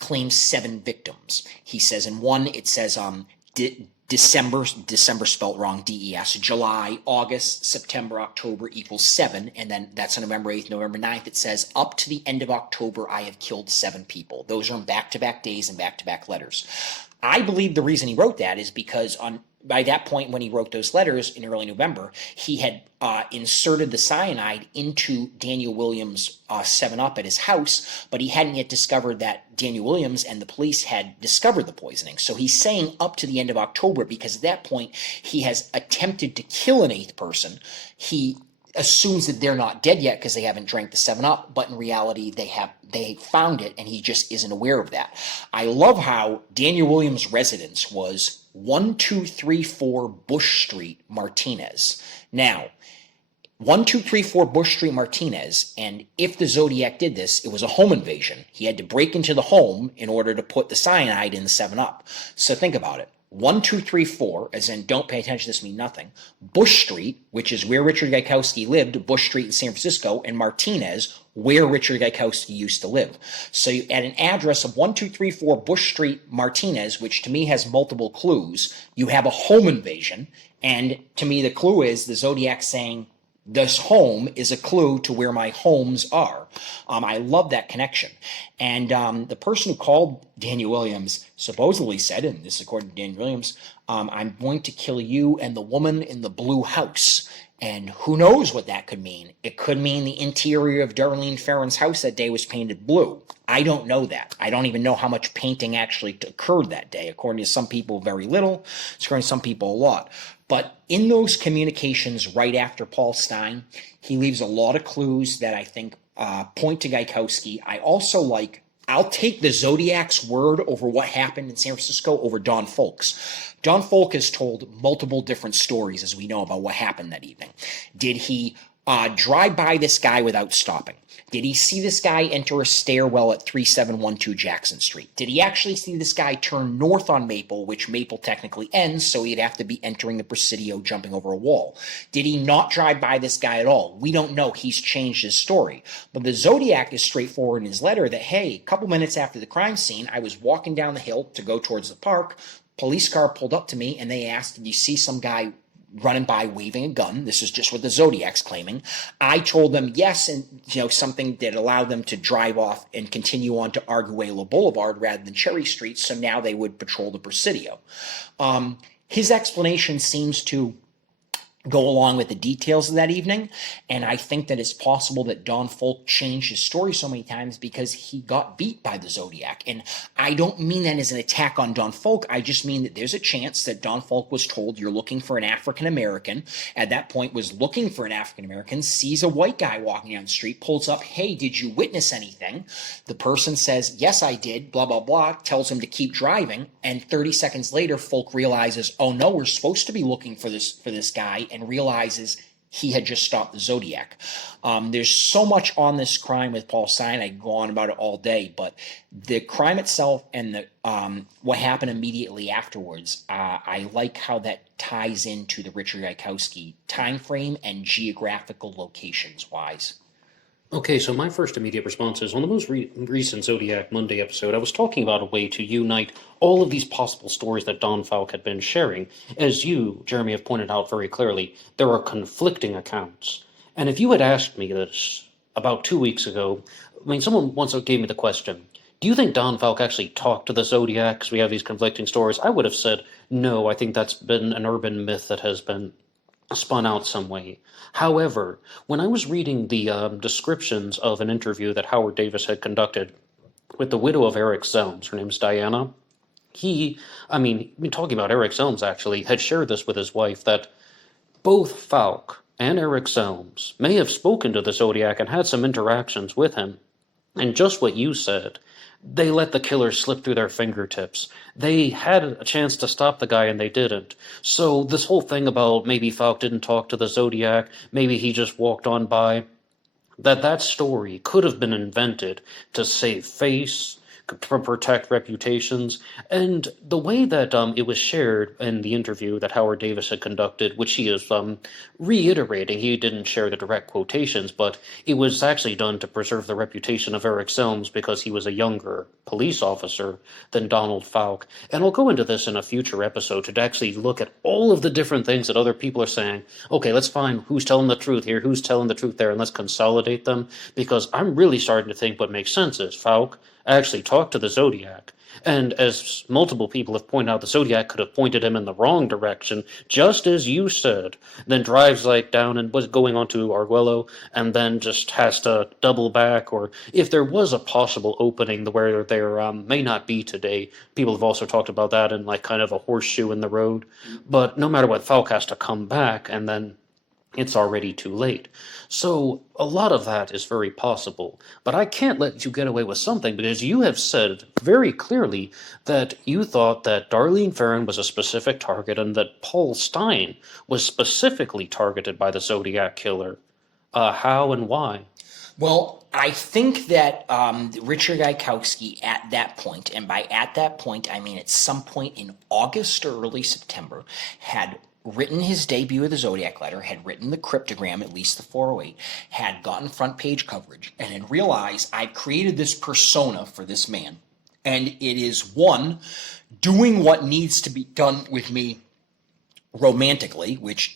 claims 7 victims. He says in one, it says December spelt wrong, DES, July, August, September, October equals 7, and then that's on November 8th, November 9th, it says, up to the end of October, I have killed 7 people. Those are in back-to-back days and back-to-back letters. I believe the reason he wrote that is because by that point when he wrote those letters in early November, he had inserted the cyanide into Daniel Williams' 7-Up at his house, but he hadn't yet discovered that Daniel Williams and the police had discovered the poisoning. So he's saying up to the end of October because at that point he has attempted to kill an 8th person. He assumes that they're not dead yet because they haven't drank the 7-Up, but in reality they found it and he just isn't aware of that. I love how Daniel Williams' residence was 1234 Bush Street, Martinez. Now, 1234 Bush Street, Martinez, and if the Zodiac did this, it was a home invasion. He had to break into the home in order to put the cyanide in the 7-Up. So think about it. 1234, as in don't pay attention, this means nothing. Bush Street, which is where Richard Gaikowski lived, Bush Street in San Francisco, and Martinez, where Richard Gaikowski used to live. So at an address of 1234 Bush Street, Martinez, which to me has multiple clues, you have a home invasion, and to me the clue is the Zodiac saying, this home is a clue to where my homes are. I love that connection. And the person who called Daniel Williams supposedly said, and this is according to Daniel Williams, I'm going to kill you and the woman in the blue house. And who knows what that could mean? It could mean the interior of Darlene Ferrin's house that day was painted blue. I don't know that. I don't even know how much painting actually occurred that day. According to some people, very little. According to some people, a lot. But in those communications right after Paul Stine, he leaves a lot of clues that I think point to Gaikowski. I also I'll take the Zodiac's word over what happened in San Francisco over Don Folk's. Don Folk has told multiple different stories, as we know, about what happened that evening. Did he drive by this guy without stopping? Did he see this guy enter a stairwell at 3712 Jackson Street? Did he actually see this guy turn north on Maple, which Maple technically ends, so he'd have to be entering the Presidio, jumping over a wall? Did he not drive by this guy at all? We don't know. He's changed his story. But the Zodiac is straightforward in his letter that, hey, a couple minutes after the crime scene, I was walking down the hill to go towards the park. Police car pulled up to me, and they asked, did you see some guy running by waving a gun? This is just what the Zodiac's claiming. I told them yes, and something that allowed them to drive off and continue on to Arguello Boulevard rather than Cherry Street, so now they would patrol the Presidio. His explanation seems to go along with the details of that evening, and I think that it's possible that Don Folk changed his story so many times because he got beat by the Zodiac. And I don't mean that as an attack on Don Folk. I just mean that there's a chance that Don Folk was told, you're looking for an African American, at that point was looking for an African American, sees a white guy walking down the street, pulls up, hey, did you witness anything? The person says, yes, I did, blah, blah, blah, tells him to keep driving, and 30 seconds later, Folk realizes, oh no, we're supposed to be looking for this guy, and realizes he had just stopped the Zodiac. There's so much on this crime with Paul Stein. I could go on about it all day, but the crime itself and the what happened immediately afterwards, I like how that ties into the Richard Gaikowski time frame and geographical locations wise. Okay, so my first immediate response is, on the most recent Zodiac Monday episode, I was talking about a way to unite all of these possible stories that Don Falk had been sharing. As you, Jeremy, have pointed out very clearly, there are conflicting accounts. And if you had asked me this about 2 weeks ago, someone once gave me the question, do you think Don Falk actually talked to the Zodiac because we have these conflicting stories? I would have said, no, I think that's been an urban myth that has been spun out some way. However, when I was reading the descriptions of an interview that Howard Davis had conducted with the widow of Eric Zelms, her name's Diana, talking about Eric Zelms actually, had shared this with his wife, that both Falk and Eric Zelms may have spoken to the Zodiac and had some interactions with him. And just what you said, they let the killer slip through their fingertips. They had a chance to stop the guy and they didn't. So this whole thing about maybe Falk didn't talk to the Zodiac, maybe he just walked on by, that story could have been invented to save face, to protect reputations, and the way that it was shared in the interview that Howard Davis had conducted, which he is reiterating, he didn't share the direct quotations, but it was actually done to preserve the reputation of Eric Zelms because he was a younger police officer than Donald Falk. And I'll go into this in a future episode to actually look at all of the different things that other people are saying. Okay, let's find who's telling the truth here, who's telling the truth there, and let's consolidate them, because I'm really starting to think what makes sense is Falk actually talked to the Zodiac. And as multiple people have pointed out, the Zodiac could have pointed him in the wrong direction, just as you said, then drives down and was going onto Arguello, and then just has to double back, or if there was a possible opening where there may not be today, people have also talked about that in kind of a horseshoe in the road. But no matter what, Falk has to come back, and then it's already too late. So a lot of that is very possible. But I can't let you get away with something, because you have said very clearly that you thought that Darlene Ferrin was a specific target and that Paul Stein was specifically targeted by the Zodiac killer. How and why? Well, I think that Richard Gaikowski at that point, and by at that point I mean at some point in August or early September, had written his debut of the Zodiac letter, had written the cryptogram, at least the 408, had gotten front page coverage, and had realized I've created this persona for this man. And it is, one, doing what needs to be done with me romantically, which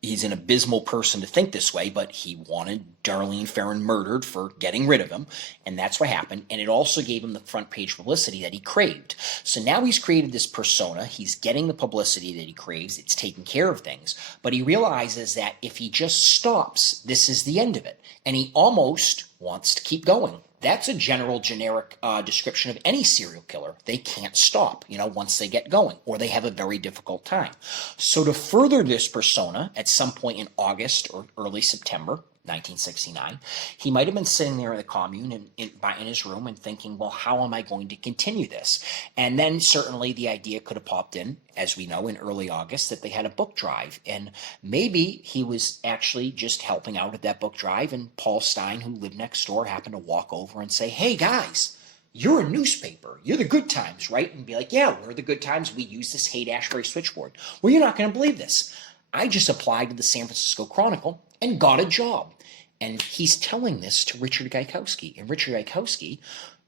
he's an abysmal person to think this way, but he wanted Darlene Ferrin murdered for getting rid of him, and that's what happened. And it also gave him the front page publicity that he craved. So now he's created this persona, he's getting the publicity that he craves, it's taking care of things, but he realizes that if he just stops, this is the end of it, and he almost wants to keep going. That's a generic description of any serial killer. They can't stop, once they get going, or they have a very difficult time. So to further this persona, at some point in August or early September, 1969. He might have been sitting there in the commune in his room and thinking, well, how am I going to continue this? And then certainly the idea could have popped in, as we know, in early August, that they had a book drive. And maybe he was actually just helping out at that book drive, and Paul Stine, who lived next door, happened to walk over and say, hey, guys, you're a newspaper. You're the Good Times, right? And be like, yeah, we're the Good Times. We use this Haight-Ashbury switchboard. Well, you're not going to believe this. I just applied to the San Francisco Chronicle and got a job. And he's telling this to Richard Gaikowski. And Richard Gaikowski,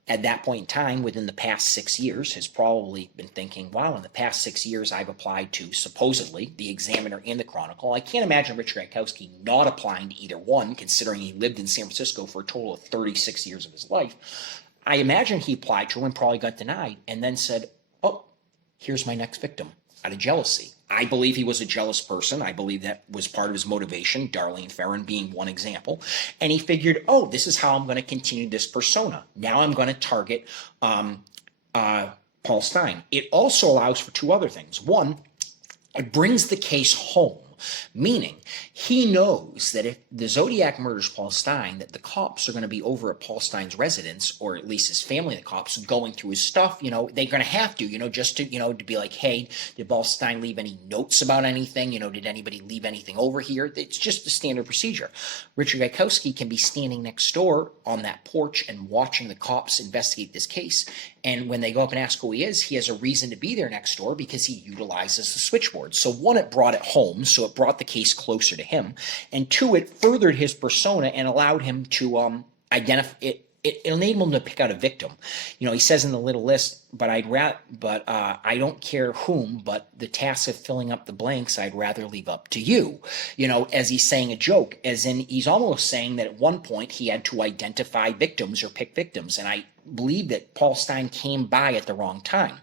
at that point in time, within the past 6 years, has probably been thinking, wow, in the past 6 years, I've applied to supposedly the Examiner and the Chronicle. I can't imagine Richard Gaikowski not applying to either one, considering he lived in San Francisco for a total of 36 years of his life. I imagine he applied to and probably got denied and then said, oh, here's my next victim, out of jealousy. I believe he was a jealous person. I believe that was part of his motivation, Darlene Ferrin being one example. And he figured, oh, this is how I'm going to continue this persona. Now I'm going to target Paul Stine. It also allows for two other things. One, it brings the case home. Meaning, he knows that if the Zodiac murders Paul Stine, that the cops are going to be over at Paul Stine's residence, or at least his family, the cops, going through his stuff. They're going to have to, just to, to be like, hey, did Paul Stine leave any notes about anything? Did anybody leave anything over here? It's just the standard procedure. Richard Gaikowski can be standing next door on that porch and watching the cops investigate this case. And when they go up and ask who he has a reason to be there next door because he utilizes the switchboard. So one, it brought it home, so it brought the case closer to him. And two, it furthered his persona and allowed him to identify it. It enabled him to pick out a victim. He says in the little list, I don't care whom, but the task of filling up the blanks, I'd rather leave up to you. As he's saying a joke, as in he's almost saying that at one point he had to identify victims or pick victims. And I believe that Paul Stine came by at the wrong time.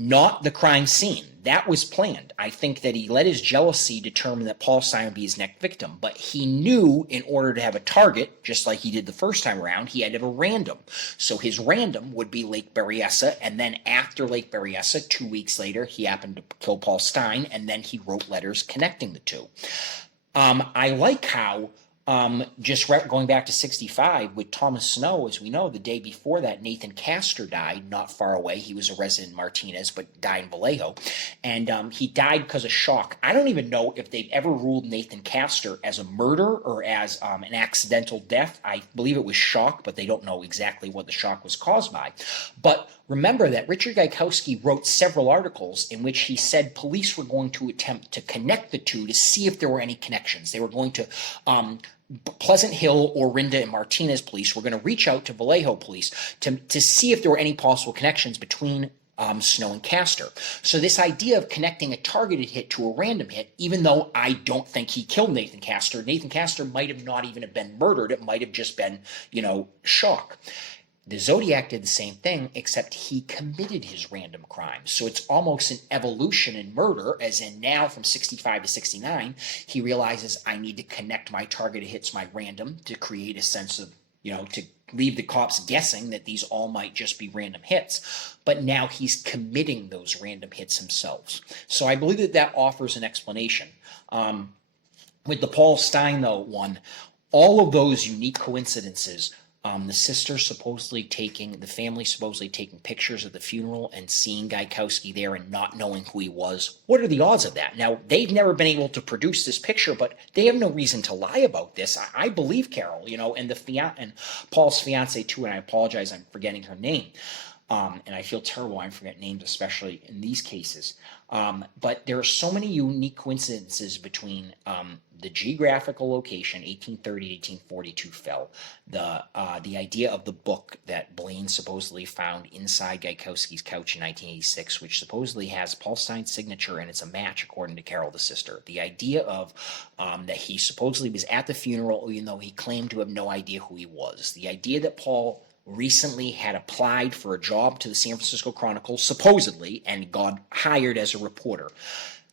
Not the crime scene. That was planned. I think that he let his jealousy determine that Paul Stine would be his next victim. But he knew in order to have a target, just like he did the first time around, he had to have a random. So his random would be Lake Berryessa, and then after Lake Berryessa, 2 weeks later, he happened to kill Paul Stine, and then he wrote letters connecting the two. I like how going back to 65 with Thomas Snow, as we know, the day before that, Nathan Castor died not far away. He was a resident in Martinez, but died in Vallejo. And he died because of shock. I don't even know if they've ever ruled Nathan Castor as a murder or as an accidental death. I believe it was shock, but they don't know exactly what the shock was caused by. But remember that Richard Gaikowski wrote several articles in which he said police were going to attempt to connect the two to see if there were any connections. They were going to Pleasant Hill, Orinda, and Martinez police were going to reach out to Vallejo police to see if there were any possible connections between Snow and Castor. So this idea of connecting a targeted hit to a random hit, even though I don't think he killed Nathan Castor might have not even have been murdered. It might have just been, shock. The Zodiac did the same thing, except he committed his random crime. So it's almost an evolution in murder, as in now from 65 to 69, he realizes I need to connect my targeted hits, my random, to create a sense of, to leave the cops guessing that these all might just be random hits. But now he's committing those random hits himself. So I believe that offers an explanation. With the Paul Stine, though, one, all of those unique coincidences, the family supposedly taking pictures of the funeral and seeing Gaikowski there and not knowing who he was. What are the odds of that? Now, they've never been able to produce this picture, but they have no reason to lie about this. I believe Carol, and Paul's fiance too, and I apologize, I'm forgetting her name. And I feel terrible, I forget names, especially in these cases. But there are so many unique coincidences between the geographical location, 1830 to 1842 fell, the idea of the book that Blaine supposedly found inside Gaikowski's couch in 1986, which supposedly has Paul Stine's signature, and it's a match, according to Carol, the sister. The idea of that he supposedly was at the funeral, even though he claimed to have no idea who he was. The idea that Paul recently had applied for a job to the San Francisco Chronicle, supposedly, and got hired as a reporter.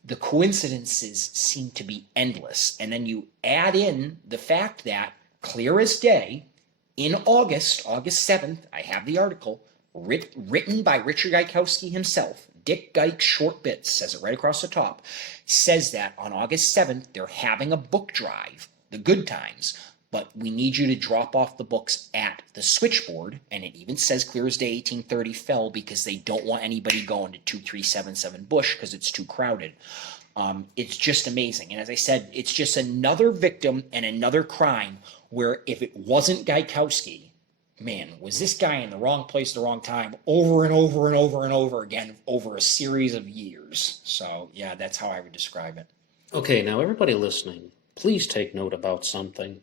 The coincidences seem to be endless. And then you add in the fact that, clear as day, in August 7th, I have the article, written by Richard Gaikowski himself, Dick Geik's Short Bits, says it right across the top, says that on August 7th, they're having a book drive. the good times, but we need you to drop off the books at the switchboard. And it even says clear as day 1830 Phil, because they don't want anybody going to 2377 Bush because it's too crowded. It's just amazing. And as I said, it's just another victim and another crime where if it wasn't Gaikowski, man, was this guy in the wrong place, the wrong time, over and over and over and over again over a series of years. So yeah, that's how I would describe it. Okay, now everybody listening, please take note about something.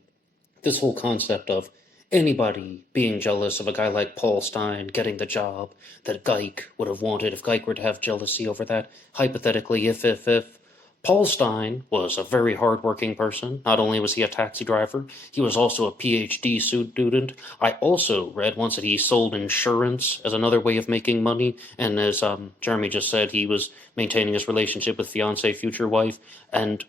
This whole concept of anybody being jealous of a guy like Paul Stine getting the job that Geik would have wanted if Geik were to have jealousy over that, hypothetically, if. Paul Stine was a very hardworking person. Not only was he a taxi driver, he was also a PhD student. I also read once that he sold insurance as another way of making money. And as Jeremy just said, he was maintaining his relationship with fiancée, future wife. And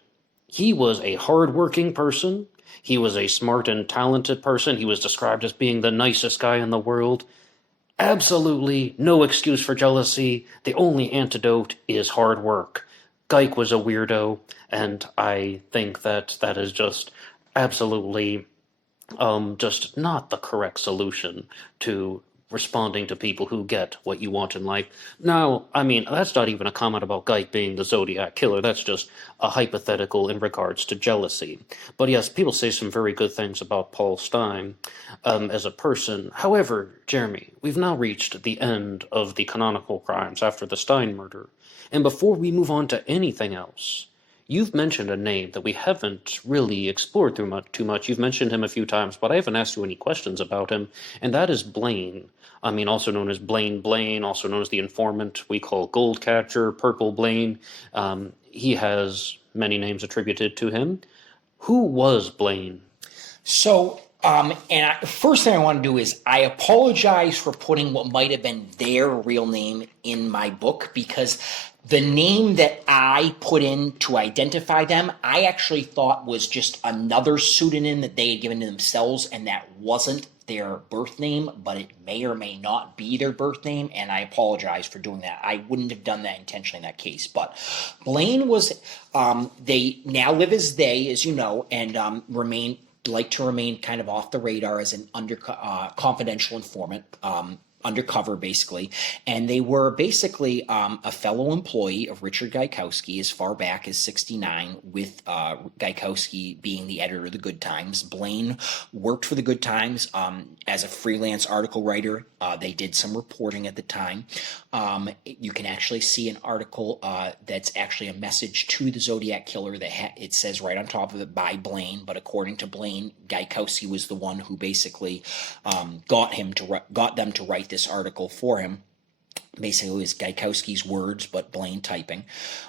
he was a hardworking person. He was a smart and talented person. He was described as being the nicest guy in the world. Absolutely no excuse for jealousy. The only antidote is hard work. Geik was a weirdo, and I think that that is just absolutely just not the correct solution to responding to people who get what you want in life. Now, I mean, that's not even a comment about Geik being the Zodiac killer. That's just a hypothetical in regards to jealousy. But yes, people say some very good things about Paul Stine as a person. However, Jeremy, we've now reached the end of the canonical crimes after the Stine murder. And before we move on to anything else, you've mentioned a name that we haven't really explored too much. You've mentioned him a few times, but I haven't asked you any questions about him, and that is Blaine. I mean, also known as Blaine, also known as the informant we call Goldcatcher, Purple Blaine. He has many names attributed to him. Who was Blaine? So, first thing I want to do is I apologize for putting what might have been their real name in my book, because the name that I put in to identify them, I actually thought was just another pseudonym that they had given to themselves, and that wasn't their birth name, but it may or may not be their birth name, and I apologize for doing that. I wouldn't have done that intentionally in that case. But Blaine was, they now live as they, as you know, and like to remain kind of off the radar as an confidential informant, undercover basically, and they were basically a fellow employee of Richard Gaikowski as far back as '69, with Gaikowski being the editor of the Good Times. Blaine worked for the Good Times as a freelance article writer. They did some reporting at the time. You can actually see an article that's actually a message to the Zodiac killer that it says right on top of it, by Blaine. But according to Blaine, Gaikowski was the one who basically got them to write this article for him. Basically, it was Gaikowski's words, but Blaine typing.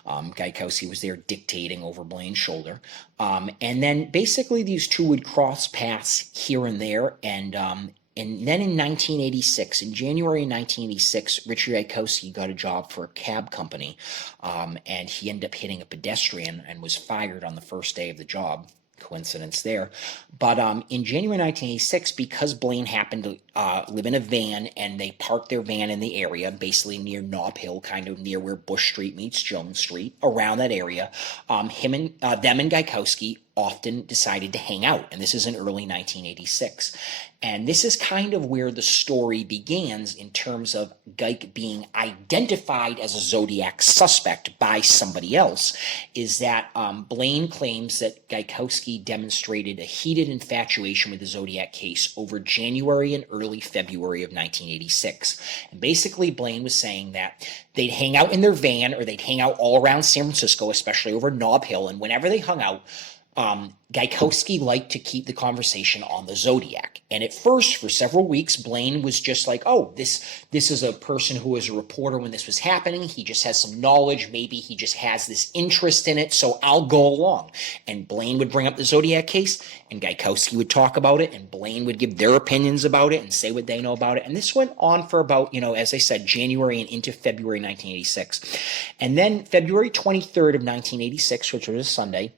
Gaikowski was there dictating over Blaine's shoulder. And then basically these two would cross paths here and there. And then in 1986, in January 1986, Richard Gaikowski got a job for a cab company. And he ended up hitting a pedestrian and was fired on the first day of the job. Coincidence there. But in January 1986, because Blaine happened to live in a van, and they parked their van in the area, basically near Nob Hill, kind of near where Bush Street meets Jones Street, around that area, them and Gaikowski often decided to hang out. And this is in early 1986. And this is kind of where the story begins in terms of Geik being identified as a Zodiac suspect by somebody else, is that Blaine claims that Gaikowski demonstrated a heated infatuation with the Zodiac case over January and early February of 1986. And basically Blaine was saying that they'd hang out in their van, or they'd hang out all around San Francisco, especially over Nob Hill, and whenever they hung out, Gaikowski liked to keep the conversation on the Zodiac. And at first, for several weeks, Blaine was just like, oh, this is a person who was a reporter when this was happening. He just has some knowledge. Maybe he just has this interest in it, so I'll go along. And Blaine would bring up the Zodiac case, and Gaikowski would talk about it, and Blaine would give their opinions about it and say what they know about it. And this went on for about, as I said, January and into February 1986. And then February 23rd of 1986, which was a Sunday,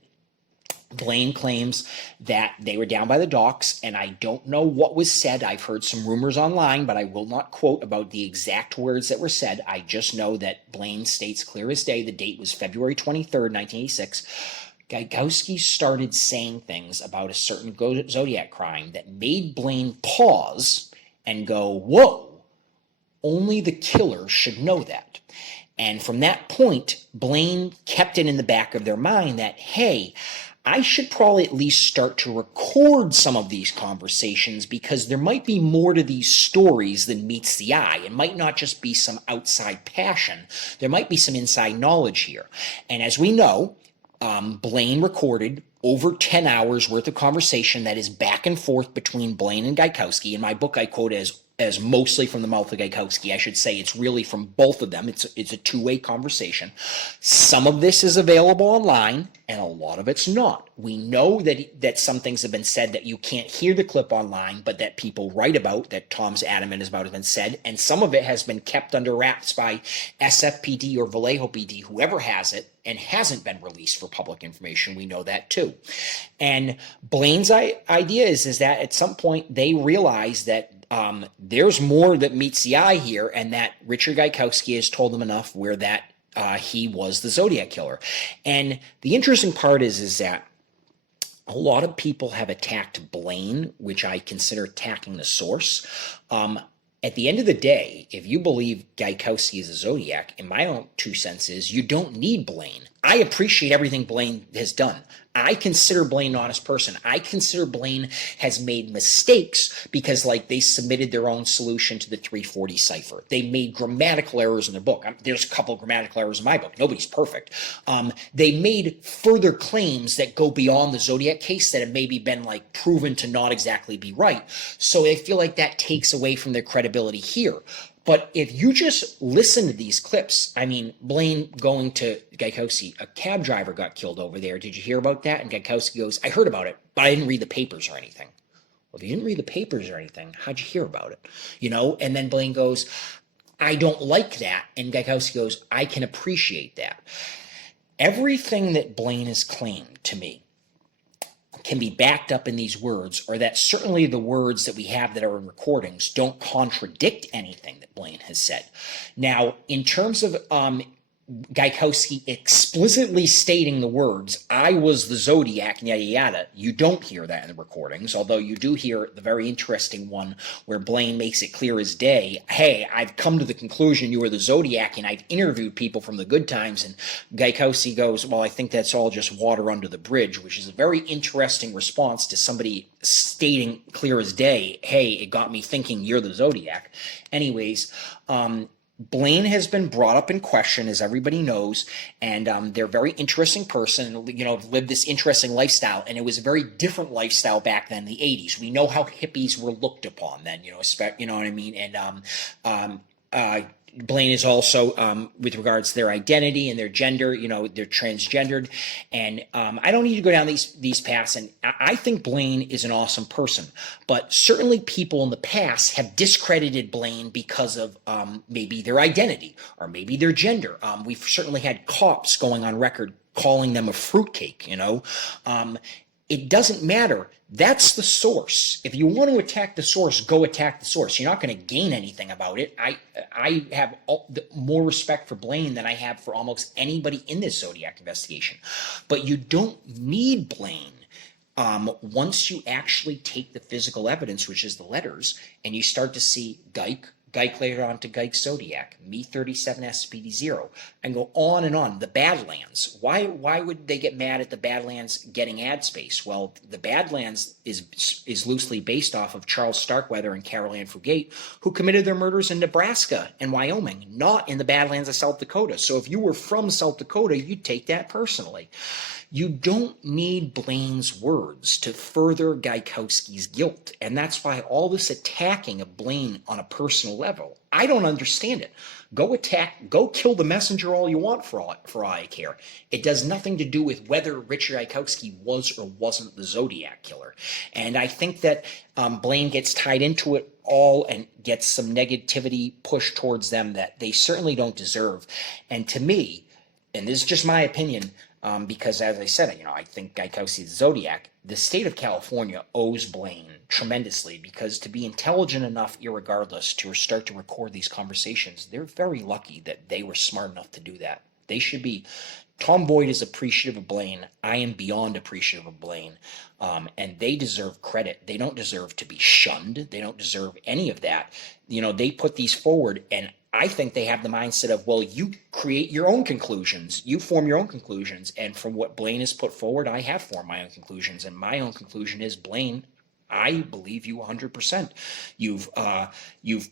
Blaine claims that they were down by the docks, and I don't know what was said. I've heard some rumors online, but I will not quote about the exact words that were said. I just know that Blaine states clear as day the date was February 23rd, 1986. Gaikowski started saying things about a certain Zodiac crime that made Blaine pause and go, whoa, only the killer should know that. And from that point, Blaine kept it in the back of their mind that, hey, I should probably at least start to record some of these conversations because there might be more to these stories than meets the eye. It might not just be some outside passion. There might be some inside knowledge here. And as we know, Blaine recorded over 10 hours worth of conversation that is back and forth between Blaine and Gaikowski. In my book, I quote as mostly from the mouth of Gaikowski. I should say it's really from both of them. It's a two-way conversation. Some of this is available online, and a lot of it's not. We know that some things have been said that you can't hear the clip online, but that people write about, that Tom's adamant is about, has been said, and some of it has been kept under wraps by SFPD or Vallejo PD, whoever has it, and hasn't been released for public information. We know that too. And Blaine's idea is that at some point they realize that there's more that meets the eye here, and that Richard Gaikowski has told them enough where that he was the Zodiac killer. And the interesting part is that a lot of people have attacked Blaine, which I consider attacking the source. At the end of the day, if you believe Gaikowski is a Zodiac, in my own 2 cents is you don't need Blaine. I appreciate everything Blaine has done. I consider Blaine an honest person. I consider Blaine has made mistakes because, like, they submitted their own solution to the 340 cipher. They made grammatical errors in their book. There's a couple of grammatical errors in my book. Nobody's perfect. They made further claims that go beyond the Zodiac case that have maybe been, like, proven to not exactly be right. So I feel like that takes away from their credibility here. But if you just listen to these clips, I mean, Blaine going to Gaikowski, a cab driver got killed over there. Did you hear about that? And Gaikowski goes, I heard about it, but I didn't read the papers or anything. Well, if you didn't read the papers or anything, how'd you hear about it? You know, and then Blaine goes, I don't like that. And Gaikowski goes, I can appreciate that. Everything that Blaine has claimed to me can be backed up in these words, or that certainly the words that we have that are in recordings don't contradict anything that Blaine has said. Now, in terms of Gaikowski explicitly stating the words, I was the Zodiac, and yada yada, you don't hear that in the recordings, although you do hear the very interesting one where Blaine makes it clear as day, hey, I've come to the conclusion you were the Zodiac, and I've interviewed people from the good times, and Gaikowski goes, well, I think that's all just water under the bridge, which is a very interesting response to somebody stating clear as day, hey, it got me thinking you're the Zodiac. Anyways, Blaine has been brought up in question, as everybody knows, and they're a very interesting person, you know, lived this interesting lifestyle, and it was a very different lifestyle back then in the 80s. We know how hippies were looked upon then, you know what I mean? And Blaine is also, with regards to their identity and their gender, you know, they're transgendered. And I don't need to go down these paths. And I think Blaine is an awesome person. But certainly people in the past have discredited Blaine because of maybe their identity or maybe their gender. We've certainly had cops going on record calling them a fruitcake, you know. It doesn't matter. That's the source. If you want to attack the source, go attack the source. You're not going to gain anything about it. I have more respect for Blaine than I have for almost anybody in this Zodiac investigation. But you don't need Blaine once you actually take the physical evidence, which is the letters, and you start to see Gaik later on to Gaik Zodiac, Me 37 SPD 0, and go on and on. The Badlands. Why would they get mad at the Badlands getting ad space? Well, the Badlands is loosely based off of Charles Starkweather and Carol Ann Fugate, who committed their murders in Nebraska and Wyoming, not in the Badlands of South Dakota. So if you were from South Dakota, you'd take that personally. You don't need Blaine's words to further Gaikowski's guilt, and that's why all this attacking of Blaine on a personal level, I don't understand it. Go kill the messenger all you want for all I care. It does nothing to do with whether Richard Gaikowski was or wasn't the Zodiac killer. And I think that Blaine gets tied into it all and gets some negativity pushed towards them that they certainly don't deserve. And to me, and this is just my opinion, because as I said, you know, I think Gaikowski is the Zodiac. The state of California owes Blaine tremendously, because to be intelligent enough, irregardless, to start to record these conversations, they're very lucky that they were smart enough to do that. They should be Tom Voight is appreciative of Blaine. I am beyond appreciative of Blaine. And they deserve credit. They don't deserve to be shunned. They don't deserve any of that. They put these forward, and I think they have the mindset of, well, you create your own conclusions. You form your own conclusions. And from what Blaine has put forward, I have formed my own conclusions. And my own conclusion is, Blaine, I believe you 100%. You've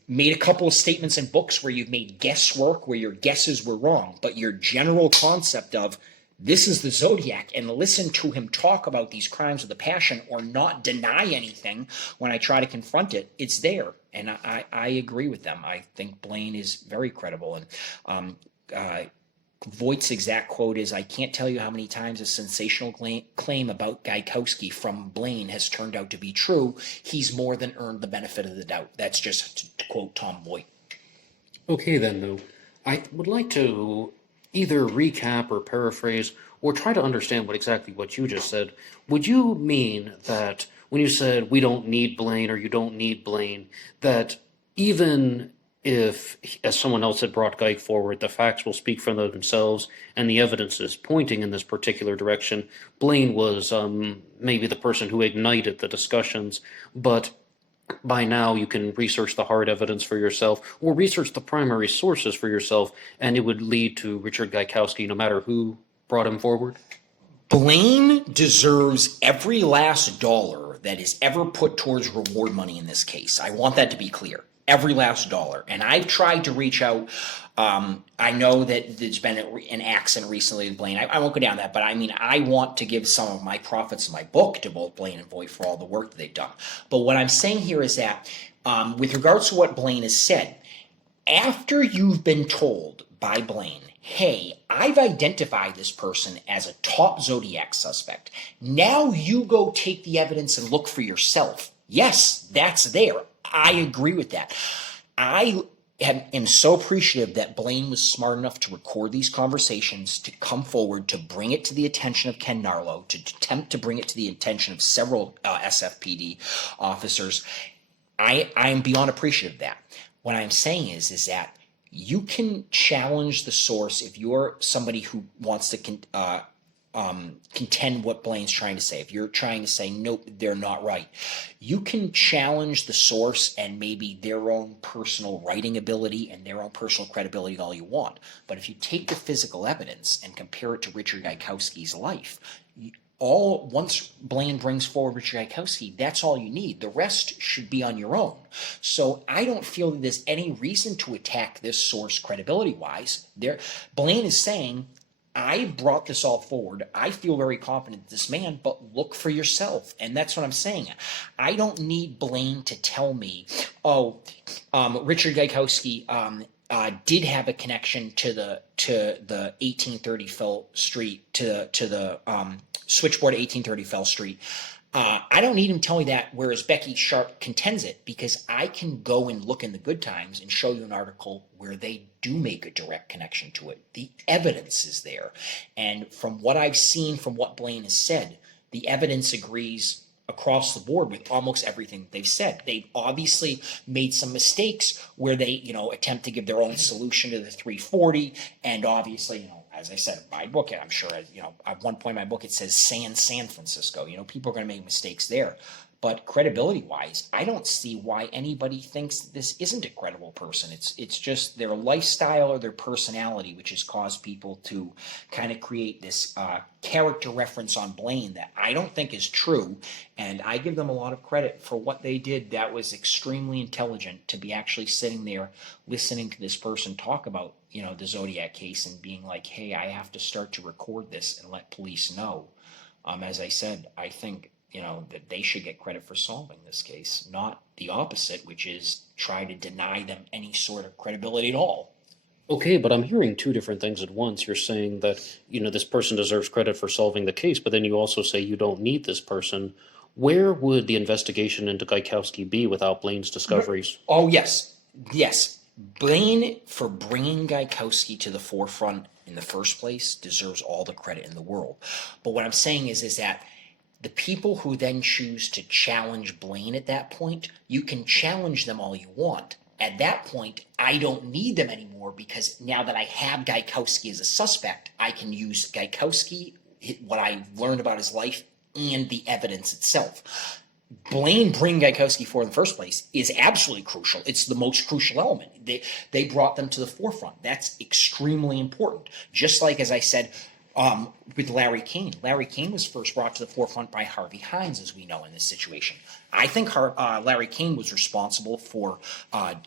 made a couple of statements in books where you've made guesswork, where your guesses were wrong, but your general concept of this is the Zodiac, and listen to him talk about these crimes with a passion or not deny anything when I try to confront it, it's there. And I agree with them. I think Blaine is very credible. And Voight's exact quote is, I can't tell you how many times a sensational claim about Gaikowski from Blaine has turned out to be true. He's more than earned the benefit of the doubt. That's just to quote Tom Voight. Okay, then, Lou. I would like to either recap or paraphrase or try to understand exactly what you just said. Would you mean that when you said we don't need Blaine or you don't need Blaine, that even if, as someone else had brought Geik forward, the facts will speak for themselves and the evidence is pointing in this particular direction, Blaine was maybe the person who ignited the discussions, but by now you can research the hard evidence for yourself or research the primary sources for yourself, and it would lead to Richard Gaikowski no matter who brought him forward? Blaine deserves every last dollar that is ever put towards reward money in this case. I want that to be clear. Every last dollar. And I've tried to reach out. I know that there's been an accident recently with Blaine. I won't go down that, but I want to give some of my profits of my book to both Blaine and Voight for all the work that they've done. But what I'm saying here is that with regards to what Blaine has said, after you've been told by Blaine, hey, I've identified this person as a top Zodiac suspect, now you go take the evidence and look for yourself. Yes, that's there. I agree with that. I am so appreciative that Blaine was smart enough to record these conversations, to come forward, to bring it to the attention of Ken Narlow, to attempt to bring it to the attention of several SFPD officers. I am beyond appreciative of that. What I'm saying is that you can challenge the source if you're somebody who wants to contend what Blaine's trying to say. If you're trying to say, nope, they're not right, you can challenge the source and maybe their own personal writing ability and their own personal credibility all you want. But if you take the physical evidence and compare it to Richard Gaikowski's life, once Blaine brings forward Richard Gaikowski, that's all you need. The rest should be on your own. So I don't feel that there's any reason to attack this source credibility-wise. Blaine is saying, I brought this all forward. I feel very confident in this man, but look for yourself. And that's what I'm saying. I don't need Blaine to tell me, Richard Gaikowski did have a connection to the 1830 Fell Street, to the switchboard 1830 Fell Street. I don't need him to tell me that, whereas Becky Sharp contends it, because I can go and look in the Good Times and show you an article where they do make a direct connection to it. The evidence is there. And from what I've seen, from what Blaine has said, the evidence agrees across the board with almost everything they've said. They've obviously made some mistakes where they, attempt to give their own solution to the 340, and obviously, as I said, my book, I'm sure, at one point in my book, it says San Francisco. People are going to make mistakes there. But credibility-wise, I don't see why anybody thinks this isn't a credible person. It's just their lifestyle or their personality, which has caused people to kind of create this character reference on Blaine that I don't think is true. And I give them a lot of credit for what they did. That was extremely intelligent, to be actually sitting there listening to this person talk about, the Zodiac case and being like, hey, I have to start to record this and let police know. As I said, I think that they should get credit for solving this case, not the opposite, which is try to deny them any sort of credibility at all. Okay, but I'm hearing two different things at once. You're saying that, this person deserves credit for solving the case, but then you also say you don't need this person. Where would the investigation into Gaikowski be without Blaine's discoveries? Oh, yes. Yes. Blaine, for bringing Gaikowski to the forefront in the first place, deserves all the credit in the world. But what I'm saying is that the people who then choose to challenge Blaine at that point, you can challenge them all you want, At that point, I don't need them anymore because now that I have Gaikowski as a suspect, I can use Gaikowski, what I learned about his life, and the evidence itself. Blaine bringing Gaikowski forward in the first place is absolutely crucial. It's the most crucial element. They brought them to the forefront. That's extremely important. Just like, as I said, with Larry King. Larry King was first brought to the forefront by Harvey Hines, as we know, in this situation. I think Larry King was responsible for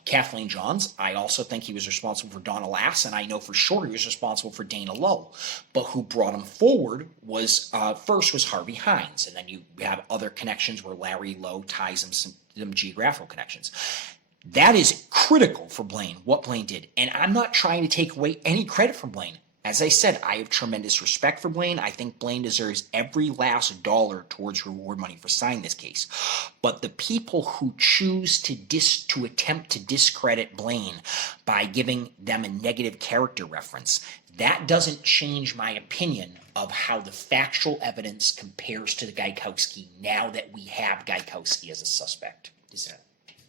Kathleen Johns. I also think he was responsible for Donna Lass, and I know for sure he was responsible for Dana Lowe. But who brought him forward was first was Harvey Hines, and then you have other connections where Larry Lowe ties some geographical connections. That is critical for Blaine, what Blaine did. And I'm not trying to take away any credit from Blaine. As I said, I have tremendous respect for Blaine. I think Blaine deserves every last dollar towards reward money for signing this case. But the people who choose to attempt to discredit Blaine by giving them a negative character reference, that doesn't change my opinion of how the factual evidence compares to the Gaikowski now that we have Gaikowski as a suspect.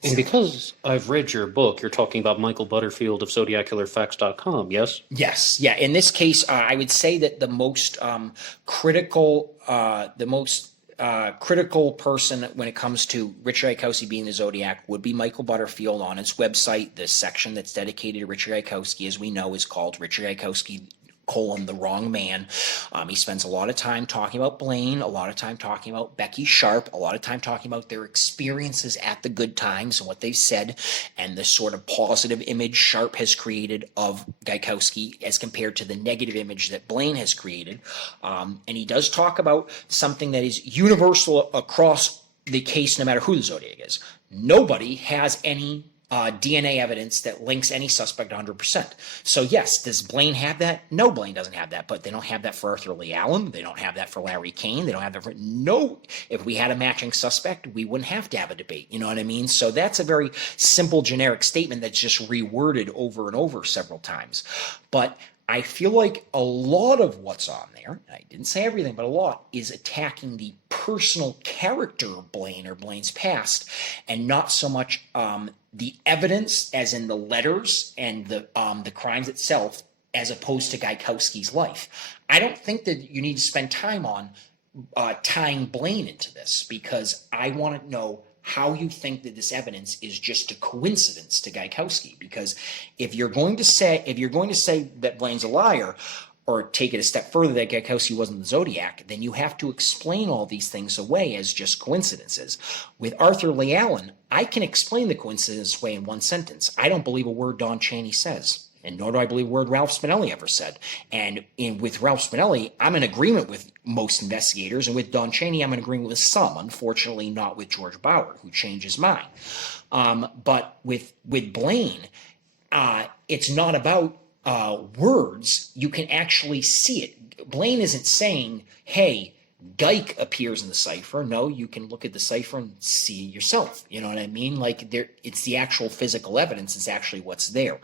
And because I've read your book, you're talking about Michael Butterfield of ZodiacKillerFacts.com, yes? Yes, yeah. In this case, I would say that the most critical person when it comes to Richard Gaikowski being the Zodiac would be Michael Butterfield. On its website, the section that's dedicated to Richard Gaikowski, as we know, is called Richard Gaikowski: the wrong man. He spends a lot of time talking about Blaine, a lot of time talking about Becky Sharp, a lot of time talking about their experiences at the good times and what they've said, and the sort of positive image Sharp has created of Gaikowski as compared to the negative image that Blaine has created. And he does talk about something that is universal across the case, no matter who the Zodiac is. Nobody has any DNA evidence that links any suspect 100%. So yes, does Blaine have that? No, Blaine doesn't have that, but they don't have that for Arthur Lee Allen. They don't have that for Larry Kane. They don't have that for, no, if we had a matching suspect, we wouldn't have to have a debate. You know what I mean? So that's a very simple generic statement that's just reworded over and over several times. But I feel like a lot of what's on there, I didn't say everything, but a lot, is attacking the personal character of Blaine or Blaine's past, and not so much the evidence, as in the letters and the crimes itself, as opposed to Gaikowski's life. I don't think that you need to spend time on tying Blaine into this, because I want to know how you think that this evidence is just a coincidence to Gaikowski. Because if you're going to say that Blaine's a liar, or take it a step further that Gaikowski wasn't the Zodiac, then you have to explain all these things away as just coincidences. With Arthur Lee Allen, I can explain the coincidence away in one sentence. I don't believe a word Don Chaney says, and nor do I believe a word Ralph Spinelli ever said. And with Ralph Spinelli, I'm in agreement with most investigators, and with Don Chaney, I'm in agreement with some. Unfortunately, not with George Bauer, who changed his mind. But with Blaine, it's not about words. You can actually see it. Blaine isn't saying, hey, Geik appears in the cipher. No, you can look at the cipher and see it yourself. You know what I mean? Like, it's the actual physical evidence. It's actually what's there.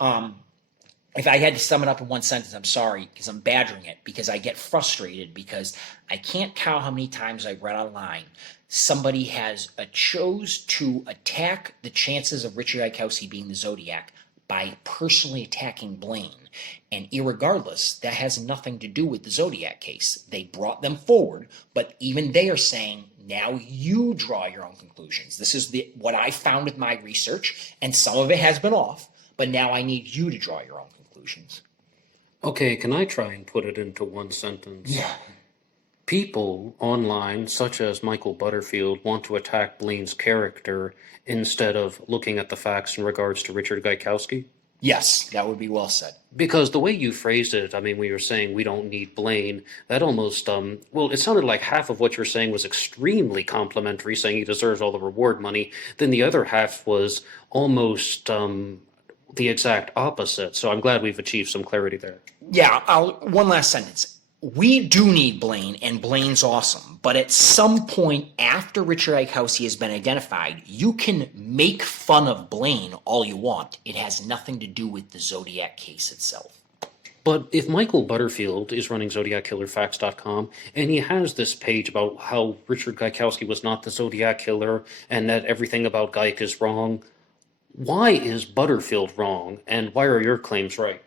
If I had to sum it up in one sentence, I'm sorry, because I'm badgering it, because I get frustrated, because I can't count how many times I've read online somebody has chose to attack the chances of Richard Gaikowski being the Zodiac by personally attacking Blaine. And irregardless, that has nothing to do with the Zodiac case. They brought them forward, but even they are saying, now you draw your own conclusions. This is what I found with my research, and some of it has been off, but now I need you to draw your own conclusions. Okay, can I try and put it into one sentence? Yeah. People online, such as Michael Butterfield, want to attack Blaine's character instead of looking at the facts in regards to Richard Gaikowski? Yes, that would be well said. Because the way you phrased it, I mean, when you were saying we don't need Blaine, that almost, well, it sounded like half of what you were saying was extremely complimentary, saying he deserves all the reward money. Then the other half was almost the exact opposite. So I'm glad we've achieved some clarity there. Yeah, one last sentence. We do need Blaine, and Blaine's awesome. But at some point after Richard Gaikowski has been identified, you can make fun of Blaine all you want. It has nothing to do with the Zodiac case itself. But if Michael Butterfield is running ZodiacKillerFacts.com, and he has this page about how Richard Gaikowski was not the Zodiac killer, and that everything about Gaik is wrong, Why is Butterfield wrong, and why are your claims right?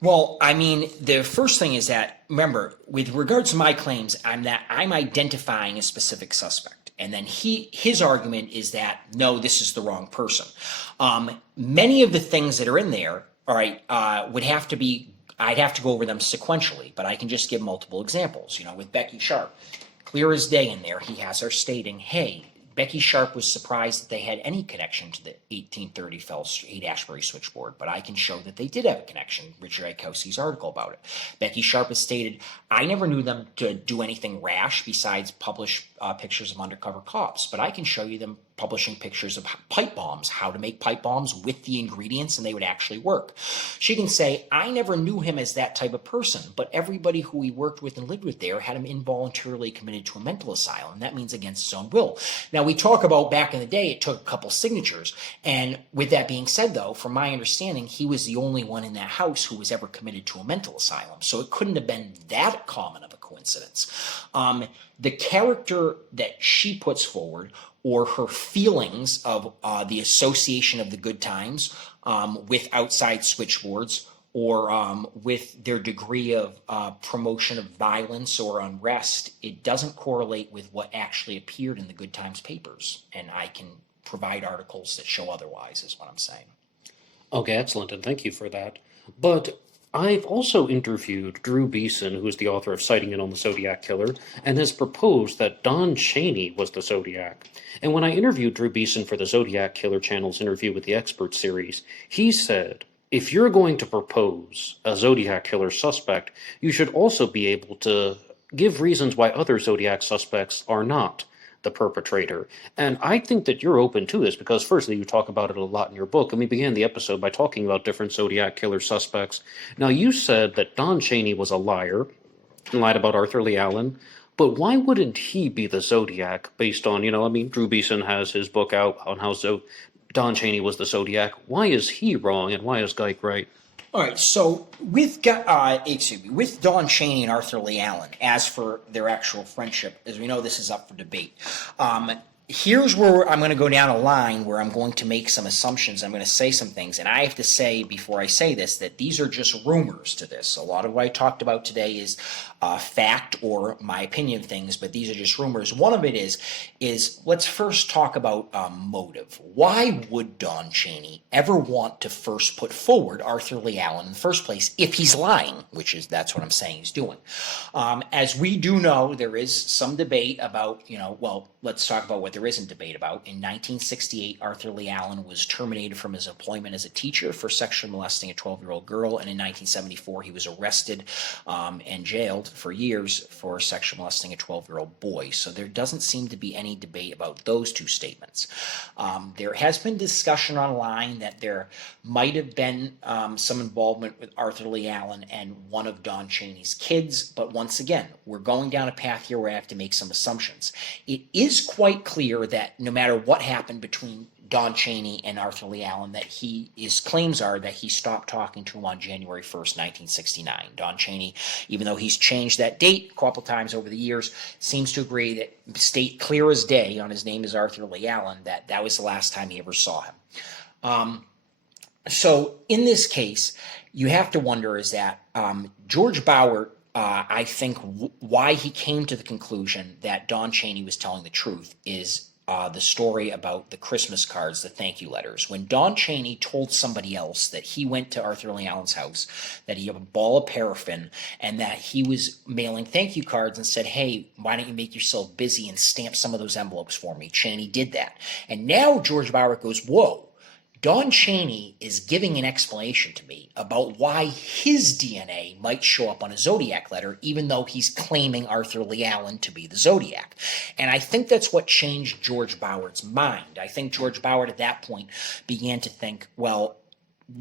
Well, I mean, the first thing is that, remember, with regards to my claims, I'm identifying a specific suspect. And then his argument is that, no, this is the wrong person. Many of the things that are in there, all right, I'd have to go over them sequentially, but I can just give multiple examples. With Becky Sharp, clear as day in there, he has her stating, hey, Becky Sharp was surprised that they had any connection to the 1830 Haight-Ashbury switchboard, but I can show that they did have a connection. Richard Gaikowski's article about it. Becky Sharp has stated, I never knew them to do anything rash besides publish pictures of undercover cops, but I can show you them publishing pictures of pipe bombs, how to make pipe bombs with the ingredients, and they would actually work. She can say, I never knew him as that type of person, but everybody who he worked with and lived with there had him involuntarily committed to a mental asylum. That means against his own will. Now, we talk about back in the day, it took a couple signatures. And with that being said, though, from my understanding, he was the only one in that house who was ever committed to a mental asylum. So it couldn't have been that common of a coincidence. The character that she puts forward, or her feelings of the association of the good times with outside switchboards, or with their degree of promotion of violence or unrest, it doesn't correlate with what actually appeared in the Good Times papers. And I can provide articles that show otherwise, is what I'm saying. Okay, excellent, and thank you for that. But I've also interviewed Drew Beeson, who is the author of Citing In on the Zodiac Killer, and has proposed that Don Chaney was the Zodiac. And when I interviewed Drew Beeson for the Zodiac Killer channel's Interview with the Expert series, he said, if you're going to propose a Zodiac Killer suspect, you should also be able to give reasons why other Zodiac suspects are not the perpetrator. And I think that you're open to this because, firstly, you talk about it a lot in your book, and we began the episode by talking about different Zodiac Killer suspects. Now, you said that Don Chaney was a liar and lied about Arthur Lee Allen, but why wouldn't he be the Zodiac based on, Drew Beeson has his book out on how Don Chaney was the Zodiac. Why is he wrong, and why is Geik right? All right, so with Don Chaney and Arthur Lee Allen, as for their actual friendship, as we know, this is up for debate. Here's where I'm going to go down a line where I'm going to make some assumptions. I'm going to say some things, and I have to say before I say this that these are just rumors to this. A lot of what I talked about today is fact or my opinion of things, but these are just rumors. One of it is let's first talk about motive. Why would Don Chaney ever want to first put forward Arthur Lee Allen in the first place if he's lying, that's what I'm saying he's doing. As we do know, there is some debate about, let's talk about what there isn't debate about. In 1968, Arthur Lee Allen was terminated from his employment as a teacher for sexually molesting a 12-year-old girl, and in 1974, he was arrested and jailed for years for sexually molesting a 12-year-old boy. So there doesn't seem to be any debate about those two statements. There has been discussion online that there might have been some involvement with Arthur Lee Allen and one of Don Chaney's kids, but once again, we're going down a path here where I have to make some assumptions. It is quite clear that no matter what happened between Don Chaney and Arthur Lee Allen, that his claims are that he stopped talking to him on January 1st, 1969. Don Chaney, even though he's changed that date a couple times over the years, seems to agree that state clear as day on his name is Arthur Lee Allen, that was the last time he ever saw him. So in this case, you have to wonder is that George Bauer, I think why he came to the conclusion that Don Chaney was telling the truth is the story about the Christmas cards, the thank you letters. When Don Chaney told somebody else that he went to Arthur Lee Allen's house, that he had a ball of paraffin, and that he was mailing thank you cards and said, hey, why don't you make yourself busy and stamp some of those envelopes for me? Chaney did that. And now George Bauer goes, whoa. Don Chaney is giving an explanation to me about why his DNA might show up on a Zodiac letter, even though he's claiming Arthur Lee Allen to be the Zodiac. And I think that's what changed George Bauer's mind. I think George Bauer at that point began to think, well,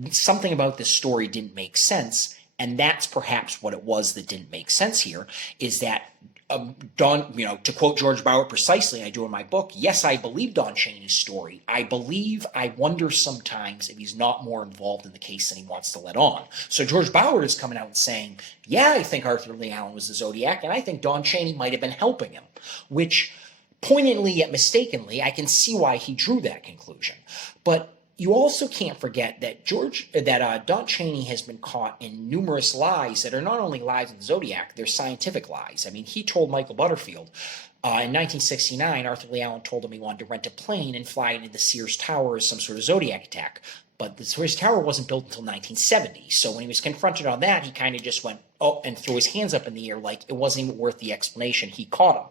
something about this story didn't make sense. And that's perhaps what it was that didn't make sense here, is that to quote George Bauer precisely, I do in my book, yes, I believe Don Chaney's story. I wonder sometimes if he's not more involved in the case than he wants to let on. So George Bauer is coming out and saying, yeah, I think Arthur Lee Allen was the Zodiac, and I think Don Chaney might have been helping him, which poignantly yet mistakenly, I can see why he drew that conclusion. But you also can't forget that Don Chaney has been caught in numerous lies that are not only lies of the Zodiac, they're scientific lies. I mean, he told Michael Butterfield in 1969, Arthur Lee Allen told him he wanted to rent a plane and fly into the Sears Tower as some sort of Zodiac attack. But the Sears Tower wasn't built until 1970. So when he was confronted on that, he kind of just went, oh, and threw his hands up in the air like it wasn't even worth the explanation. He caught him.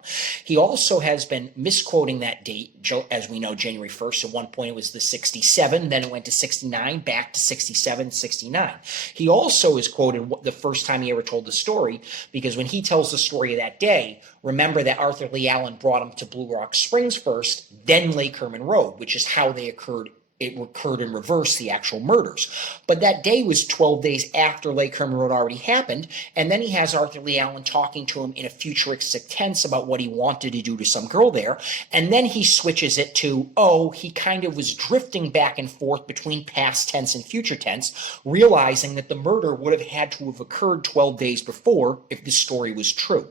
He also has been misquoting that date, as we know, January 1st. At one point it was the 67, then it went to 69, back to 67, 69. He also is quoted the first time he ever told the story, because when he tells the story of that day, remember that Arthur Lee Allen brought him to Blue Rock Springs first, then Lake Herman Road, which is how they occurred. It occurred in reverse, the actual murders. But that day was 12 days after Lake Herman Road already happened, and then he has Arthur Lee Allen talking to him in a futuristic tense about what he wanted to do to some girl there, and then he switches it to, he kind of was drifting back and forth between past tense and future tense, realizing that the murder would have had to have occurred 12 days before if the story was true.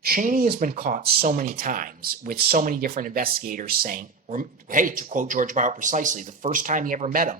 Chaney has been caught so many times with so many different investigators saying, hey, to quote George Bauer precisely, the first time he ever met him,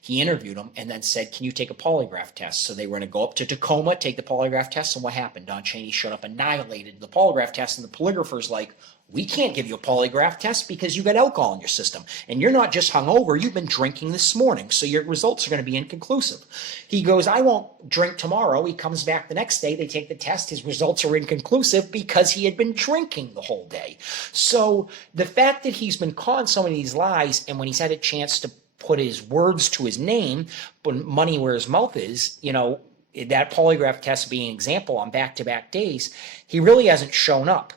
he interviewed him and then said, can you take a polygraph test? So they were going to go up to Tacoma, take the polygraph test, and what happened? Don Chaney showed up, annihilated the polygraph test, and the polygrapher's like, we can't give you a polygraph test because you got alcohol in your system. And you're not just hungover, you've been drinking this morning, so your results are going to be inconclusive. He goes, I won't drink tomorrow. He comes back the next day, they take the test, his results are inconclusive because he had been drinking the whole day. So the fact that he's been caught in so many of these lies, and when he's had a chance to put his words to his name, put money where his mouth is, that polygraph test being an example on back-to-back days, he really hasn't shown up.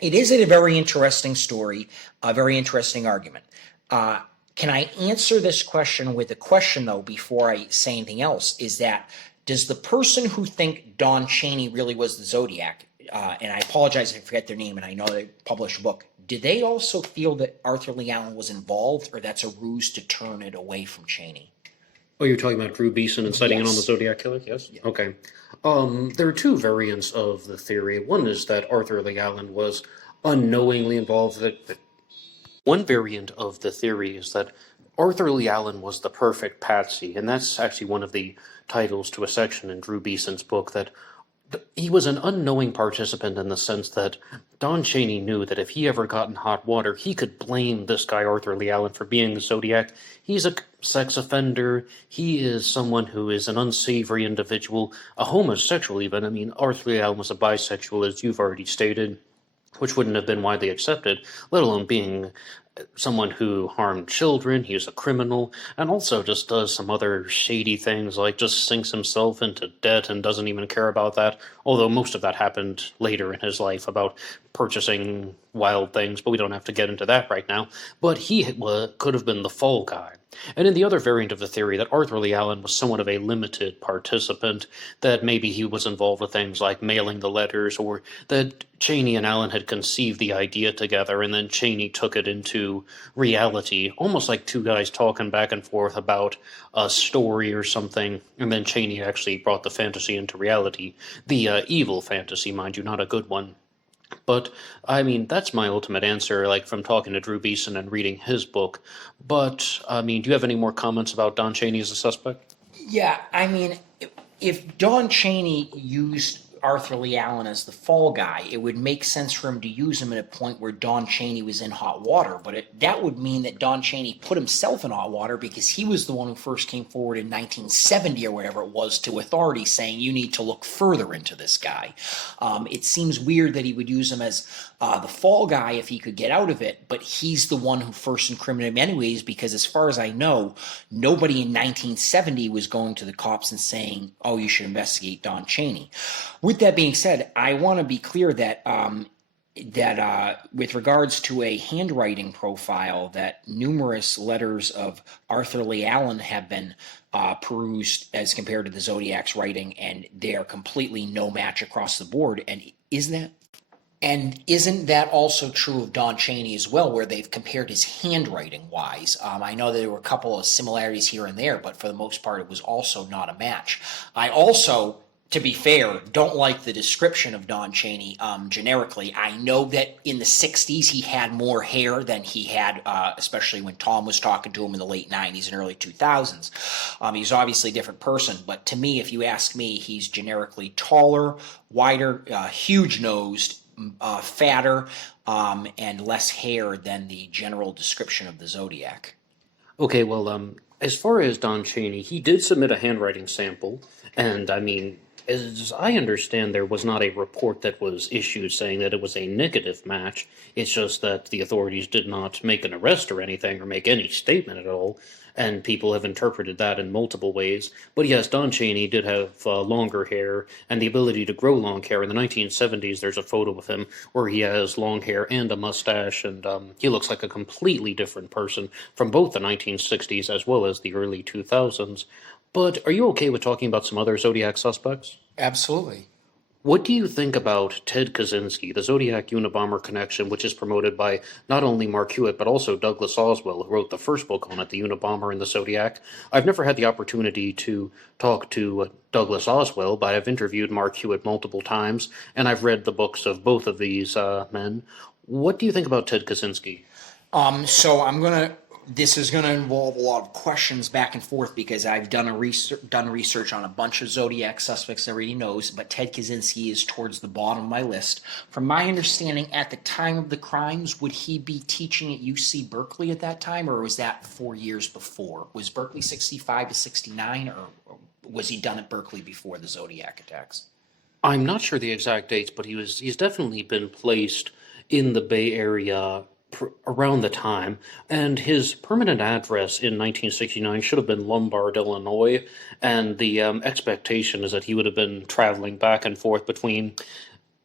It is a very interesting story, a very interesting argument. Can I answer this question with a question, though, before I say anything else, is that does the person who think Don Chaney really was the Zodiac, and I apologize if I forget their name, and I know they published a book, did they also feel that Arthur Lee Allen was involved, or that's a ruse to turn it away from Chaney? Oh, you're talking about Drew Beeson and setting in on the Zodiac killer? Yes? Yeah. Okay. There are two variants of the theory. One is that Arthur Lee Allen was unknowingly involved. One variant of the theory is that Arthur Lee Allen was the perfect patsy, and that's actually one of the titles to a section in Drew Beeson's book, that he was an unknowing participant in the sense that Don Chaney knew that if he ever got in hot water, he could blame this guy Arthur Lee Allen for being the Zodiac. He's a sex offender. He is someone who is an unsavory individual, a homosexual even. I mean, Arthur Lee Allen was a bisexual, as you've already stated, which wouldn't have been widely accepted, let alone being someone who harmed children. He was a criminal, and also just does some other shady things, like just sinks himself into debt and doesn't even care about that, although most of that happened later in his life about purchasing wild things, but we don't have to get into that right now. But he could have been the fall guy. And in the other variant of the theory, that Arthur Lee Allen was somewhat of a limited participant, that maybe he was involved with things like mailing the letters, or that Chaney and Allen had conceived the idea together, and then Chaney took it into reality, almost like two guys talking back and forth about a story or something, and then Chaney actually brought the fantasy into reality. The evil fantasy, mind you, not a good one. But, I mean, that's my ultimate answer, like, from talking to Drew Beeson and reading his book. But, I mean, do you have any more comments about Don Chaney as a suspect? Yeah, I mean, if Don Chaney used Arthur Lee Allen as the fall guy, it would make sense for him to use him at a point where Don Chaney was in hot water. But that would mean that Don Chaney put himself in hot water, because he was the one who first came forward in 1970 or whatever it was to authorities saying, you need to look further into this guy. It seems weird that he would use him as the fall guy if he could get out of it, but he's the one who first incriminated him anyways, because as far as I know, nobody in 1970 was going to the cops and saying, oh, you should investigate Don Chaney. With that being said, I want to be clear that with regards to a handwriting profile, that numerous letters of Arthur Lee Allen have been perused as compared to the Zodiac's writing, and they are completely no match across the board. And isn't that also true of Don Chaney as well, where they've compared his handwriting wise? I know there were a couple of similarities here and there, but for the most part, it was also not a match. I also to be fair, don't like the description of Don Chaney generically. I know that in the 60s he had more hair than he had, especially when Tom was talking to him in the late 90s and early 2000s. He's obviously a different person, but to me, if you ask me, he's generically taller, wider, huge-nosed, fatter, and less hair than the general description of the Zodiac. Okay, well, as far as Don Chaney, he did submit a handwriting sample, and I mean, as I understand, there was not a report that was issued saying that it was a negative match. It's just that the authorities did not make an arrest or anything or make any statement at all, and people have interpreted that in multiple ways. But yes, Don Chaney did have longer hair and the ability to grow long hair. In the 1970s, there's a photo of him where he has long hair and a mustache, and he looks like a completely different person from both the 1960s as well as the early 2000s. But are you okay with talking about some other Zodiac suspects? Absolutely. What do you think about Ted Kaczynski, the Zodiac Unabomber connection, which is promoted by not only Mark Hewitt, but also Douglas Oswell, who wrote the first book on it, The Unabomber and the Zodiac? I've never had the opportunity to talk to Douglas Oswell, but I've interviewed Mark Hewitt multiple times, and I've read the books of both of these men. What do you think about Ted Kaczynski? This is gonna involve a lot of questions back and forth because I've done research on a bunch of Zodiac suspects everybody knows, but Ted Kaczynski is towards the bottom of my list. From my understanding, at the time of the crimes, would he be teaching at UC Berkeley at that time, or was that 4 years before? Was Berkeley 65 to 69, or was he done at Berkeley before the Zodiac attacks? I'm not sure the exact dates, but he's definitely been placed in the Bay Area around the time, and his permanent address in 1969 should have been Lombard, Illinois, and the expectation is that he would have been traveling back and forth between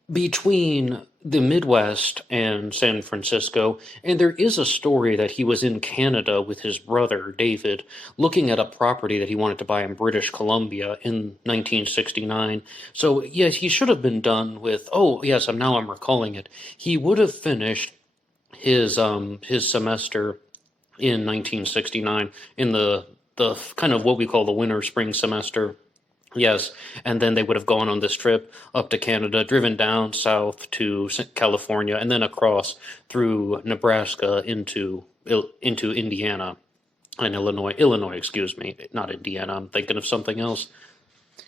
the Midwest and San Francisco, and there is a story that he was in Canada with his brother, David, looking at a property that he wanted to buy in British Columbia in 1969. So, yes, he should have been done with, oh, yes, I'm recalling it. He would have finished his semester in 1969 in the kind of what we call the winter spring semester. Yes, and then they would have gone on this trip up to Canada, driven down south to California, and then across through Nebraska into Indiana and Illinois, excuse me, not Indiana. I'm thinking of something else.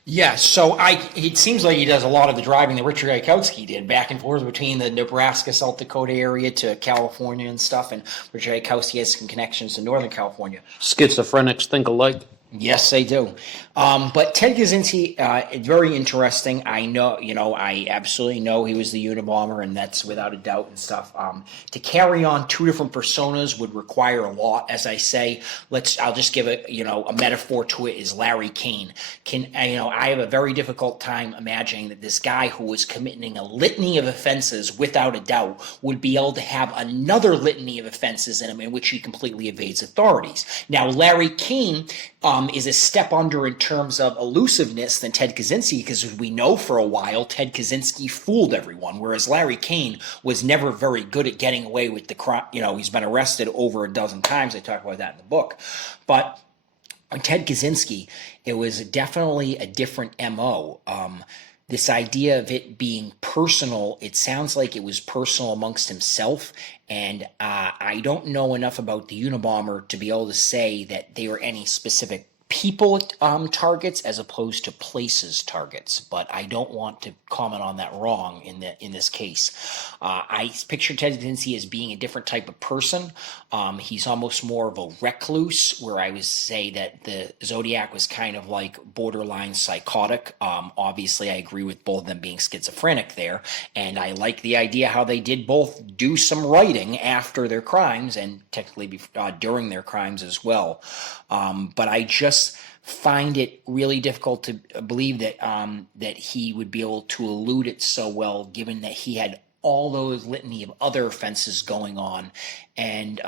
Yeah, so it seems like he does a lot of the driving that Richard Gaikowski did, back and forth between the Nebraska, South Dakota area to California and stuff, and Richard Gaikowski has some connections to Northern California. Schizophrenics think alike. Yes, they do. But Ted Kaczynski, very interesting. I absolutely know he was the Unabomber, and that's without a doubt and stuff. To carry on two different personas would require a lot, as I say. I'll just give a metaphor to it is Larry Kane. I have a very difficult time imagining that this guy who was committing a litany of offenses, without a doubt, would be able to have another litany of offenses in him in which he completely evades authorities. Now, Larry Kane is a step under in terms of elusiveness than Ted Kaczynski, because we know for a while Ted Kaczynski fooled everyone, whereas Larry Kane was never very good at getting away with the crime. He's been arrested over a dozen times. I talk about that in the book. But on Ted Kaczynski, it was definitely a different MO. This idea of it being personal, it sounds like it was personal amongst himself, and I don't know enough about the Unabomber to be able to say that they were any specific people targets as opposed to places targets, but I don't want to comment on that wrong in this case. I picture Ted Kaczynski as being a different type of person. He's almost more of a recluse, where I would say that the Zodiac was kind of like borderline psychotic. Obviously, I agree with both of them being schizophrenic there, and I like the idea how they did both do some writing after their crimes and technically during their crimes as well. But I just find it really difficult to believe that that he would be able to elude it so well, given that he had all those litany of other offenses going on, and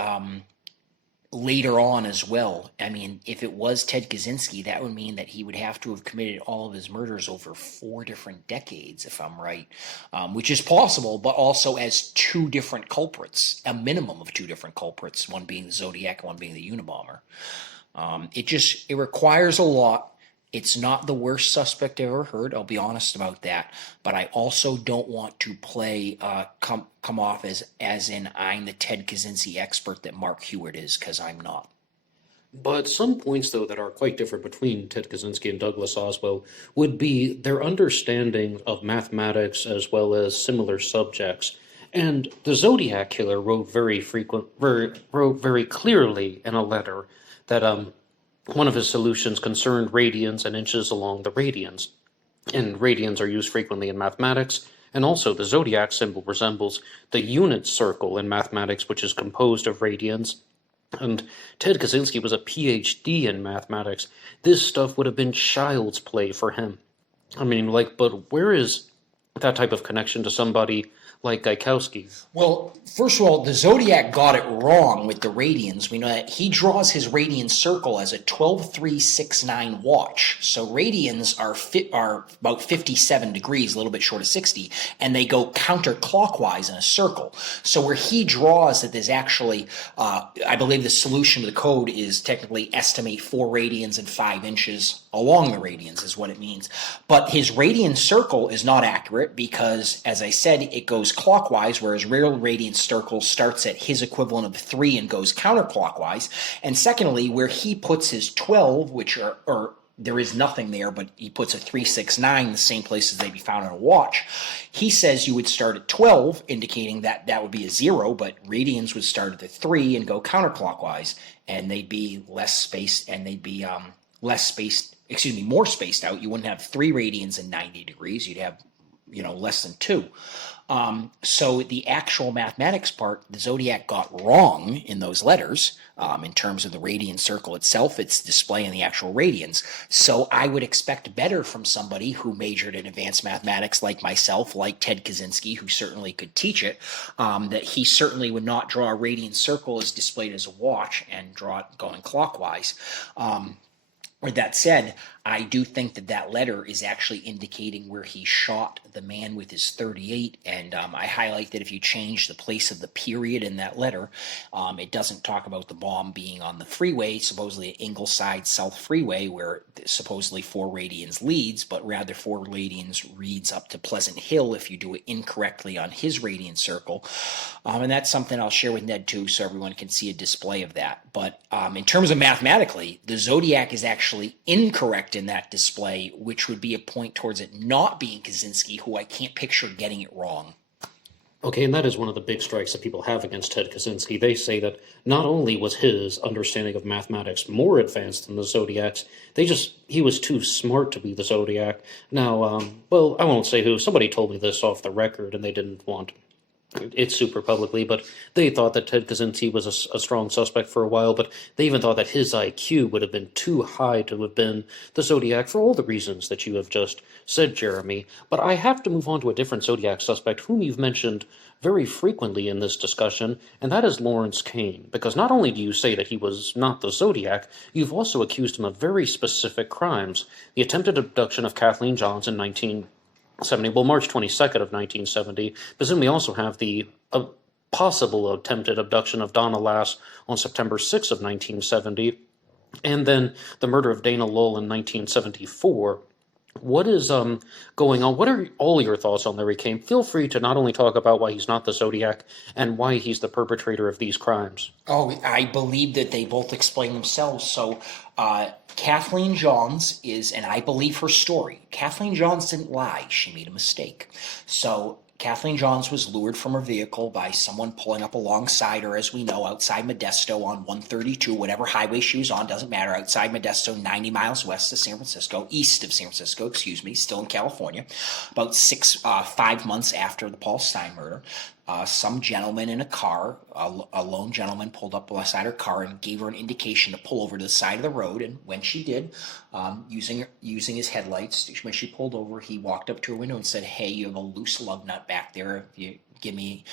later on as well. I mean, if it was Ted Kaczynski, that would mean that he would have to have committed all of his murders over 4 different decades, if I'm right, which is possible, but also as 2 different culprits, a minimum of 2 different culprits, one being the Zodiac and one being the Unabomber. It requires a lot, It's not the worst suspect I've ever heard. I'll be honest about that. But I also don't want to play come off as in I'm the Ted Kaczynski expert that Mark Hewitt is, because I'm not. But some points, though, that are quite different between Ted Kaczynski and Douglas Oswell would be their understanding of mathematics as well as similar subjects. And the Zodiac killer wrote very clearly in a letter that one of his solutions concerned radians and inches along the radians. And radians are used frequently in mathematics, and also the Zodiac symbol resembles the unit circle in mathematics, which is composed of radians. And Ted Kaczynski was a PhD in mathematics. This stuff would have been child's play for him. I mean, but where is that type of connection to somebody like Gaikowski? Well, first of all, the Zodiac got it wrong with the radians. We know that he draws his radian circle as a 12-3-6-9 watch. So radians are about 57 degrees, a little bit short of 60, and they go counterclockwise in a circle. So where he draws that there's actually, I believe the solution to the code is technically estimate 4 radians and 5 inches along the radians is what it means. But his radian circle is not accurate because, as I said, it goes clockwise, whereas real radian circle starts at his equivalent of 3 and goes counterclockwise. And secondly, where he puts his 12, which or there is nothing there, but he puts a 369 the same place as they'd be found in a watch. He says you would start at 12, indicating that that would be a 0, but radians would start at the 3 and go counterclockwise, and they'd be less spaced, and they'd be more spaced out. You wouldn't have 3 radians in 90 degrees. You'd have, less than 2. So the actual mathematics part, the Zodiac got wrong in those letters in terms of the radian circle itself. It's displaying the actual radians. So I would expect better from somebody who majored in advanced mathematics like myself, like Ted Kaczynski, who certainly could teach it, that he certainly would not draw a radian circle as displayed as a watch and draw it going clockwise. With that said, I do think that letter is actually indicating where he shot the man with his .38, and I highlight that if you change the place of the period in that letter, it doesn't talk about the bomb being on the freeway, supposedly at Ingleside South Freeway, where supposedly 4 radians leads, but rather 4 radians reads up to Pleasant Hill if you do it incorrectly on his radian circle. And that's something I'll share with Ned too, so everyone can see a display of that. But in terms of mathematically, the Zodiac is actually incorrect in that display, which would be a point towards it not being Kaczynski, who I can't picture getting it wrong. Okay, and that is one of the big strikes that people have against Ted Kaczynski. They say that not only was his understanding of mathematics more advanced than the Zodiac's, he was too smart to be the Zodiac. Now, I won't say who. Somebody told me this off the record, and they didn't want it super publicly, but they thought that Ted Kaczynski was a strong suspect for a while, but they even thought that his IQ would have been too high to have been the Zodiac for all the reasons that you have just said, Jeremy. But I have to move on to a different Zodiac suspect whom you've mentioned very frequently in this discussion, and that is Lawrence Kane, because not only do you say that he was not the Zodiac, you've also accused him of very specific crimes. The attempted abduction of Kathleen Johns in March 22nd of 1970, but then we also have the possible attempted abduction of Donna Lass on September 6th of 1970, and then the murder of Dana Lowell in 1974. What is going on? What are all your thoughts on Larry Kane? Feel free to not only talk about why he's not the Zodiac and why he's the perpetrator of these crimes. Oh, I believe that they both explain themselves. So Kathleen Johns is, and I believe her story, Kathleen Johns didn't lie. She made a mistake. So Kathleen Johns was lured from her vehicle by someone pulling up alongside her, as we know, outside Modesto on 132, whatever highway she was on, doesn't matter, outside Modesto, 90 miles west of San Francisco, east of San Francisco, still in California, about 5 months after the Paul Stein murder. Some gentleman in a car, a lone gentleman, pulled up beside her car and gave her an indication to pull over to the side of the road. And when she did, using his headlights, when she pulled over, he walked up to her window and said, "Hey, you have a loose lug nut back there. If you give me,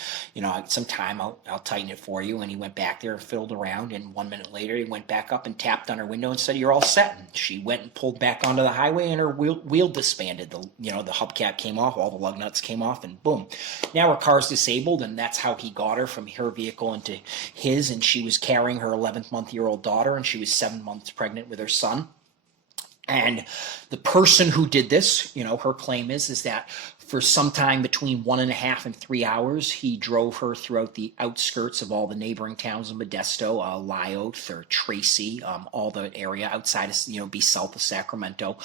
some time, I'll tighten it for you." And he went back there and fiddled around. And 1 minute later, he went back up and tapped on her window and said, "You're all set." And she went and pulled back onto the highway, and her wheel disbanded. The hubcap came off, all the lug nuts came off, and boom. Now her car's disabled, and that's how he got her from her vehicle into his. And she was carrying her 11-month-old daughter, and she was 7 months pregnant with her son. And the person who did this, her claim is that for some time between 1.5 and 3 hours, he drove her throughout the outskirts of all the neighboring towns of Modesto, Lyote or Tracy, all the area outside of, be south of Sacramento,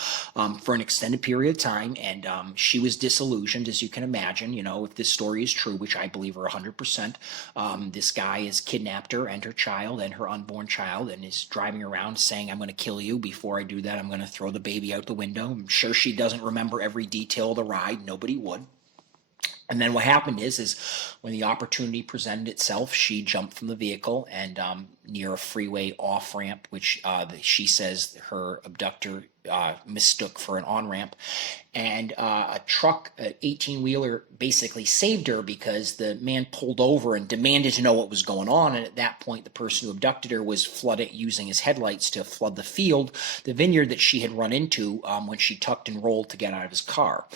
for an extended period of time. And she was disillusioned, as you can imagine. If this story is true, which I believe are 100%, this guy has kidnapped her and her child and her unborn child and is driving around saying, I'm going to kill you. Before I do that, I'm going to throw the baby out the window. I'm sure she doesn't remember every detail of the ride. Nobody would. And then what happened is when the opportunity presented itself, she jumped from the vehicle and near a freeway off-ramp, which she says her abductor mistook for an on-ramp. And a truck, an 18-wheeler, basically saved her because the man pulled over and demanded to know what was going on. And at that point, the person who abducted her was using his headlights to flood the vineyard that she had run into when she tucked and rolled to get out of his car.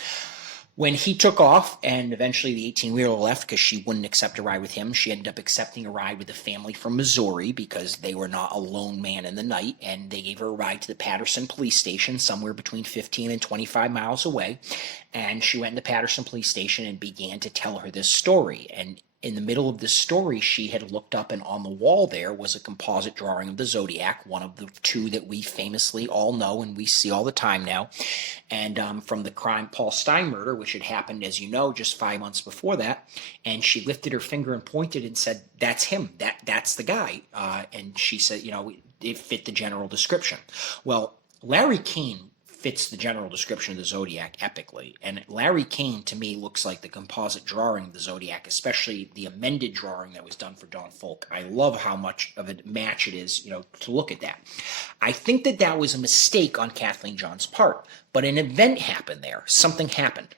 When he took off and eventually the 18-wheeler left because she wouldn't accept a ride with him, she ended up accepting a ride with a family from Missouri because they were not a lone man in the night, and they gave her a ride to the Patterson police station somewhere between 15 and 25 miles away. And she went to the Patterson police station and began to tell her this story. And in the middle of this story, she had looked up, and on the wall there was a composite drawing of the Zodiac, one of the two that we famously all know and we see all the time now. And from the Paul Stein murder, which had happened, as you know, just 5 months before that. And she lifted her finger and pointed and said, that's him, that's the guy. And she said, it fit the general description. Well, Larry Kane fits the general description of the Zodiac epically. And Larry Kane, to me, looks like the composite drawing of the Zodiac, especially the amended drawing that was done for Don Folk. I love how much of a match it is, to look at that. I think that was a mistake on Kathleen John's part, but an event happened there. Something happened.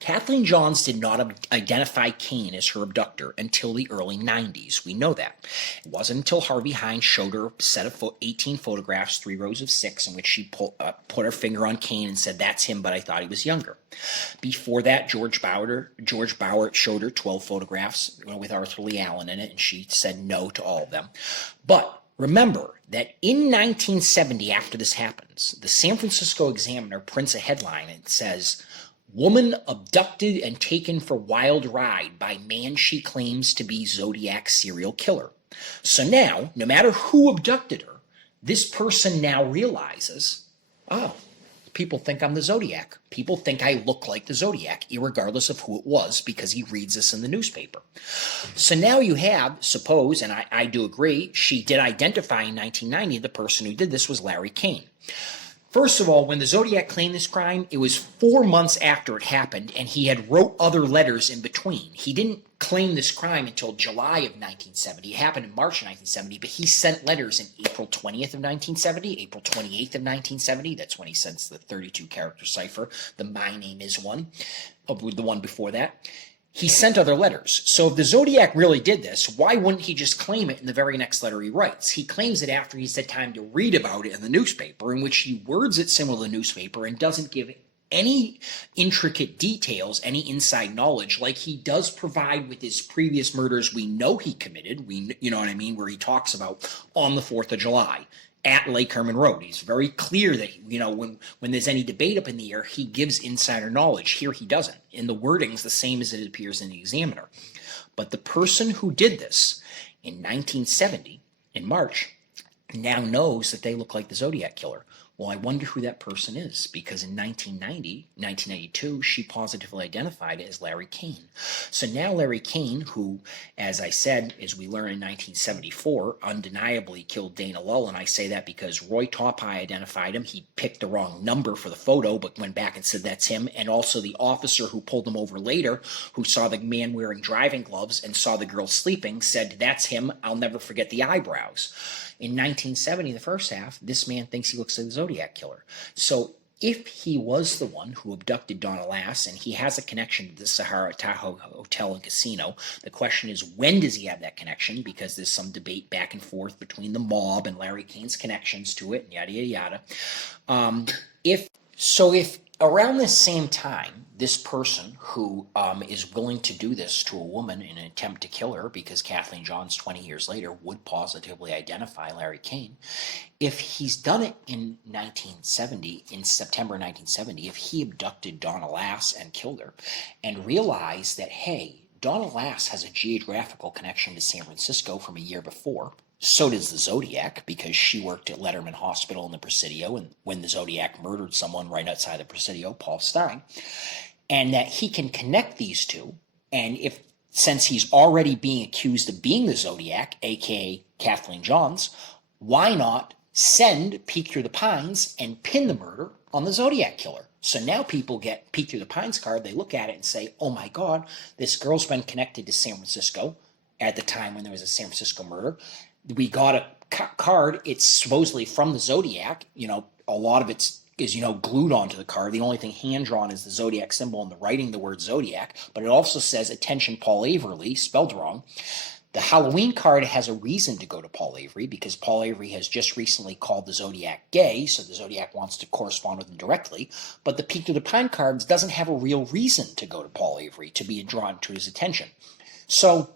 Kathleen Johns did not identify Kane as her abductor until the early 90s. We know that. It wasn't until Harvey Hines showed her a set of 18 photographs, 3 rows of 6, in which she put her finger on Kane and said, that's him, but I thought he was younger. Before that, George Bauer showed her 12 photographs with Arthur Lee Allen in it, and she said no to all of them. But remember that in 1970, after this happens, the San Francisco Examiner prints a headline and says, woman abducted and taken for wild ride by man she claims to be Zodiac serial killer. So now, no matter who abducted her, this person now realizes, people think I'm the Zodiac. People think I look like the Zodiac, irregardless of who it was, because he reads this in the newspaper. So now you have, suppose, and I do agree, she did identify in 1990 the person who did this was Larry Kane. First of all, when the Zodiac claimed this crime, it was 4 months after it happened, and he had wrote other letters in between. He didn't claim this crime until July of 1970. It happened in March of 1970, but he sent letters in April 20th of 1970, April 28th of 1970. That's when he sends the 32-character cipher, the My Name Is one, of the one before that. He sent other letters. So if the Zodiac really did this, why wouldn't he just claim it in the very next letter he writes? He claims it after he's had time to read about it in the newspaper, in which he words it similar to the newspaper and doesn't give any intricate details, any inside knowledge, like he does provide with his previous murders we know he committed, you know what I mean, where he talks about on the 4th of July. At Lake Herman Road. He's very clear that, when there's any debate up in the air, he gives insider knowledge. Here he doesn't. In the wording's the same as it appears in the Examiner. But the person who did this in 1970, in March, now knows that they look like the Zodiac Killer. Well, I wonder who that person is, because in 1992, she positively identified it as Larry Kane. So now Larry Kane, who, as I said, as we learn in 1974, undeniably killed Dana Lull, and I say that because Roy Topai identified him. He picked the wrong number for the photo, but went back and said that's him, and also the officer who pulled him over later, who saw the man wearing driving gloves and saw the girl sleeping, said, that's him, I'll never forget the eyebrows. In 1970, the first half, this man thinks he looks like the Zodiac Killer. So if he was the one who abducted Donna Lass, and he has a connection to the Sahara Tahoe Hotel and Casino, the question is, when does he have that connection? Because there's some debate back and forth between the mob and Larry Kane's connections to it, and yada, yada, yada. If around this same time, this person who is willing to do this to a woman in an attempt to kill her, because Kathleen Johns 20 years later would positively identify Larry Kane, if he's done it in 1970, in September 1970, if he abducted Donna Lass and killed her and realized that, hey, Donna Lass has a geographical connection to San Francisco from a year before. So does the Zodiac, because she worked at Letterman Hospital in the Presidio, and when the Zodiac murdered someone right outside the Presidio, Paul Stein, and that he can connect these two. And since he's already being accused of being the Zodiac, aka Kathleen Johns, why not send Peek Through the Pines and pin the murder on the Zodiac killer? So now people get Peek Through the Pines card, they look at it and say, oh my God, this girl's been connected to San Francisco at the time when there was a San Francisco murder. We got a card, it's supposedly from the Zodiac, a lot of it is, glued onto the card. The only thing hand-drawn is the Zodiac symbol and the writing the word Zodiac, but it also says, attention Paul Avery, spelled wrong. The Halloween card has a reason to go to Paul Avery, because Paul Avery has just recently called the Zodiac gay, so the Zodiac wants to correspond with him directly, but the Peek Through the Pine cards doesn't have a real reason to go to Paul Avery, to be drawn to his attention. So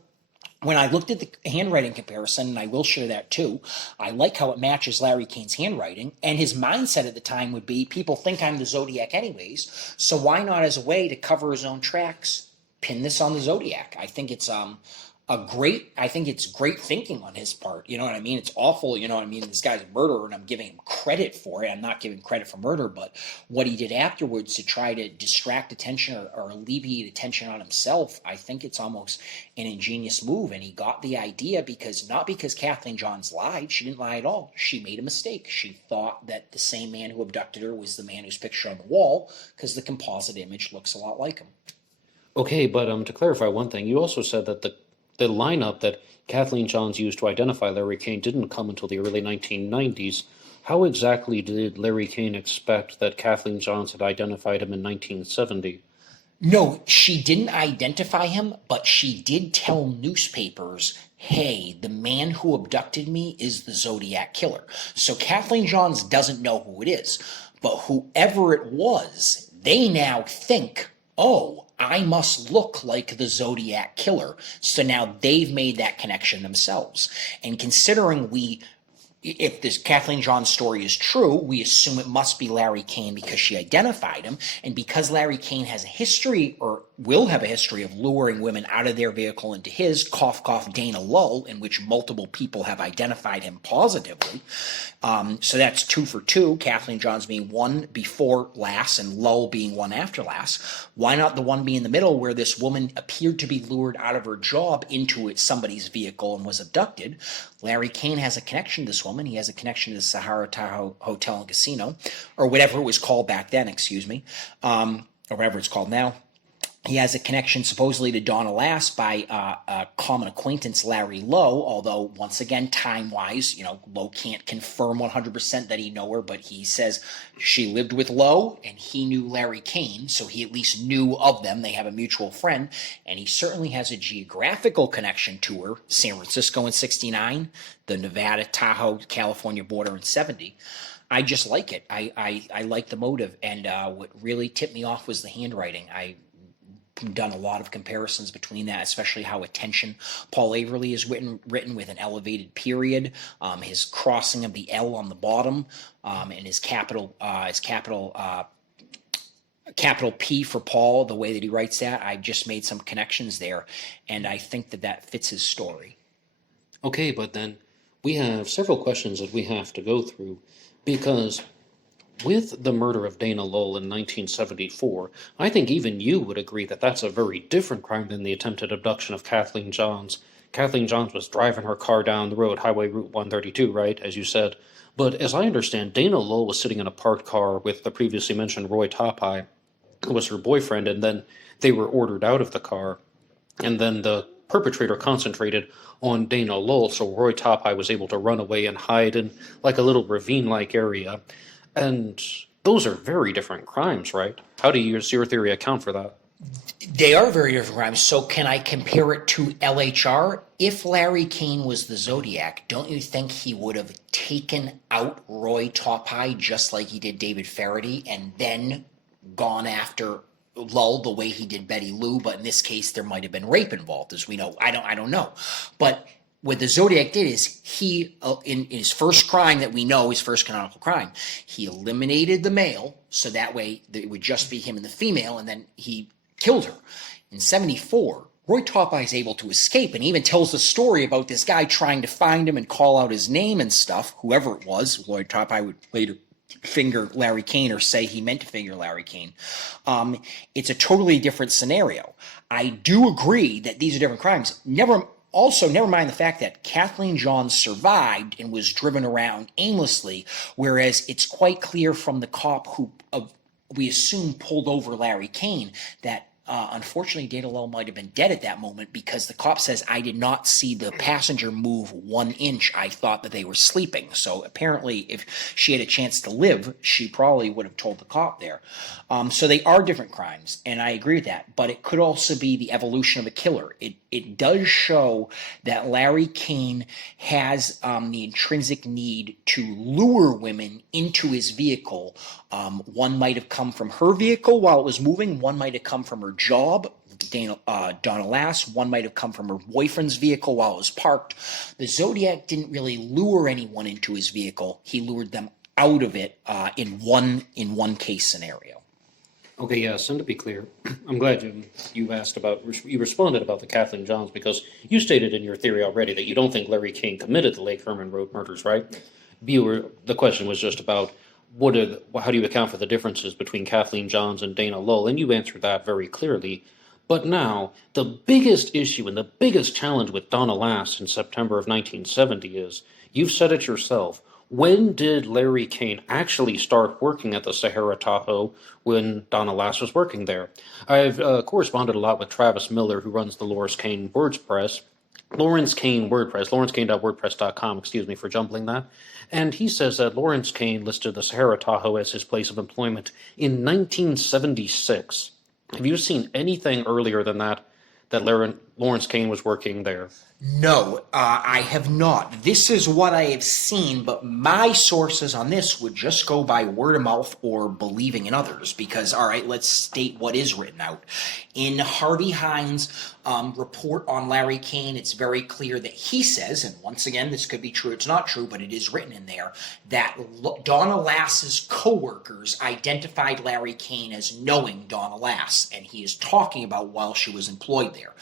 when I looked at the handwriting comparison, and I will share that too, I like how it matches Larry Kane's handwriting, and his mindset at the time would be, people think I'm the Zodiac anyways, so why not, as a way to cover his own tracks, pin this on the Zodiac? I think it's it's great thinking on his part. You know what I mean? It's awful. You know what I mean? This guy's a murderer, and I'm giving him credit for it. I'm not giving credit for murder, but what he did afterwards to try to distract attention or alleviate attention on himself, I think it's almost an ingenious move. And he got the idea not because Kathleen Johns lied. She didn't lie at all. She made a mistake. She thought that the same man who abducted her was the man whose picture on the wall, because the composite image looks a lot like him. Okay, but to clarify one thing, you also said that the lineup that Kathleen Johns used to identify Larry Kane didn't come until the early 1990s. How exactly did Larry Kane expect that Kathleen Johns had identified him in 1970? No, she didn't identify him, but she did tell newspapers, hey, the man who abducted me is the Zodiac killer. So Kathleen Johns doesn't know who it is, but whoever it was, they now think, oh, I must look like the Zodiac killer. So now they've made that connection themselves. And considering if this Kathleen Johns story is true, we assume it must be Larry Kane because she identified him. And because Larry Kane has a history, or will have a history, of luring women out of their vehicle into his, cough, cough, Dana Lull, in which multiple people have identified him positively. So that's 2 for 2, Kathleen Johns being one before Lass and Lull being one after Lass. Why not the one be in the middle, where this woman appeared to be lured out of her job into somebody's vehicle and was abducted? Larry Kane has a connection to this woman. He has a connection to the Sahara Tahoe Hotel and Casino, or whatever it was called back then, or whatever it's called now. He has a connection supposedly to Donna Lass by a common acquaintance, Larry Lowe, although once again, time-wise, Lowe can't confirm 100% that he know her, but he says she lived with Lowe and he knew Larry Kane, so he at least knew of them. They have a mutual friend, and he certainly has a geographical connection to her, San Francisco in 69, the Nevada, Tahoe, California border in 70. I just like it. I like the motive, and what really tipped me off was the handwriting. I've done a lot of comparisons between that, especially how attention Paul Avery is written with an elevated period, his crossing of the L on the bottom, and his capital P for Paul, the way that he writes that. I just made some connections there, and I think that fits his story. Okay, but then we have several questions that we have to go through, because with the murder of Dana Lull in 1974, I think even you would agree that that's a very different crime than the attempted abduction of Kathleen Johns. Kathleen Johns was driving her car down the road, Highway Route 132, right, as you said. But as I understand, Dana Lull was sitting in a parked car with the previously mentioned Roy Topai, who was her boyfriend, and then they were ordered out of the car. And then the perpetrator concentrated on Dana Lull, so Roy Topai was able to run away and hide in like a little ravine-like area. And those are very different crimes, right? How does your theory account for that? They are very different crimes. So can I compare it to LHR? If Larry Kane was the Zodiac, don't you think he would have taken out Roy Topai just like he did David Faraday, and then gone after Lull the way he did Betty Lou, but in this case there might have been rape involved, as we know. I don't know. But what the Zodiac did is he, in his first crime that we know, his first canonical crime, he eliminated the male, so that way it would just be him and the female, and then he killed her. In 1974, Roy Topeye is able to escape and even tells the story about this guy trying to find him and call out his name and stuff, whoever it was. Lloyd Topeye would later finger Larry Kane or say he meant to finger Larry Kane. It's a totally different scenario. I do agree that these are different crimes. Never mind the fact that Kathleen Johns survived and was driven around aimlessly, whereas it's quite clear from the cop who we assume pulled over Larry Kane that unfortunately, Dana Lull might have been dead at that moment because the cop says, I did not see the passenger move 1 inch. I thought that they were sleeping. So apparently, if she had a chance to live, she probably would have told the cop there. So they are different crimes, and I agree with that. But it could also be the evolution of a killer. It does show that Larry Kane has the intrinsic need to lure women into his vehicle. One might have come from her vehicle while it was moving. One might have come from her job, Donna Lass. One might have come from her boyfriend's vehicle while it was parked. The Zodiac didn't really lure anyone into his vehicle. He lured them out of it in one case scenario. Okay, yes, and to be clear, I'm glad you responded about the Kathleen Johns, because you stated in your theory already that you don't think Larry King committed the Lake Herman Road murders, right? The question was just about how do you account for the differences between Kathleen Johns and Dana Lull, and you answered that very clearly. But now, the biggest issue and the biggest challenge with Donna Lass in September of 1970 is, you've said it yourself, when did Larry Kane actually start working at the Sahara Tahoe when Donna Lass was working there? I've corresponded a lot with Travis Miller, who runs the Lawrence Kane WordPress, lawrencekane.wordpress.com, excuse me for jumbling that. And he says that Lawrence Kane listed the Sahara Tahoe as his place of employment in 1976. Have you seen anything earlier than that Lawrence Kane was working there? No, I have not. This is what I have seen, but my sources on this would just go by word of mouth or believing in others, because, all right, let's state what is written out. In Harvey Hines' report on Larry Kane, it's very clear that he says, and once again, this could be true, it's not true, but it is written in there, that Donna Lass's co-workers identified Larry Kane as knowing Donna Lass, and he is talking about while she was employed there.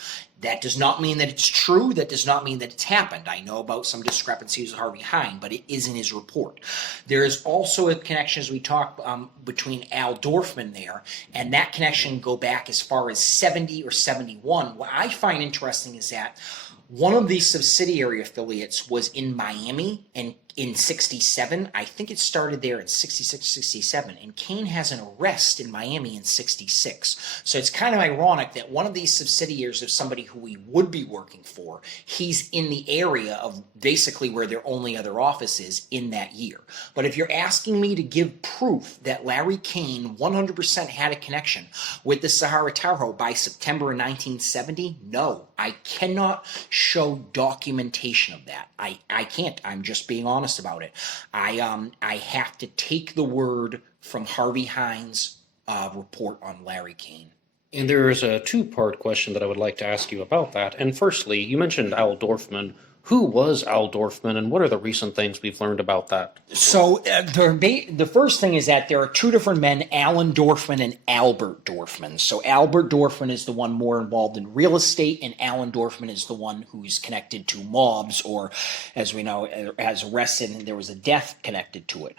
That does not mean that it's true. That does not mean that it's happened. I know about some discrepancies with Harvey Hine, but it is in his report. There is also a connection, as we talked, between Al Dorfman there, and that connection go back as far as 70 or 71. What I find interesting is that one of these subsidiary affiliates was in Miami and in 67. I think it started there in 66, 67. And Kane has an arrest in Miami in 66. So it's kind of ironic that one of these subsidiaries of somebody who he would be working for, he's in the area of basically where their only other office is in that year. But if you're asking me to give proof that Larry Kane 100% had a connection with the Sahara Tahoe by September of 1970, no, I cannot show documentation of that. I can't. I'm just being honest about it. I have to take the word from Harvey Hines' report on Larry Kane. And there is a two-part question that I would like to ask you about that. And firstly, you mentioned Al Dorfman. Who was Al Dorfman, and what are the recent things we've learned about that? So the first thing is that there are two different men, Alan Dorfman and Albert Dorfman. So Albert Dorfman is the one more involved in real estate, and Alan Dorfman is the one who's connected to mobs, or as we know, has arrested, and there was a death connected to it.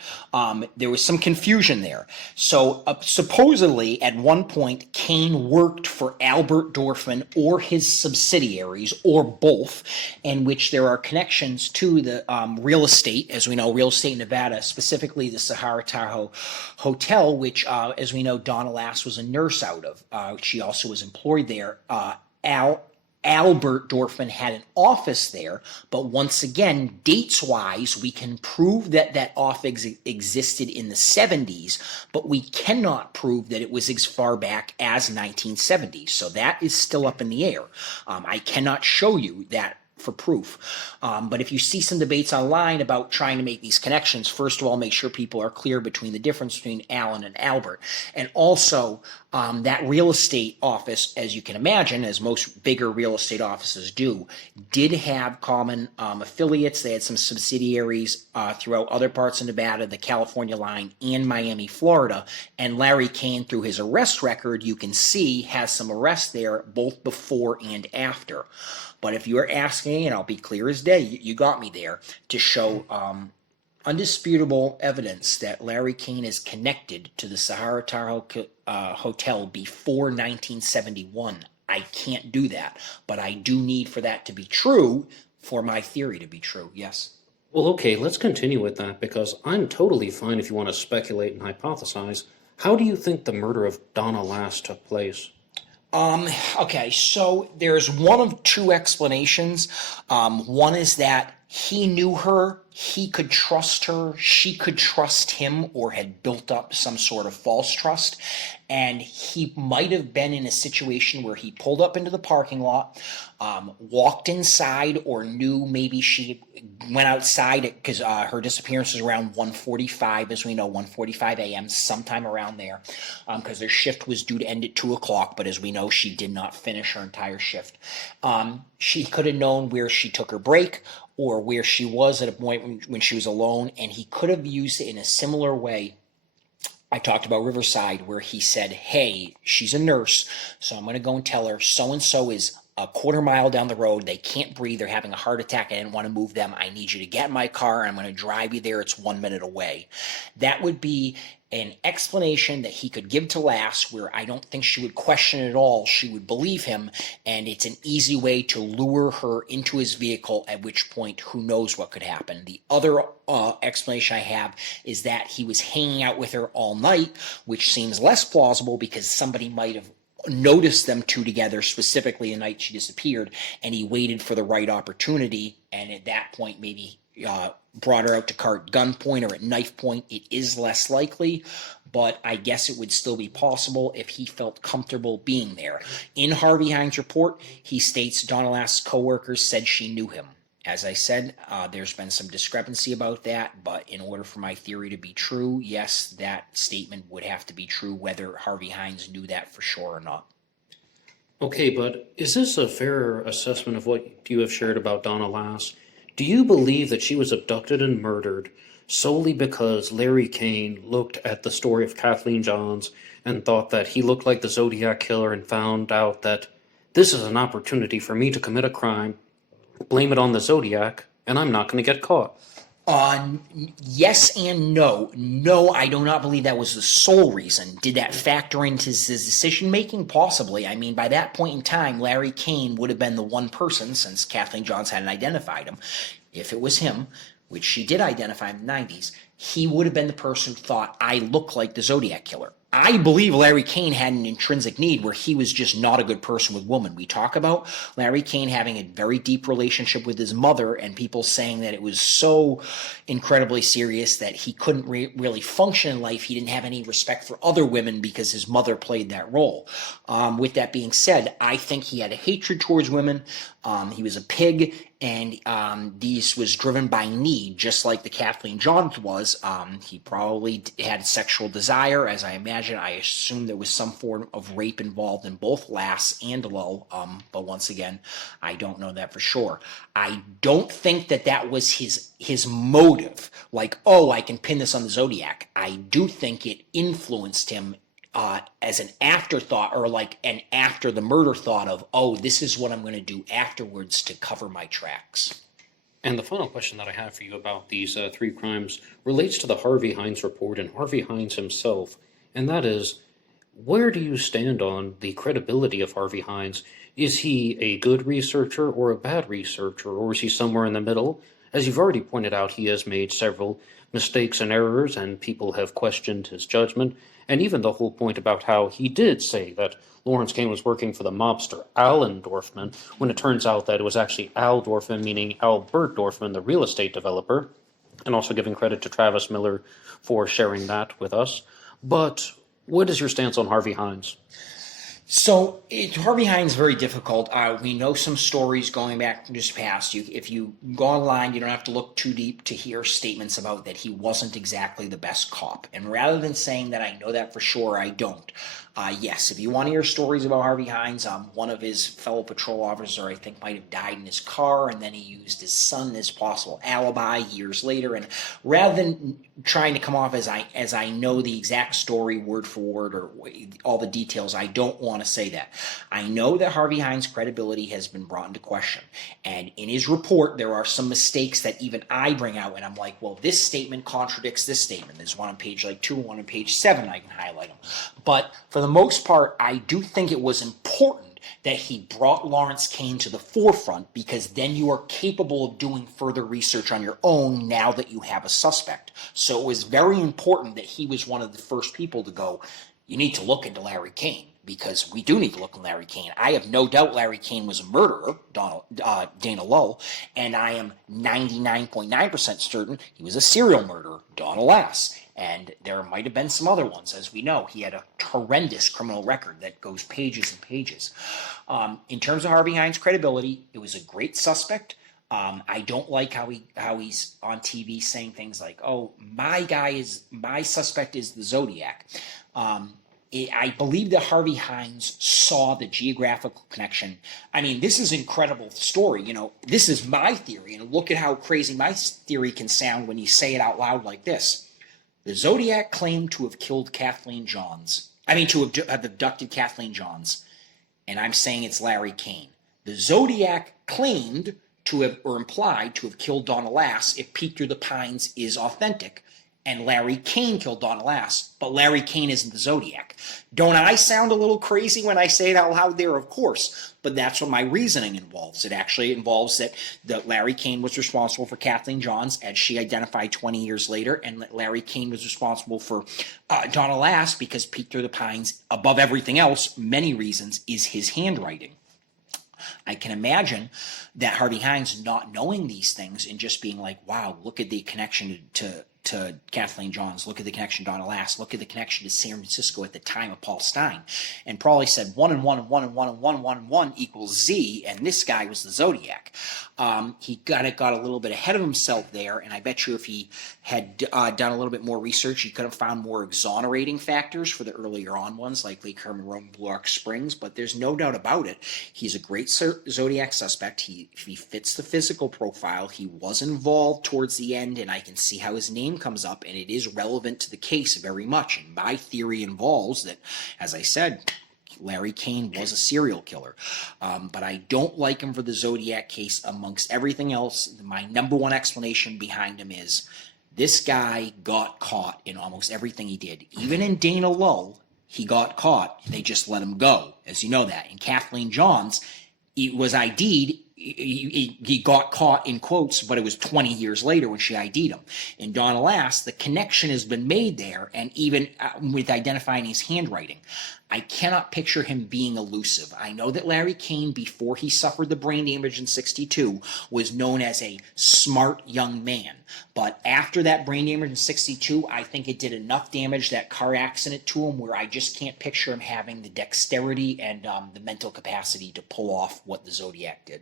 There was some confusion there. So supposedly at one point, Kane worked for Albert Dorfman or his subsidiaries, or both, in which there are connections to the real estate, as we know, real estate in Nevada, specifically the Sahara Tahoe Hotel, which, as we know, Donna Lass was a nurse out of. She also was employed there. Albert Dorfman had an office there, but once again, dates-wise, we can prove that that office existed in the 70s, but we cannot prove that it was as far back as 1970. So that is still up in the air. I cannot show you that for proof. But if you see some debates online about trying to make these connections, first of all, make sure people are clear between the difference between Alan and Albert. And also, that real estate office, as you can imagine, as most bigger real estate offices do, did have common affiliates. They had some subsidiaries throughout other parts of Nevada, the California line, and Miami, Florida. And Larry Kane, through his arrest record, you can see has some arrests there both before and after. But if you are asking, and I'll be clear as day, you got me there, to show undisputable evidence that Larry Kane is connected to the Sahara Tahoe Hotel before 1971. I can't do that, but I do need for that to be true, for my theory to be true, yes. Well, okay, let's continue with that, because I'm totally fine if you want to speculate and hypothesize. How do you think the murder of Donna Lass took place? Okay, so there's one of two explanations. One is that he knew her, he could trust her, she could trust him, or had built up some sort of false trust. And he might have been in a situation where he pulled up into the parking lot, walked inside, or knew maybe she went outside because her disappearance is around 1:45, as we know, 1:45 a.m., sometime around there, because their shift was due to end at 2 o'clock, but as we know, she did not finish her entire shift. She could have known where she took her break or where she was at a point when she was alone, and he could have used it in a similar way. I talked about Riverside, where he said, hey, she's a nurse, so I'm going to go and tell her so-and-so is a quarter mile down the road. They can't breathe. They're having a heart attack. I didn't want to move them. I need you to get in my car. I'm going to drive you there. It's 1 minute away. That would be an explanation that he could give to Lass, where I don't think she would question it at all. She would believe him, and it's an easy way to lure her into his vehicle, at which point who knows what could happen. The other explanation I have is that he was hanging out with her all night, which seems less plausible because somebody might have noticed them two together, specifically the night she disappeared, and he waited for the right opportunity, and at that point maybe brought her out to gunpoint or at knife point. It is less likely, but I guess it would still be possible if he felt comfortable being there. In Harvey Hines' report, he states Donna Lass' co-workers said she knew him. As I said, there's been some discrepancy about that, but in order for my theory to be true, yes, that statement would have to be true, whether Harvey Hines knew that for sure or not. Okay, but is this a fair assessment of what you have shared about Donna Lass? Do you believe that she was abducted and murdered solely because Larry Kane looked at the story of Kathleen Johns and thought that he looked like the Zodiac killer and found out that this is an opportunity for me to commit a crime, blame it on the Zodiac, and I'm not going to get caught? Yes and no. No, I do not believe that was the sole reason. Did that factor into his decision-making? Possibly. I mean, by that point in time, Larry Kane would have been the one person, since Kathleen Johns hadn't identified him. If it was him, which she did identify in the 90s, he would have been the person who thought, I look like the Zodiac killer. I believe Larry Kane had an intrinsic need where he was just not a good person with women. We talk about Larry Kane having a very deep relationship with his mother, and people saying that it was so incredibly serious that he couldn't really function in life. He didn't have any respect for other women because his mother played that role. With that being said, I think he had a hatred towards women. He was a pig, and this was driven by need, just like the Kathleen Johns was. He probably had sexual desire, as I imagine. I assume there was some form of rape involved in both Lass and Lowe, but once again, I don't know that for sure. I don't think that that was his motive, like, oh, I can pin this on the Zodiac. I do think it influenced him as an afterthought, or like an after the murder thought of, oh, this is what I'm going to do afterwards to cover my tracks. And the final question that I have for you about these three crimes relates to the Harvey Hines report and Harvey Hines himself, and that is, where do you stand on the credibility of Harvey Hines? Is he a good researcher or a bad researcher, or is he somewhere in the middle? As you've already pointed out, he has made several mistakes and errors, and people have questioned his judgment, and even the whole point about how he did say that Lawrence Kane was working for the mobster Alan Dorfman, when it turns out that it was actually Al Dorfman, meaning Albert Dorfman, the real estate developer, and also giving credit to Travis Miller for sharing that with us. But what is your stance on Harvey Hines? So Harvey Hines very difficult. We know some stories going back from just past. If you go online, you don't have to look too deep to hear statements about that he wasn't exactly the best cop. And rather than saying that I know that for sure, I don't. Yes, if you want to hear stories about Harvey Hines, one of his fellow patrol officers, I think, might have died in his car, and then he used his son as possible alibi years later. And rather than trying to come off as I know the exact story word for word or all the details, I don't want to say that. I know that Harvey Hines' credibility has been brought into question, and in his report there are some mistakes that even I bring out, and I'm like, well, this statement contradicts this statement. There's one on page 2 and one on page 7. I can highlight them, but for the most part, I do think it was important that he brought Lawrence Kane to the forefront, because then you are capable of doing further research on your own now that you have a suspect. So it was very important that he was one of the first people to go, you need to look into Larry Kane, because we do need to look into Larry Kane. I have no doubt Larry Kane was a murderer, Dana Lull, and I am 99.9% certain he was a serial murderer, Donna Lass. And there might have been some other ones. As we know, he had a horrendous criminal record that goes pages and pages. In terms of Harvey Hines' credibility, it was a great suspect. I don't like how he's on TV saying things like, "Oh, my suspect is the Zodiac." I believe that Harvey Hines saw the geographical connection. I mean, this is an incredible story. This is my theory, and look at how crazy my theory can sound when you say it out loud like this. The Zodiac claimed to have killed Kathleen Johns. To have abducted Kathleen Johns. And I'm saying it's Larry Kane. The Zodiac claimed to have, or implied to have, killed Donna Lass if Peek Through the Pines is authentic. And Larry Kane killed Donna Lass, but Larry Kane isn't the Zodiac. Don't I sound a little crazy when I say it out loud there? Of course, but that's what my reasoning involves. It actually involves that Larry Kane was responsible for Kathleen Johns, as she identified 20 years later, and that Larry Kane was responsible for Donna Lass because Peek Through the Pines, above everything else, many reasons, is his handwriting. I can imagine that Harvey Hines not knowing these things and just being like, wow, look at the connection to Kathleen Johns, look at the connection to Donna Lass, look at the connection to San Francisco at the time of Paul Stein, and probably said 1 and 1 and 1 and 1 and 1 and 1 and 1 equals Z, and this guy was the Zodiac. He got a little bit ahead of himself there, and I bet you if he had done a little bit more research, he could have found more exonerating factors for the earlier on ones, like Lake Herman Road and Blue Arc Springs, but there's no doubt about it. He's a great Zodiac suspect. He fits the physical profile. He was involved towards the end, and I can see how his name comes up, and it is relevant to the case very much. And my theory involves that, as I said, Larry Kane was a serial killer. But I don't like him for the Zodiac case amongst everything else. My number one explanation behind him is this guy got caught in almost everything he did. Even in Dana Lull, he got caught. They just let him go, as you know that. In Kathleen Johns, it was ID'd. He got caught in quotes, but it was 20 years later when she ID'd him. In Donna Lass, the connection has been made there, and even with identifying his handwriting. I cannot picture him being elusive. I know that Larry Kane, before he suffered the brain damage in '62, was known as a smart young man. But after that brain damage in '62, I think it did enough damage, that car accident to him, where I just can't picture him having the dexterity and the mental capacity to pull off what the Zodiac did.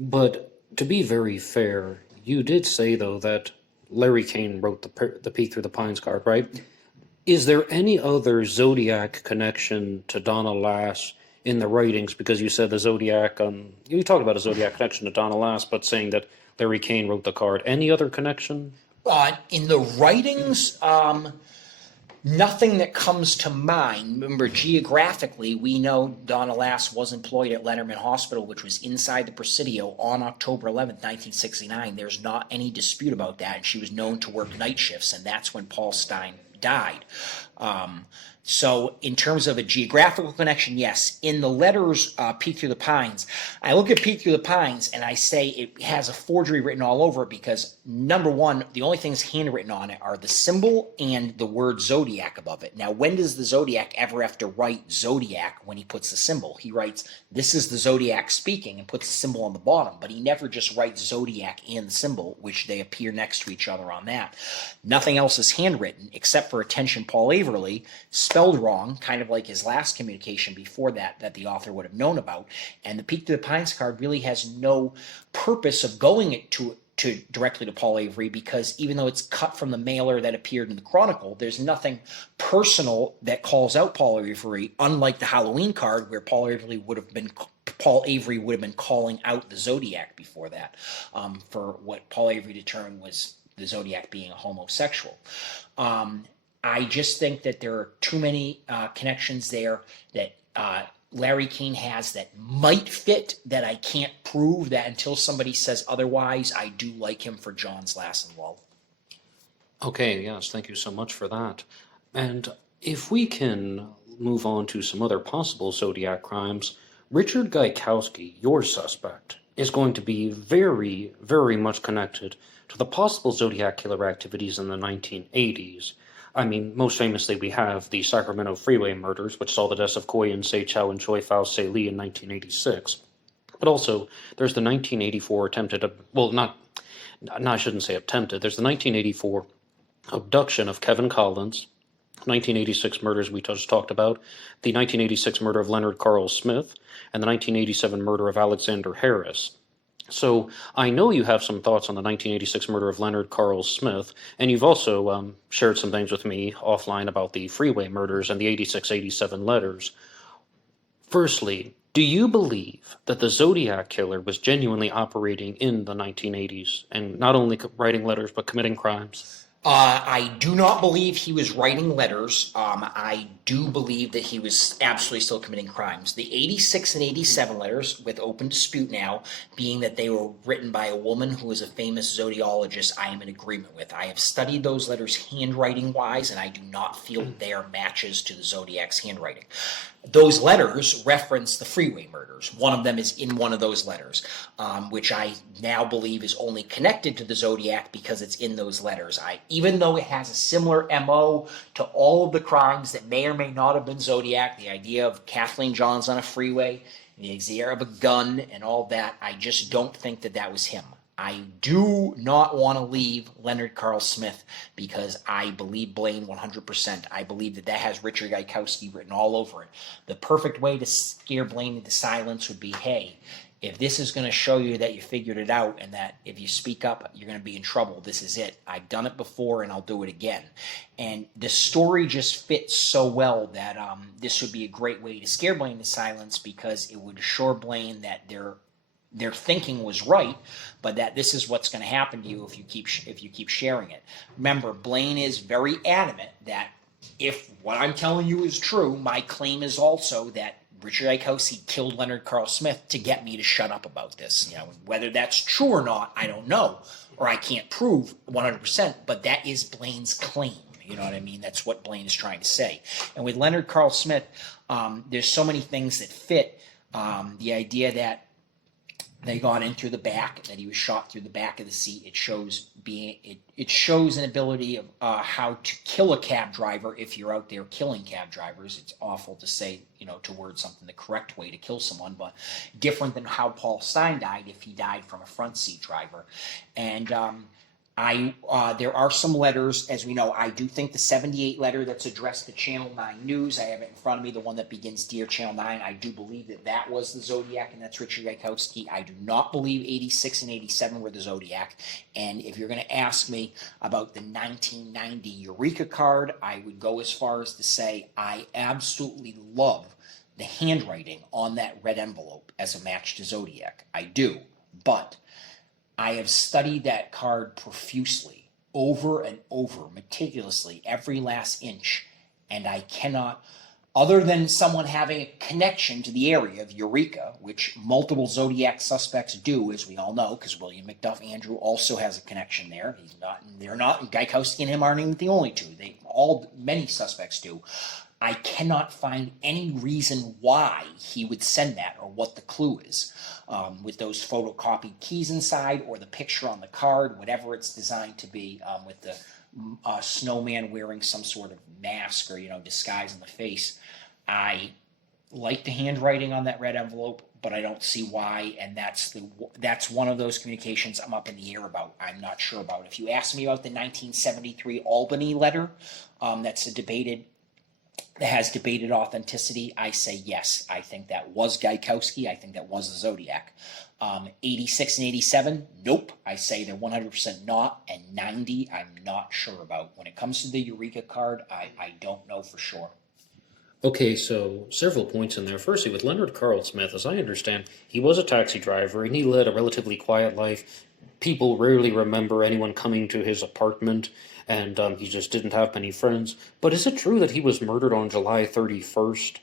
But to be very fair, you did say, though, that Larry Kane wrote the Peek Through the Pines card, right? Is there any other Zodiac connection to Donna Lass in the writings? Because you said the Zodiac, you talked about a Zodiac connection to Donna Lass, but saying that Larry Kane wrote the card. Any other connection? In the writings, nothing that comes to mind. Remember, geographically, we know Donna Lass was employed at Letterman Hospital, which was inside the Presidio, on October 11th, 1969. There's not any dispute about that, and she was known to work night shifts, and that's when Paul Stein died. So in terms of a geographical connection, yes. In the letters, Peek Through the Pines, I look at Peek Through the Pines and I say it has a forgery written all over it because, number one, the only things handwritten on it are the symbol and the word Zodiac above it. Now, when does the Zodiac ever have to write Zodiac when he puts the symbol? He writes, "This is the Zodiac speaking," and puts the symbol on the bottom, but he never just writes Zodiac and the symbol, which they appear next to each other on that. Nothing else is handwritten except for Attention Paul Averly, spelled spelled wrong, kind of like his last communication before that the author would have known about. And the Peak to the Pines card really has no purpose of going it to directly to Paul Avery, because even though it's cut from the mailer that appeared in the Chronicle, there's nothing personal that calls out Paul Avery, unlike the Halloween card where Paul Avery would have been calling out the Zodiac before that, for what Paul Avery determined was the Zodiac being a homosexual. I just think that there are too many connections there that Larry King has that might fit, that I can't prove, that until somebody says otherwise, I do like him for John's Lassenwald. Okay, yes, thank you so much for that. And if we can move on to some other possible Zodiac crimes, Richard Gaikowski, your suspect, is going to be very, very much connected to the possible Zodiac killer activities in the 1980s. I mean, most famously, we have the Sacramento freeway murders, which saw the deaths of Koyan Se-Chow and Choi Fao Se-Lee in 1986. But also, there's the 1984 attempted, well, I shouldn't say attempted, there's the 1984 abduction of Kevin Collins, 1986 murders we just talked about, the 1986 murder of Leonard Carl Smith, and the 1987 murder of Alexander Harris. So I know you have some thoughts on the 1986 murder of Leonard Carl Smith, and you've also shared some things with me offline about the freeway murders and the 86-87 letters. Firstly, do you believe that the Zodiac killer was genuinely operating in the 1980s and not only writing letters but committing crimes? I do not believe he was writing letters. I do believe that he was absolutely still committing crimes. The 86 and 87 letters, with open dispute now, being that they were written by a woman who is a famous zodiologist, I am in agreement with. I have studied those letters handwriting-wise, and I do not feel they are matches to the Zodiac's handwriting. Those letters reference the freeway murders. One of them is in one of those letters, which I now believe is only connected to the Zodiac because it's in those letters. Even though it has a similar MO to all of the crimes that may or may not have been Zodiac, the idea of Kathleen Johns on a freeway, the idea of a gun and all that, I just don't think that that was him. I do not want to leave Leonard Carl Smith because I believe Blaine 100%. I believe that has Richard Gaikowski written all over it. The perfect way to scare Blaine into silence would be, hey, if this is going to show you that you figured it out and that if you speak up, you're going to be in trouble, this is it. I've done it before and I'll do it again. And the story just fits so well that this would be a great way to scare Blaine into silence, because it would assure Blaine that their thinking was right, but that this is what's going to happen to you if you keep sharing it. Remember, Blaine is very adamant that if what I'm telling you is true, my claim is also that Richard Gaikowski killed Leonard Carl Smith to get me to shut up about this. Whether that's true or not, I don't know, or I can't prove 100%, but that is Blaine's claim. You know what I mean? That's what Blaine is trying to say. And with Leonard Carl Smith, there's so many things that fit. The idea that they got in through the back, that he was shot through the back of the seat. It shows an ability of how to kill a cab driver if you're out there killing cab drivers. It's awful to say, to word something the correct way to kill someone, but different than how Paul Stine died if he died from a front seat driver. And there are some letters, as we know. I do think the 78 letter that's addressed to Channel 9 News, I have it in front of me, the one that begins Dear Channel 9, I do believe that was the Zodiac, and that's Richard Gaikowski. I do not believe 86 and 87 were the Zodiac. And if you're going to ask me about the 1990 Eureka card, I would go as far as to say I absolutely love the handwriting on that red envelope as a match to Zodiac. I do, but I have studied that card profusely, over and over, meticulously, every last inch, and I cannot, other than someone having a connection to the area of Eureka, which multiple Zodiac suspects do, as we all know, because William McDuff Andrew also has a connection there. Gaikowski and him aren't even the only two. Many suspects do. I cannot find any reason why he would send that or what the clue is. With those photocopied keys inside or the picture on the card, whatever it's designed to be, with the snowman wearing some sort of mask or disguise on the face. I like the handwriting on that red envelope, but I don't see why, and that's one of those communications I'm up in the air about. I'm not sure about. If you ask me about the 1973 Albany letter, that's a debated that has debated authenticity. I say yes. I think that was Gaikowski. I think that was the Zodiac. 86 and 87, nope. I say they're 100% not. And 90, I'm not sure about. When it comes to the Eureka card, I don't know for sure. Okay, so several points in there. Firstly, with Leonard Carl Smith, as I understand, he was a taxi driver and he led a relatively quiet life. People rarely remember anyone coming to his apartment, and he just didn't have many friends. But is it true that he was murdered on July 31st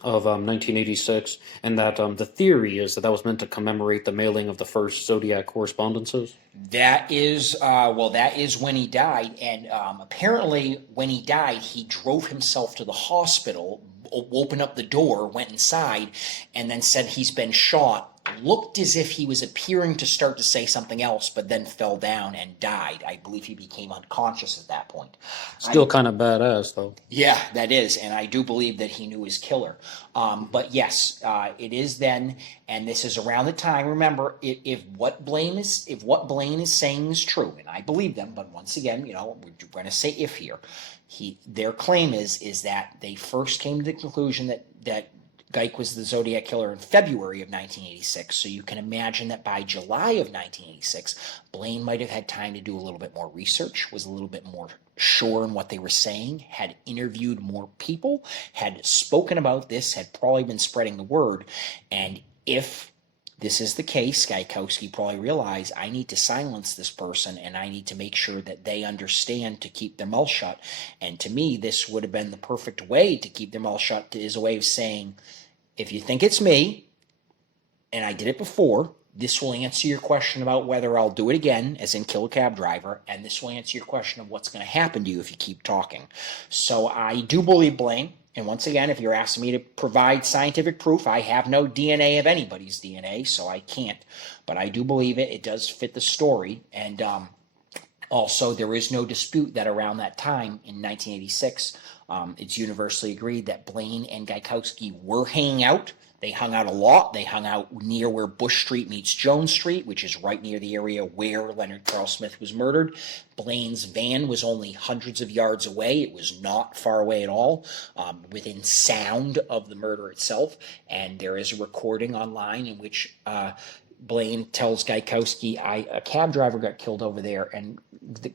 of 1986, and that the theory is that was meant to commemorate the mailing of the first Zodiac correspondences? That is, that is when he died, and apparently when he died, he drove himself to the hospital, opened up the door, went inside, and then said he's been shot. Looked as if he was appearing to start to say something else, but then fell down and died. I believe he became unconscious at that point. Still kind of badass, though. Yeah, that is, and I do believe that he knew his killer. But yes, it is then, and this is around the time. Remember, if what Blaine is saying is true, and I believe them, but once again, we're going to say if here. Their claim is that they first came to the conclusion that Geik was the Zodiac killer in February of 1986, so you can imagine that by July of 1986, Blaine might have had time to do a little bit more research, was a little bit more sure in what they were saying, had interviewed more people, had spoken about this, had probably been spreading the word, and if this is the case, Gaikowski probably realized, I need to silence this person and I need to make sure that they understand to keep their mouth shut. And to me, this would have been the perfect way to keep their mouth shut, is a way of saying, if you think it's me, and I did it before, this will answer your question about whether I'll do it again, as in kill a cab driver, and this will answer your question of what's going to happen to you if you keep talking. So I do believe Blaine, and once again, if you're asking me to provide scientific proof, I have no DNA of anybody's DNA, so I can't. But I do believe it. It does fit the story, and also there is no dispute that around that time in 1986, it's universally agreed that Blaine and Gaikowski were hanging out. They hung out a lot. They hung out near where Bush Street meets Jones Street, which is right near the area where Leonard Carl Smith was murdered. Blaine's van was only hundreds of yards away. It was not far away at all, within sound of the murder itself. And there is a recording online in which Blaine tells Gaikowski, a cab driver got killed over there, and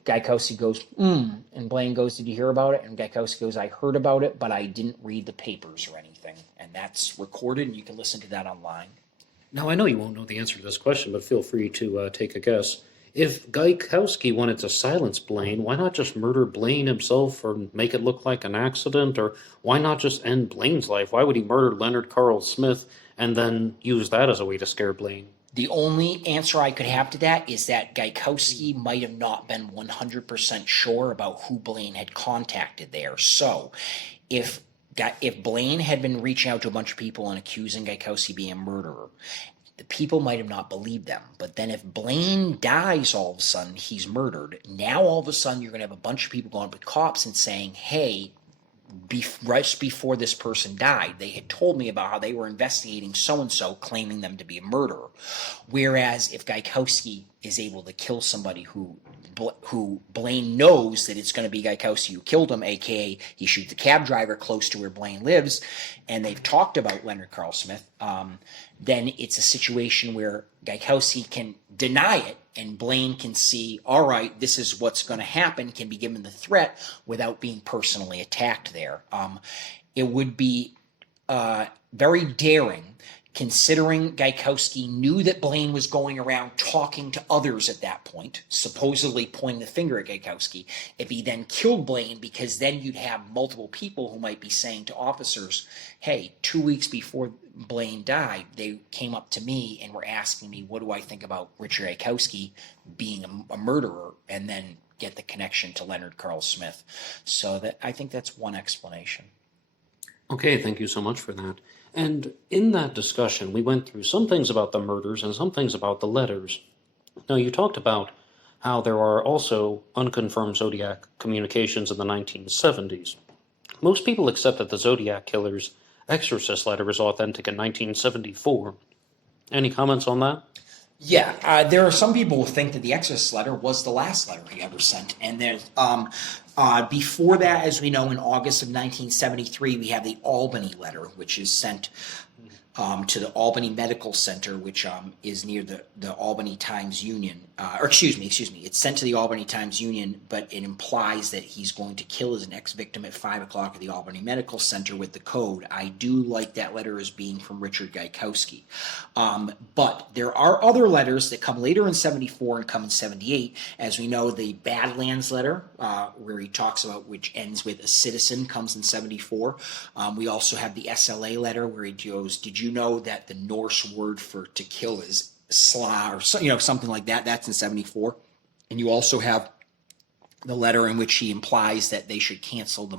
Gaikowski goes, and Blaine goes, did you hear about it? And Gaikowski goes, I heard about it, but I didn't read the papers or anything. And that's recorded, and you can listen to that online. Now, I know you won't know the answer to this question, but feel free to take a guess. If Gaikowski wanted to silence Blaine, why not just murder Blaine himself or make it look like an accident? Or why not just end Blaine's life? Why would he murder Leonard Carl Smith and then use that as a way to scare Blaine? The only answer I could have to that is that Gaikowski might have not been 100% sure about who Blaine had contacted there. So if Blaine had been reaching out to a bunch of people and accusing Gaikowski being a murderer, the people might have not believed them. But then if Blaine dies all of a sudden, he's murdered, now all of a sudden you're going to have a bunch of people going up with cops and saying, hey, right before this person died, they had told me about how they were investigating so-and-so, claiming them to be a murderer. Whereas if Gaikowski is able to kill somebody who Blaine knows that it's going to be Gaikowski who killed him, a.k.a. he shoots the cab driver close to where Blaine lives, and they've talked about Leonard Carl Smith, then it's a situation where Gaikowski can deny it, and Blaine can see, all right, this is what's going to happen, can be given the threat without being personally attacked there. It would be very daring, considering Gaikowski knew that Blaine was going around talking to others at that point, supposedly pointing the finger at Gaikowski, if he then killed Blaine, because then you'd have multiple people who might be saying to officers, hey, 2 weeks before Blaine died, they came up to me and were asking me, what do I think about Richard Gaikowski being a murderer, and then get the connection to Leonard Carl Smith. So that I think that's one explanation. Okay, thank you so much for that. And in that discussion, we went through some things about the murders and some things about the letters. Now, you talked about how there are also unconfirmed Zodiac communications in the 1970s. Most people accept that the Zodiac killer's exorcist letter is authentic in 1974. Any comments on that? Yeah, there are some people who think that the Exorcist letter was the last letter he ever sent, and there's before that, as we know, in August of 1973, we have the Albany letter, which is sent to the Albany Medical Center, which is near the Albany Times Union. Or excuse me, it's sent to the Albany Times Union, but it implies that he's going to kill his next victim at 5 o'clock at the Albany Medical Center with the code. I do like that letter as being from Richard Gaikowski. But there are other letters that come later in 74 and come in 78. As we know, the Badlands letter, where he talks about, which ends with a citizen, comes in 74. We also have the SLA letter where he goes, did you know that the Norse word for to kill is sla, or something like that? That's in 74. And you also have the letter in which he implies that they should cancel the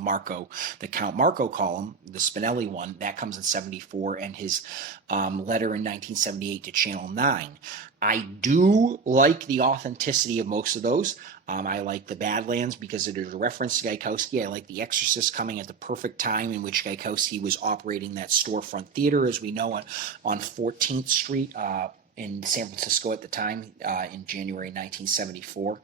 Count Marco column, the Spinelli one. That comes in 74, and his letter in 1978 to Channel 9. I do like the authenticity of most of those. I like the Badlands because it is a reference to Gaikowski. I like the Exorcist coming at the perfect time in which Gaikowski was operating that storefront theater, as we know, on 14th Street in San Francisco at the time, in January 1974.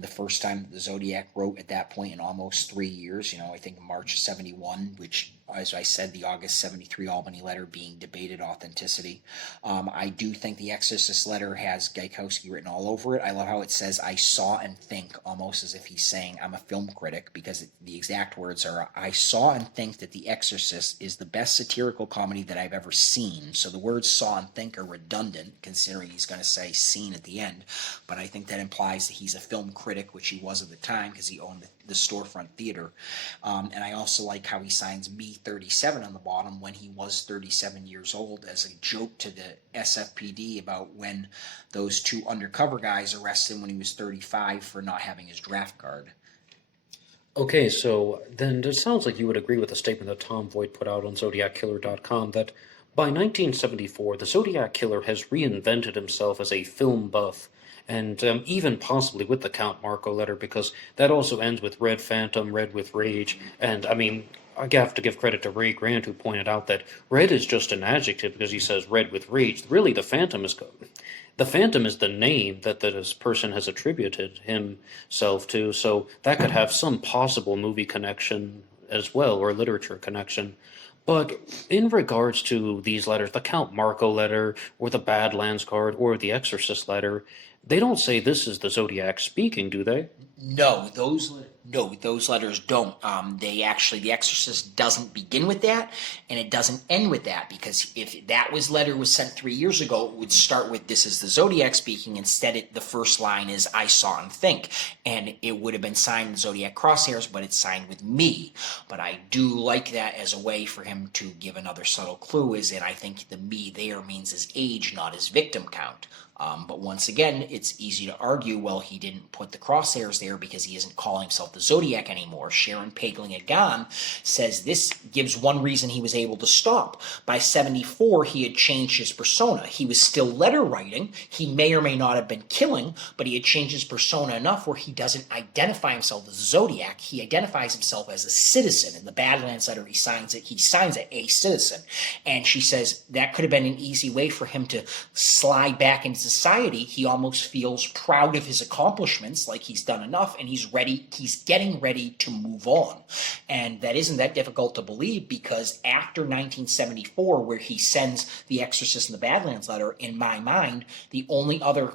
The first time the Zodiac wrote at that point in almost 3 years, I think March 71, which, as I said, the August 73 Albany letter being debated authenticity. I do think the Exorcist letter has Gaikowski written all over it. I love how it says, I saw and think, almost as if he's saying, I'm a film critic, because the exact words are, I saw and think that The Exorcist is the best satirical comedy that I've ever seen. So the words saw and think are redundant, considering he's going to say seen at the end. But I think that implies that he's a film critic, which he was at the time because he owned the storefront theater. And I also like how he signs me 37 on the bottom when he was 37 years old, as a joke to the SFPD about when those two undercover guys arrested him when he was 35 for not having his draft card. Okay, so then it sounds like you would agree with the statement that Tom Voight put out on ZodiacKiller.com that by 1974, the Zodiac Killer has reinvented himself as a film buff, and even possibly with the Count Marco letter, because that also ends with Red Phantom, Red with Rage, and I mean, I have to give credit to Ray Grant, who pointed out that red is just an adjective because he says red with rage. Really, the Phantom is the name that this person has attributed himself to, so that could have some possible movie connection as well, or literature connection. But in regards to these letters, the Count Marco letter, or the Badlands card, or the Exorcist letter, they don't say this is the Zodiac speaking, do they? No, those letters don't. The Exorcist doesn't begin with that, and it doesn't end with that, because if that letter was sent 3 years ago, it would start with "This is the Zodiac speaking." Instead, the first line is "I saw and think," and it would have been signed with Zodiac crosshairs, but it's signed with me. But I do like that as a way for him to give another subtle clue, is that I think the "me" there means his age, not his victim count. But once again, it's easy to argue, well, he didn't put the crosshairs there because he isn't calling himself the Zodiac anymore. Sharon Pagling-Agan says this gives one reason he was able to stop. By 74, he had changed his persona. He was still letter writing. He may or may not have been killing, but he had changed his persona enough where he doesn't identify himself as Zodiac. He identifies himself as a citizen. In the Badlands letter, he signs it, a citizen. And she says that could have been an easy way for him to slide back into society. He almost feels proud of his accomplishments, like he's done enough, and he's getting ready to move on. And that isn't that difficult to believe, because after 1974, where he sends the Exorcist and the Badlands letter, in my mind, the only other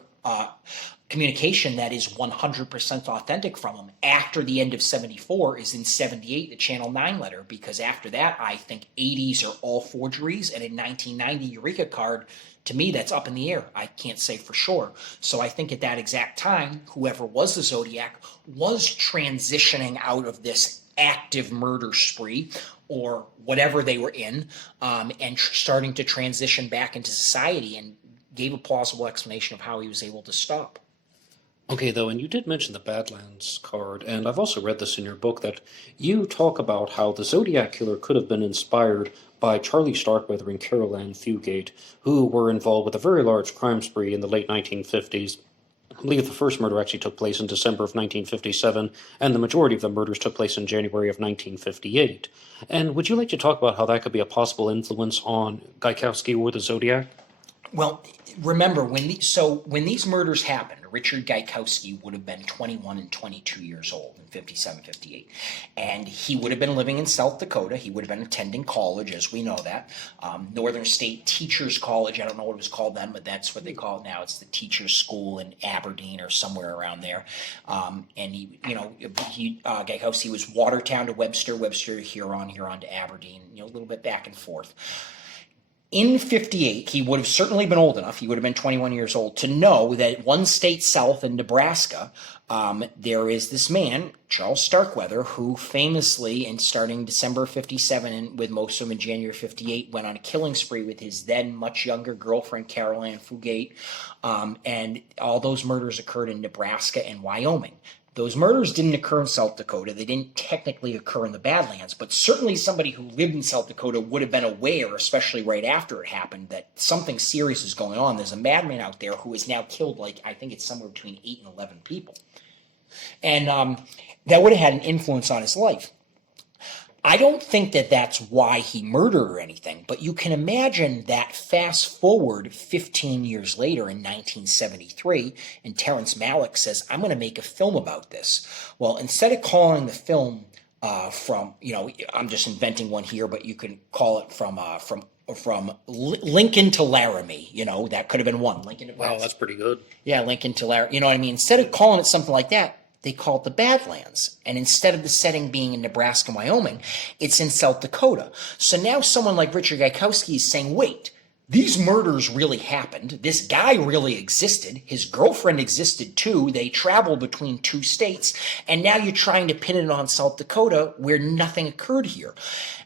communication that is 100% authentic from him after the end of 74 is in 78, the Channel 9 letter, because after that, I think 80s are all forgeries, and in 1990, Eureka card, to me, that's up in the air. I can't say for sure. So I think at that exact time, whoever was the Zodiac was transitioning out of this active murder spree, or whatever they were in, and starting to transition back into society, and gave a plausible explanation of how he was able to stop. Okay, though, and you did mention the Badlands card, and I've also read this in your book, that you talk about how the Zodiac Killer could have been inspired by Charlie Starkweather and Carol Ann Fugate, who were involved with a very large crime spree in the late 1950s. I believe the first murder actually took place in December of 1957, and the majority of the murders took place in January of 1958. And would you like to talk about how that could be a possible influence on Gaikowski or the Zodiac? Well, remember when these murders happened, Richard Gaikowski would have been 21 and 22 years old in 57, 58. And he would have been living in South Dakota. He would have been attending college, as we know that. Northern State Teachers College, I don't know what it was called then, but that's what they call it now. It's the Teachers School in Aberdeen or somewhere around there. And Gaikowski was Watertown to Webster, Webster to Huron, Huron to Aberdeen, a little bit back and forth. In 58, he would have certainly been old enough, he would have been 21 years old, to know that one state south in Nebraska, there is this man, Charles Starkweather, who famously, in starting December 57 and with most of them in January 58, went on a killing spree with his then much younger girlfriend, Carol Ann Fugate, and all those murders occurred in Nebraska and Wyoming. Those murders didn't occur in South Dakota. They didn't technically occur in the Badlands, but certainly somebody who lived in South Dakota would have been aware, especially right after it happened, that something serious is going on. There's a madman out there who has now killed, I think it's somewhere between 8 and 11 people. And that would have had an influence on his life. I don't think that that's why he murdered or anything, but you can imagine that fast forward 15 years later in 1973, and Terrence Malick says, I'm going to make a film about this. Well, instead of calling the film I'm just inventing one here, but you can call it from Lincoln to Laramie, that could have been one. Lincoln to Wow, that's pretty good. Yeah, Lincoln to Laramie, you know what I mean? Instead of calling it something like that, they call it the Badlands. And instead of the setting being in Nebraska and Wyoming, it's in South Dakota. So now someone like Richard Gaikowski is saying, wait, these murders really happened. This guy really existed. His girlfriend existed too. They traveled between 2 states. And now you're trying to pin it on South Dakota where nothing occurred here.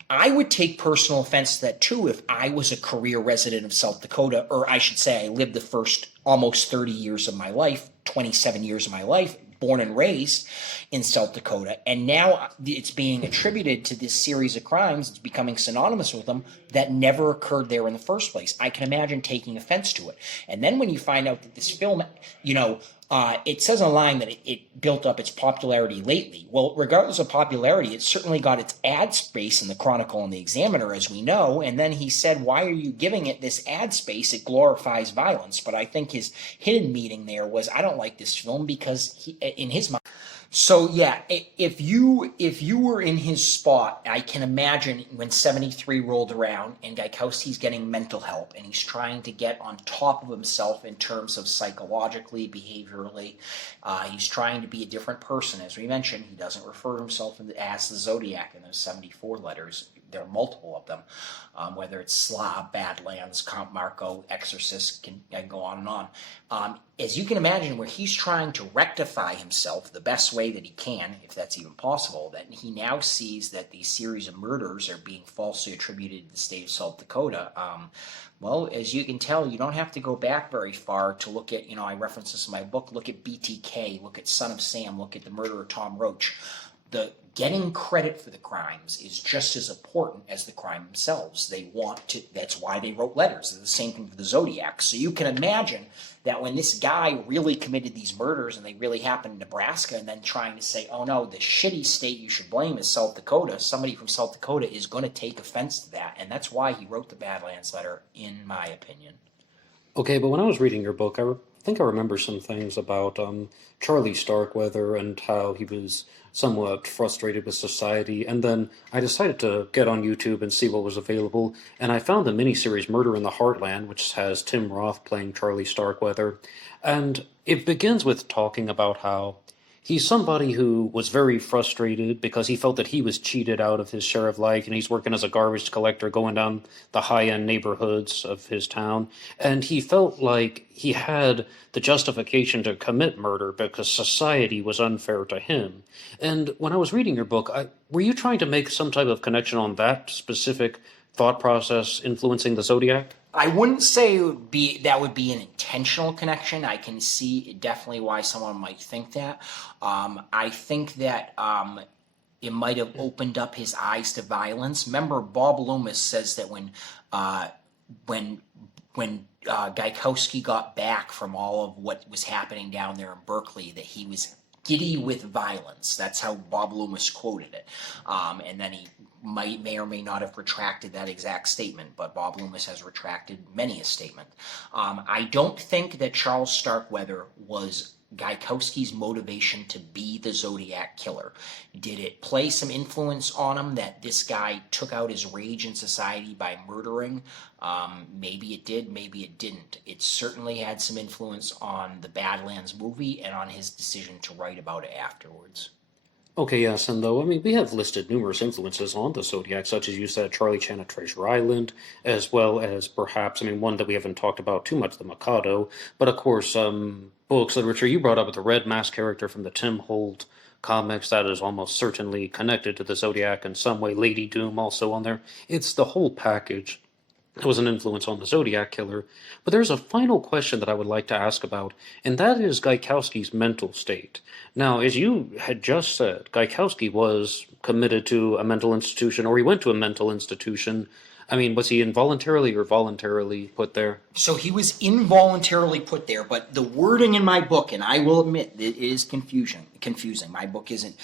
I would take personal offense to that too if I was a career resident of South Dakota, or I should say I lived the first almost 30 years of my life, 27 years of my life, born and raised in South Dakota, and now it's being attributed to this series of crimes, it's becoming synonymous with them, that never occurred there in the first place. I can imagine taking offense to it. And then when you find out that this film, it says online that it built up its popularity lately. Well, regardless of popularity, it certainly got its ad space in the Chronicle and the Examiner, as we know. And then he said, why are you giving it this ad space? It glorifies violence. But I think his hidden meaning there was, I don't like this film because in his mind. So yeah, if you were in his spot, I can imagine when 73 rolled around and Gaikowski's getting mental help and he's trying to get on top of himself in terms of psychologically, behaviorally. He's trying to be a different person. As we mentioned, he doesn't refer to himself as the Zodiac in those 74 letters. There are multiple of them, whether it's Slav, Badlands, Count Marco, Exorcist, can go on and on. As you can imagine, where he's trying to rectify himself the best way that he can, if that's even possible, that he now sees that these series of murders are being falsely attributed to the state of South Dakota. Well, as you can tell, you don't have to go back very far to look at, I reference this in my book, look at BTK, look at Son of Sam, look at the murder of Tom Roach. The getting credit for the crimes is just as important as the crime themselves. That's why they wrote letters. It's the same thing for the Zodiac. So you can imagine that when this guy really committed these murders and they really happened in Nebraska, and then trying to say, oh no, the shitty state you should blame is South Dakota, somebody from South Dakota is going to take offense to that. And that's why he wrote the Badlands letter, in my opinion. Okay, but when I was reading your book, I think I remember some things about Charlie Starkweather and how he was somewhat frustrated with society, and then I decided to get on YouTube and see what was available, and I found the miniseries Murder in the Heartland, which has Tim Roth playing Charlie Starkweather, and it begins with talking about how he's somebody who was very frustrated because he felt that he was cheated out of his share of life, and he's working as a garbage collector going down the high-end neighborhoods of his town, and he felt like he had the justification to commit murder because society was unfair to him. And when I was reading your book, were you trying to make some type of connection on that specific thought process influencing the Zodiac? I wouldn't say that would be an intentional connection. I can see definitely why someone might think that. I think that it might have opened up his eyes to violence. Remember, Bob Loomis says that when Gaikowski got back from all of what was happening down there in Berkeley, that he was giddy with violence. That's how Bob Loomis quoted it. And then he may or may not have retracted that exact statement, but Bob Loomis has retracted many a statement. I don't think that Charles Starkweather was Gaikowski's motivation to be the Zodiac killer. Did it play some influence on him that this guy took out his rage in society by murdering? Maybe it did, maybe it didn't. It certainly had some influence on the Badlands movie and on his decision to write about it afterwards. Okay, yes, and though, I mean, we have listed numerous influences on the Zodiac, such as you said, Charlie Chan at Treasure Island, as well as perhaps, I mean, one that we haven't talked about too much, the Mikado, but of course, books, literature, you brought up with the Red Mask character from the Tim Holt comics, that is almost certainly connected to the Zodiac in some way, Lady Doom also on there. It's the whole package. It was an influence on the Zodiac killer. But there's a final question that I would like to ask about, and that is Gaikowski's mental state. Now, as you had just said, Gaikowski was committed to a mental institution, or he went to a mental institution. I mean, was he involuntarily or voluntarily put there? So he was involuntarily put there, but the wording in my book, and I will admit it is confusing. My book isn't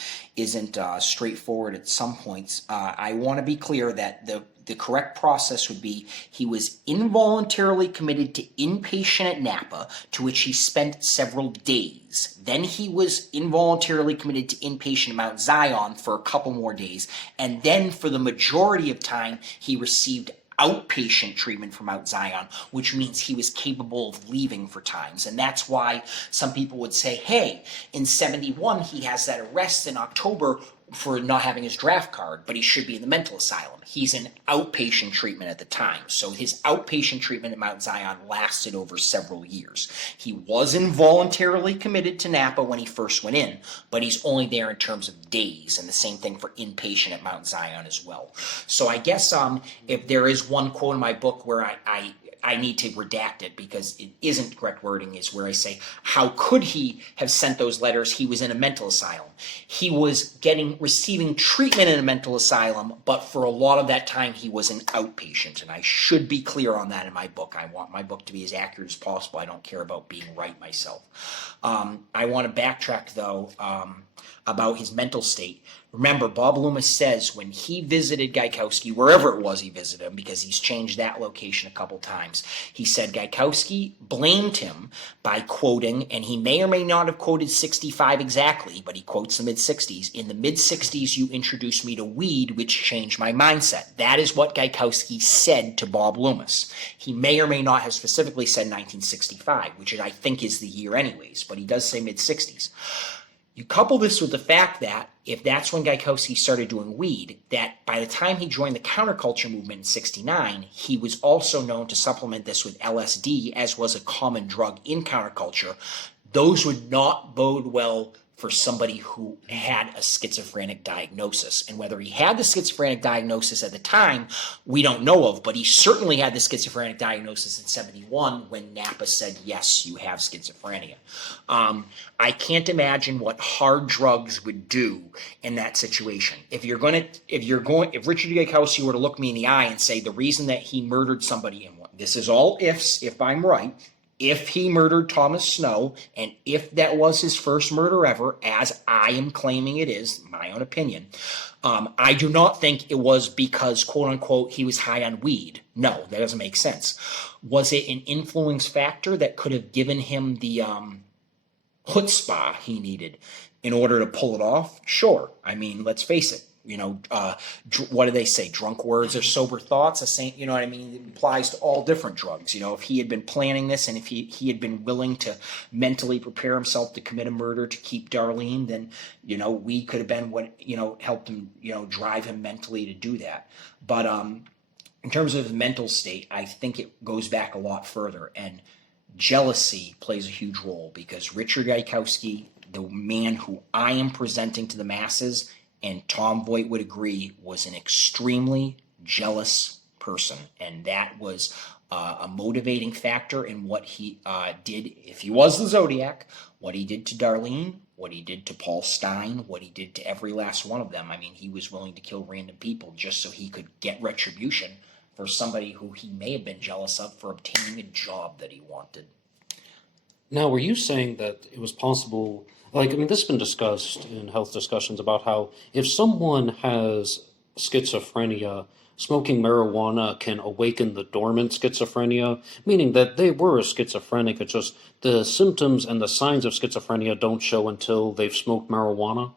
straightforward at some points. I want to be clear that the correct process would be he was involuntarily committed to inpatient at Napa, to which he spent several days. Then he was involuntarily committed to inpatient at Mount Zion for a couple more days. And then for the majority of time, he received outpatient treatment from Mount Zion, which means he was capable of leaving for times. And that's why some people would say, hey, in 71, he has that arrest in October for not having his draft card, but he should be in the mental asylum. He's in outpatient treatment at the time. So his outpatient treatment at Mount Zion lasted over several years. He was involuntarily committed to Napa when he first went in, but he's only there in terms of days, and the same thing for inpatient at Mount Zion as well. So I guess if there is one quote in my book where I need to redact it because it isn't correct wording, is where I say, how could he have sent those letters? He was in a mental asylum. He was receiving treatment in a mental asylum, but for a lot of that time he was an outpatient. And I should be clear on that in my book. I want my book to be as accurate as possible. I don't care about being right myself. I want to backtrack, though, about his mental state. Remember, Bob Loomis says when he visited Gaikowski, wherever it was he visited him, because he's changed that location a couple times, he said Gaikowski blamed him by quoting, and he may or may not have quoted 65 exactly, but he quotes the mid-60s. In the mid-60s, you introduced me to weed, which changed my mindset. That is what Gaikowski said to Bob Loomis. He may or may not have specifically said 1965, which I think is the year anyways, but he does say mid-60s. You couple this with the fact that if that's when Gaikowski started doing weed, that by the time he joined the counterculture movement in 69, he was also known to supplement this with LSD, as was a common drug in counterculture. Those would not bode well for somebody who had a schizophrenic diagnosis. And whether he had the schizophrenic diagnosis at the time, we don't know of, but he certainly had the schizophrenic diagnosis in 71 when Napa said, yes, you have schizophrenia. I can't imagine what hard drugs would do in that situation. If Richard Gaikowski were to look me in the eye and say the reason that he murdered somebody, and this is all ifs, if I'm right, if he murdered Thomas Snow, and if that was his first murder ever, as I am claiming it is, my own opinion, I do not think it was because, quote-unquote, he was high on weed. No, that doesn't make sense. Was it an influence factor that could have given him the chutzpah he needed in order to pull it off? Sure. I mean, let's face it. What do they say? Drunk words are sober thoughts. You know what I mean? It applies to all different drugs. If he had been planning this and if he had been willing to mentally prepare himself to commit a murder to keep Darlene, then, we could have been what, helped him, drive him mentally to do that. But in terms of the mental state, I think it goes back a lot further. And jealousy plays a huge role because Richard Gaikowski, the man who I am presenting to the masses, and Tom Voight would agree, was an extremely jealous person. And that was a motivating factor in what he did, if he was the Zodiac, what he did to Darlene, what he did to Paul Stein, what he did to every last one of them. I mean, he was willing to kill random people just so he could get retribution for somebody who he may have been jealous of for obtaining a job that he wanted. Now, were you saying that it was possible... this has been discussed in health discussions about how if someone has schizophrenia, smoking marijuana can awaken the dormant schizophrenia, meaning that they were schizophrenic, it's just the symptoms and the signs of schizophrenia don't show until they've smoked marijuana?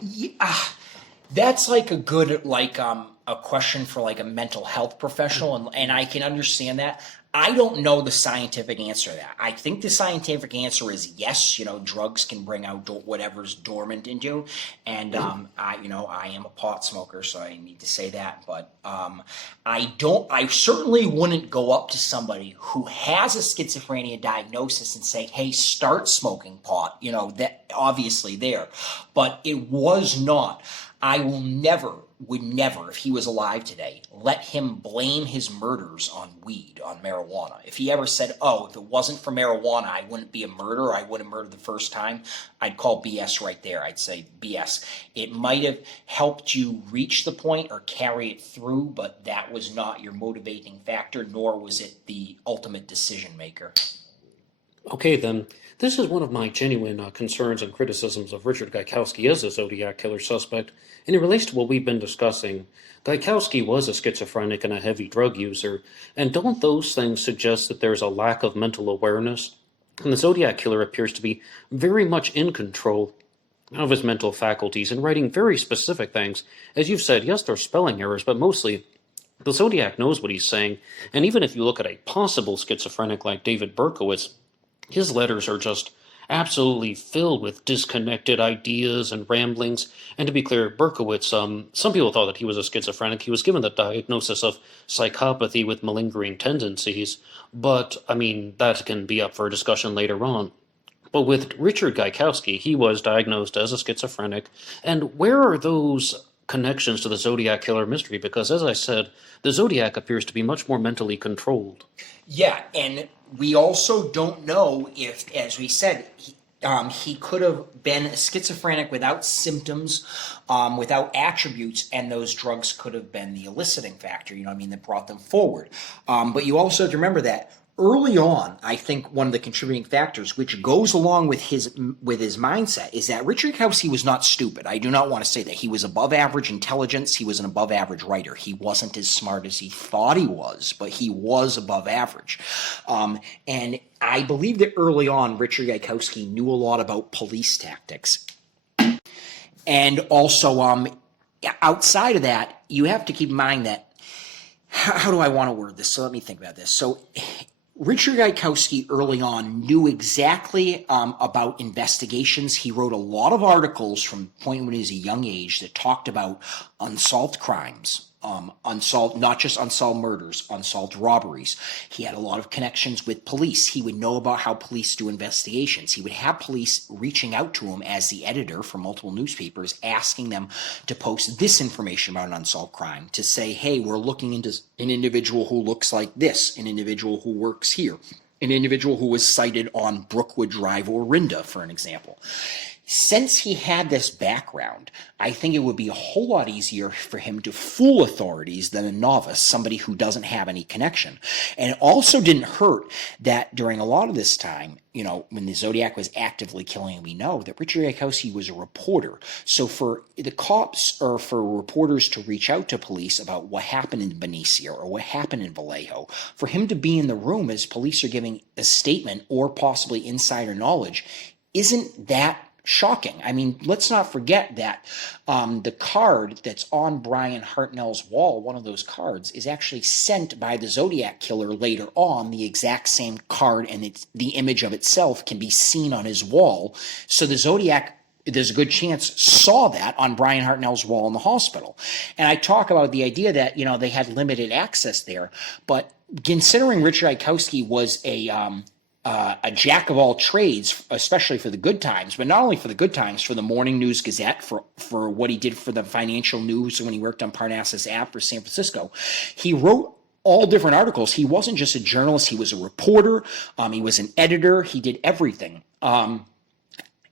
Yeah, that's like a good a question for like a mental health professional, and I can understand that. I don't know the scientific answer to that. I think the scientific answer is yes. Drugs can bring out whatever's dormant in you, and I am a pot smoker, so I need to say that. But I certainly wouldn't go up to somebody who has a schizophrenia diagnosis and say, "Hey, start smoking pot." That obviously there, but it was not. I would never, if he was alive today, let him blame his murders on weed, on marijuana. If he ever said, "Oh, if it wasn't for marijuana, I wouldn't be a murderer, I wouldn't murder the first time," I'd call BS right there. I'd say BS. It might have helped you reach the point or carry it through, but that was not your motivating factor, nor was it the ultimate decision maker. Okay, then. This is one of my genuine concerns and criticisms of Richard Gaikowski as a Zodiac killer suspect, and it relates to what we've been discussing. Gaikowski was a schizophrenic and a heavy drug user, and don't those things suggest that there's a lack of mental awareness? And the Zodiac killer appears to be very much in control of his mental faculties and writing very specific things. As you've said, yes, there are spelling errors, but mostly the Zodiac knows what he's saying, and even if you look at a possible schizophrenic like David Berkowitz, his letters are just absolutely filled with disconnected ideas and ramblings. And to be clear, Berkowitz, some people thought that he was a schizophrenic. He was given the diagnosis of psychopathy with malingering tendencies. But, that can be up for a discussion later on. But with Richard Gaikowski, he was diagnosed as a schizophrenic. And where are those connections to the Zodiac killer mystery? Because, as I said, the Zodiac appears to be much more mentally controlled. Yeah, and we also don't know if, as we said, he could have been a schizophrenic without symptoms, without attributes, and those drugs could have been the eliciting factor, that brought them forward. But you also have to remember that early on, I think one of the contributing factors, which goes along with his mindset, is that Richard Gaikowski was not stupid. I do not want to say that. He was above average intelligence. He was an above average writer. He wasn't as smart as he thought he was, but he was above average. And I believe that early on, Richard Gaikowski knew a lot about police tactics. And also, outside of that, you have to keep in mind that, how do I want to word this? So let me think about this. So Richard Gaikowski early on knew exactly about investigations. He wrote a lot of articles from the point when he was a young age that talked about unsolved crimes, not just unsolved murders, unsolved robberies. He had a lot of connections with police. He would know about how police do investigations. He would have police reaching out to him as the editor for multiple newspapers, asking them to post this information about an unsolved crime, to say, "Hey, we're looking into an individual who looks like this, an individual who works here, an individual who was cited on Brookwood Drive or Rinda," for an example. Since he had this background, I think it would be a whole lot easier for him to fool authorities than a novice, somebody who doesn't have any connection. And it also didn't hurt that during a lot of this time, when the Zodiac was actively killing, we know that Richard Gaikowski was a reporter. So for the cops or for reporters to reach out to police about what happened in Benicia or what happened in Vallejo, for him to be in the room as police are giving a statement or possibly insider knowledge, isn't that shocking? Let's not forget that the card that's on Brian Hartnell's wall, one of those cards, is actually sent by the Zodiac killer later on. The exact same card and the image of itself can be seen on his wall. So the Zodiac, there's a good chance, saw that on Brian Hartnell's wall in the hospital. And I talk about the idea that, they had limited access there. But considering Richard Gaikowski was a jack of all trades, especially for the good times, but not only for the good times, for the Morning News Gazette, for what he did for the financial news when he worked on Parnassus app for San Francisco. He wrote all different articles. He wasn't just a journalist. He was a reporter. He was an editor. He did everything.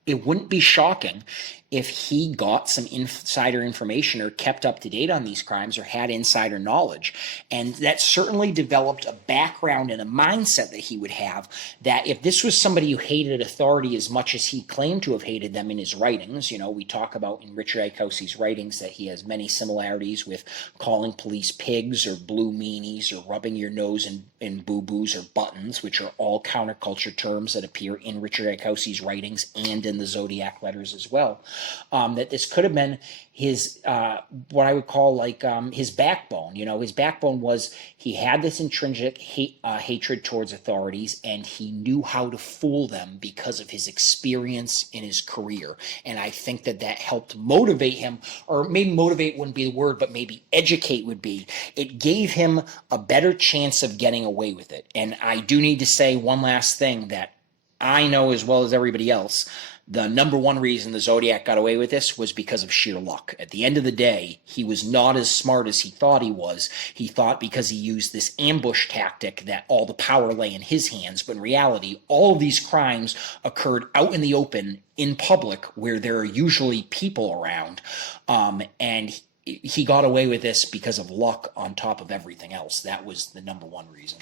It wouldn't be shocking if he got some insider information or kept up to date on these crimes or had insider knowledge. And that certainly developed a background and a mindset that he would have, that if this was somebody who hated authority as much as he claimed to have hated them in his writings, we talk about in Richard Gaikowski's writings that he has many similarities with calling police pigs or blue meanies or rubbing your nose in boo-boos or buttons, which are all counterculture terms that appear in Richard Gaikowski's writings and in the Zodiac letters as well. That this could have been his, what I would call like his backbone. His backbone was he had this intrinsic hatred towards authorities, and he knew how to fool them because of his experience in his career. And I think that helped motivate him, or maybe motivate wouldn't be the word, but maybe educate would be. It gave him a better chance of getting away with it. And I do need to say one last thing that I know as well as everybody else. The number one reason the Zodiac got away with this was because of sheer luck. At the end of the day, he was not as smart as he thought he was. He thought because he used this ambush tactic that all the power lay in his hands. But in reality, all of these crimes occurred out in the open, in public, where there are usually people around. And he got away with this because of luck on top of everything else. That was the number one reason.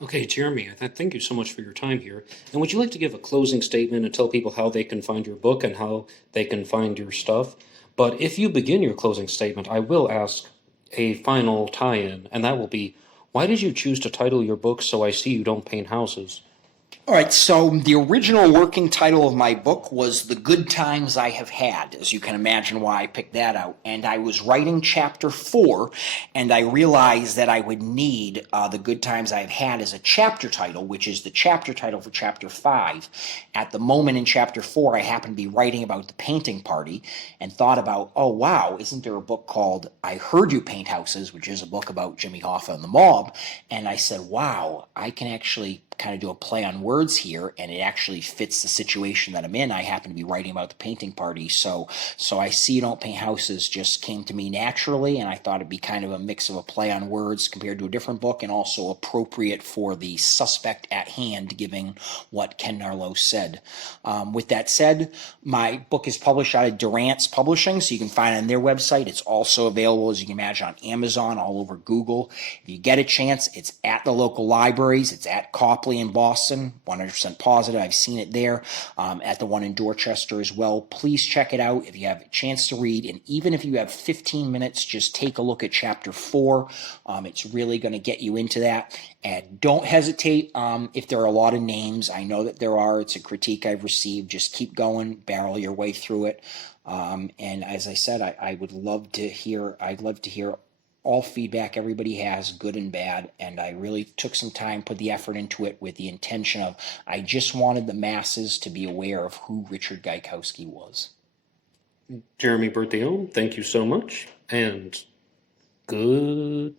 Okay, Jeremy, thank you so much for your time here. And would you like to give a closing statement and tell people how they can find your book and how they can find your stuff? But if you begin your closing statement, I will ask a final tie-in, and that will be, why did you choose to title your book So I See You Don't Paint Houses? All right, so the original working title of my book was The Good Times I Have Had, as you can imagine why I picked that out. And I was writing chapter 4, and I realized that I would need The Good Times I Have Had as a chapter title, which is the chapter title for chapter 5. At the moment in chapter 4, I happened to be writing about the painting party and thought about, oh, wow, isn't there a book called I Heard You Paint Houses, which is a book about Jimmy Hoffa and the mob? And I said, wow, I can actually kind of do a play on words here, and it actually fits the situation that I'm in. I happen to be writing about the painting party, so I See You Don't Paint Houses just came to me naturally, and I thought it'd be kind of a mix of a play on words compared to a different book, and also appropriate for the suspect at hand, given what Ken Narlow said. With that said, my book is published out of Durant's Publishing, so you can find it on their website. It's also available, as you can imagine, on Amazon, all over Google. If you get a chance, it's at the local libraries. It's at Copley in Boston, 100% positive. I've seen it there, at the one in Dorchester as well. Please check it out if you have a chance to read, and even if you have 15 minutes, just take a look at chapter 4. It's really going to get you into that. And don't hesitate if there are a lot of names. I know that there are. It's a critique I've received. Just keep going, barrel your way through it. And as I said, I'd love to hear all feedback everybody has, good and bad, and I really took some time, put the effort into it with the intention of, I just wanted the masses to be aware of who Richard Gaikowski was. Jeramy Berthiaume, thank you so much, and goodbye.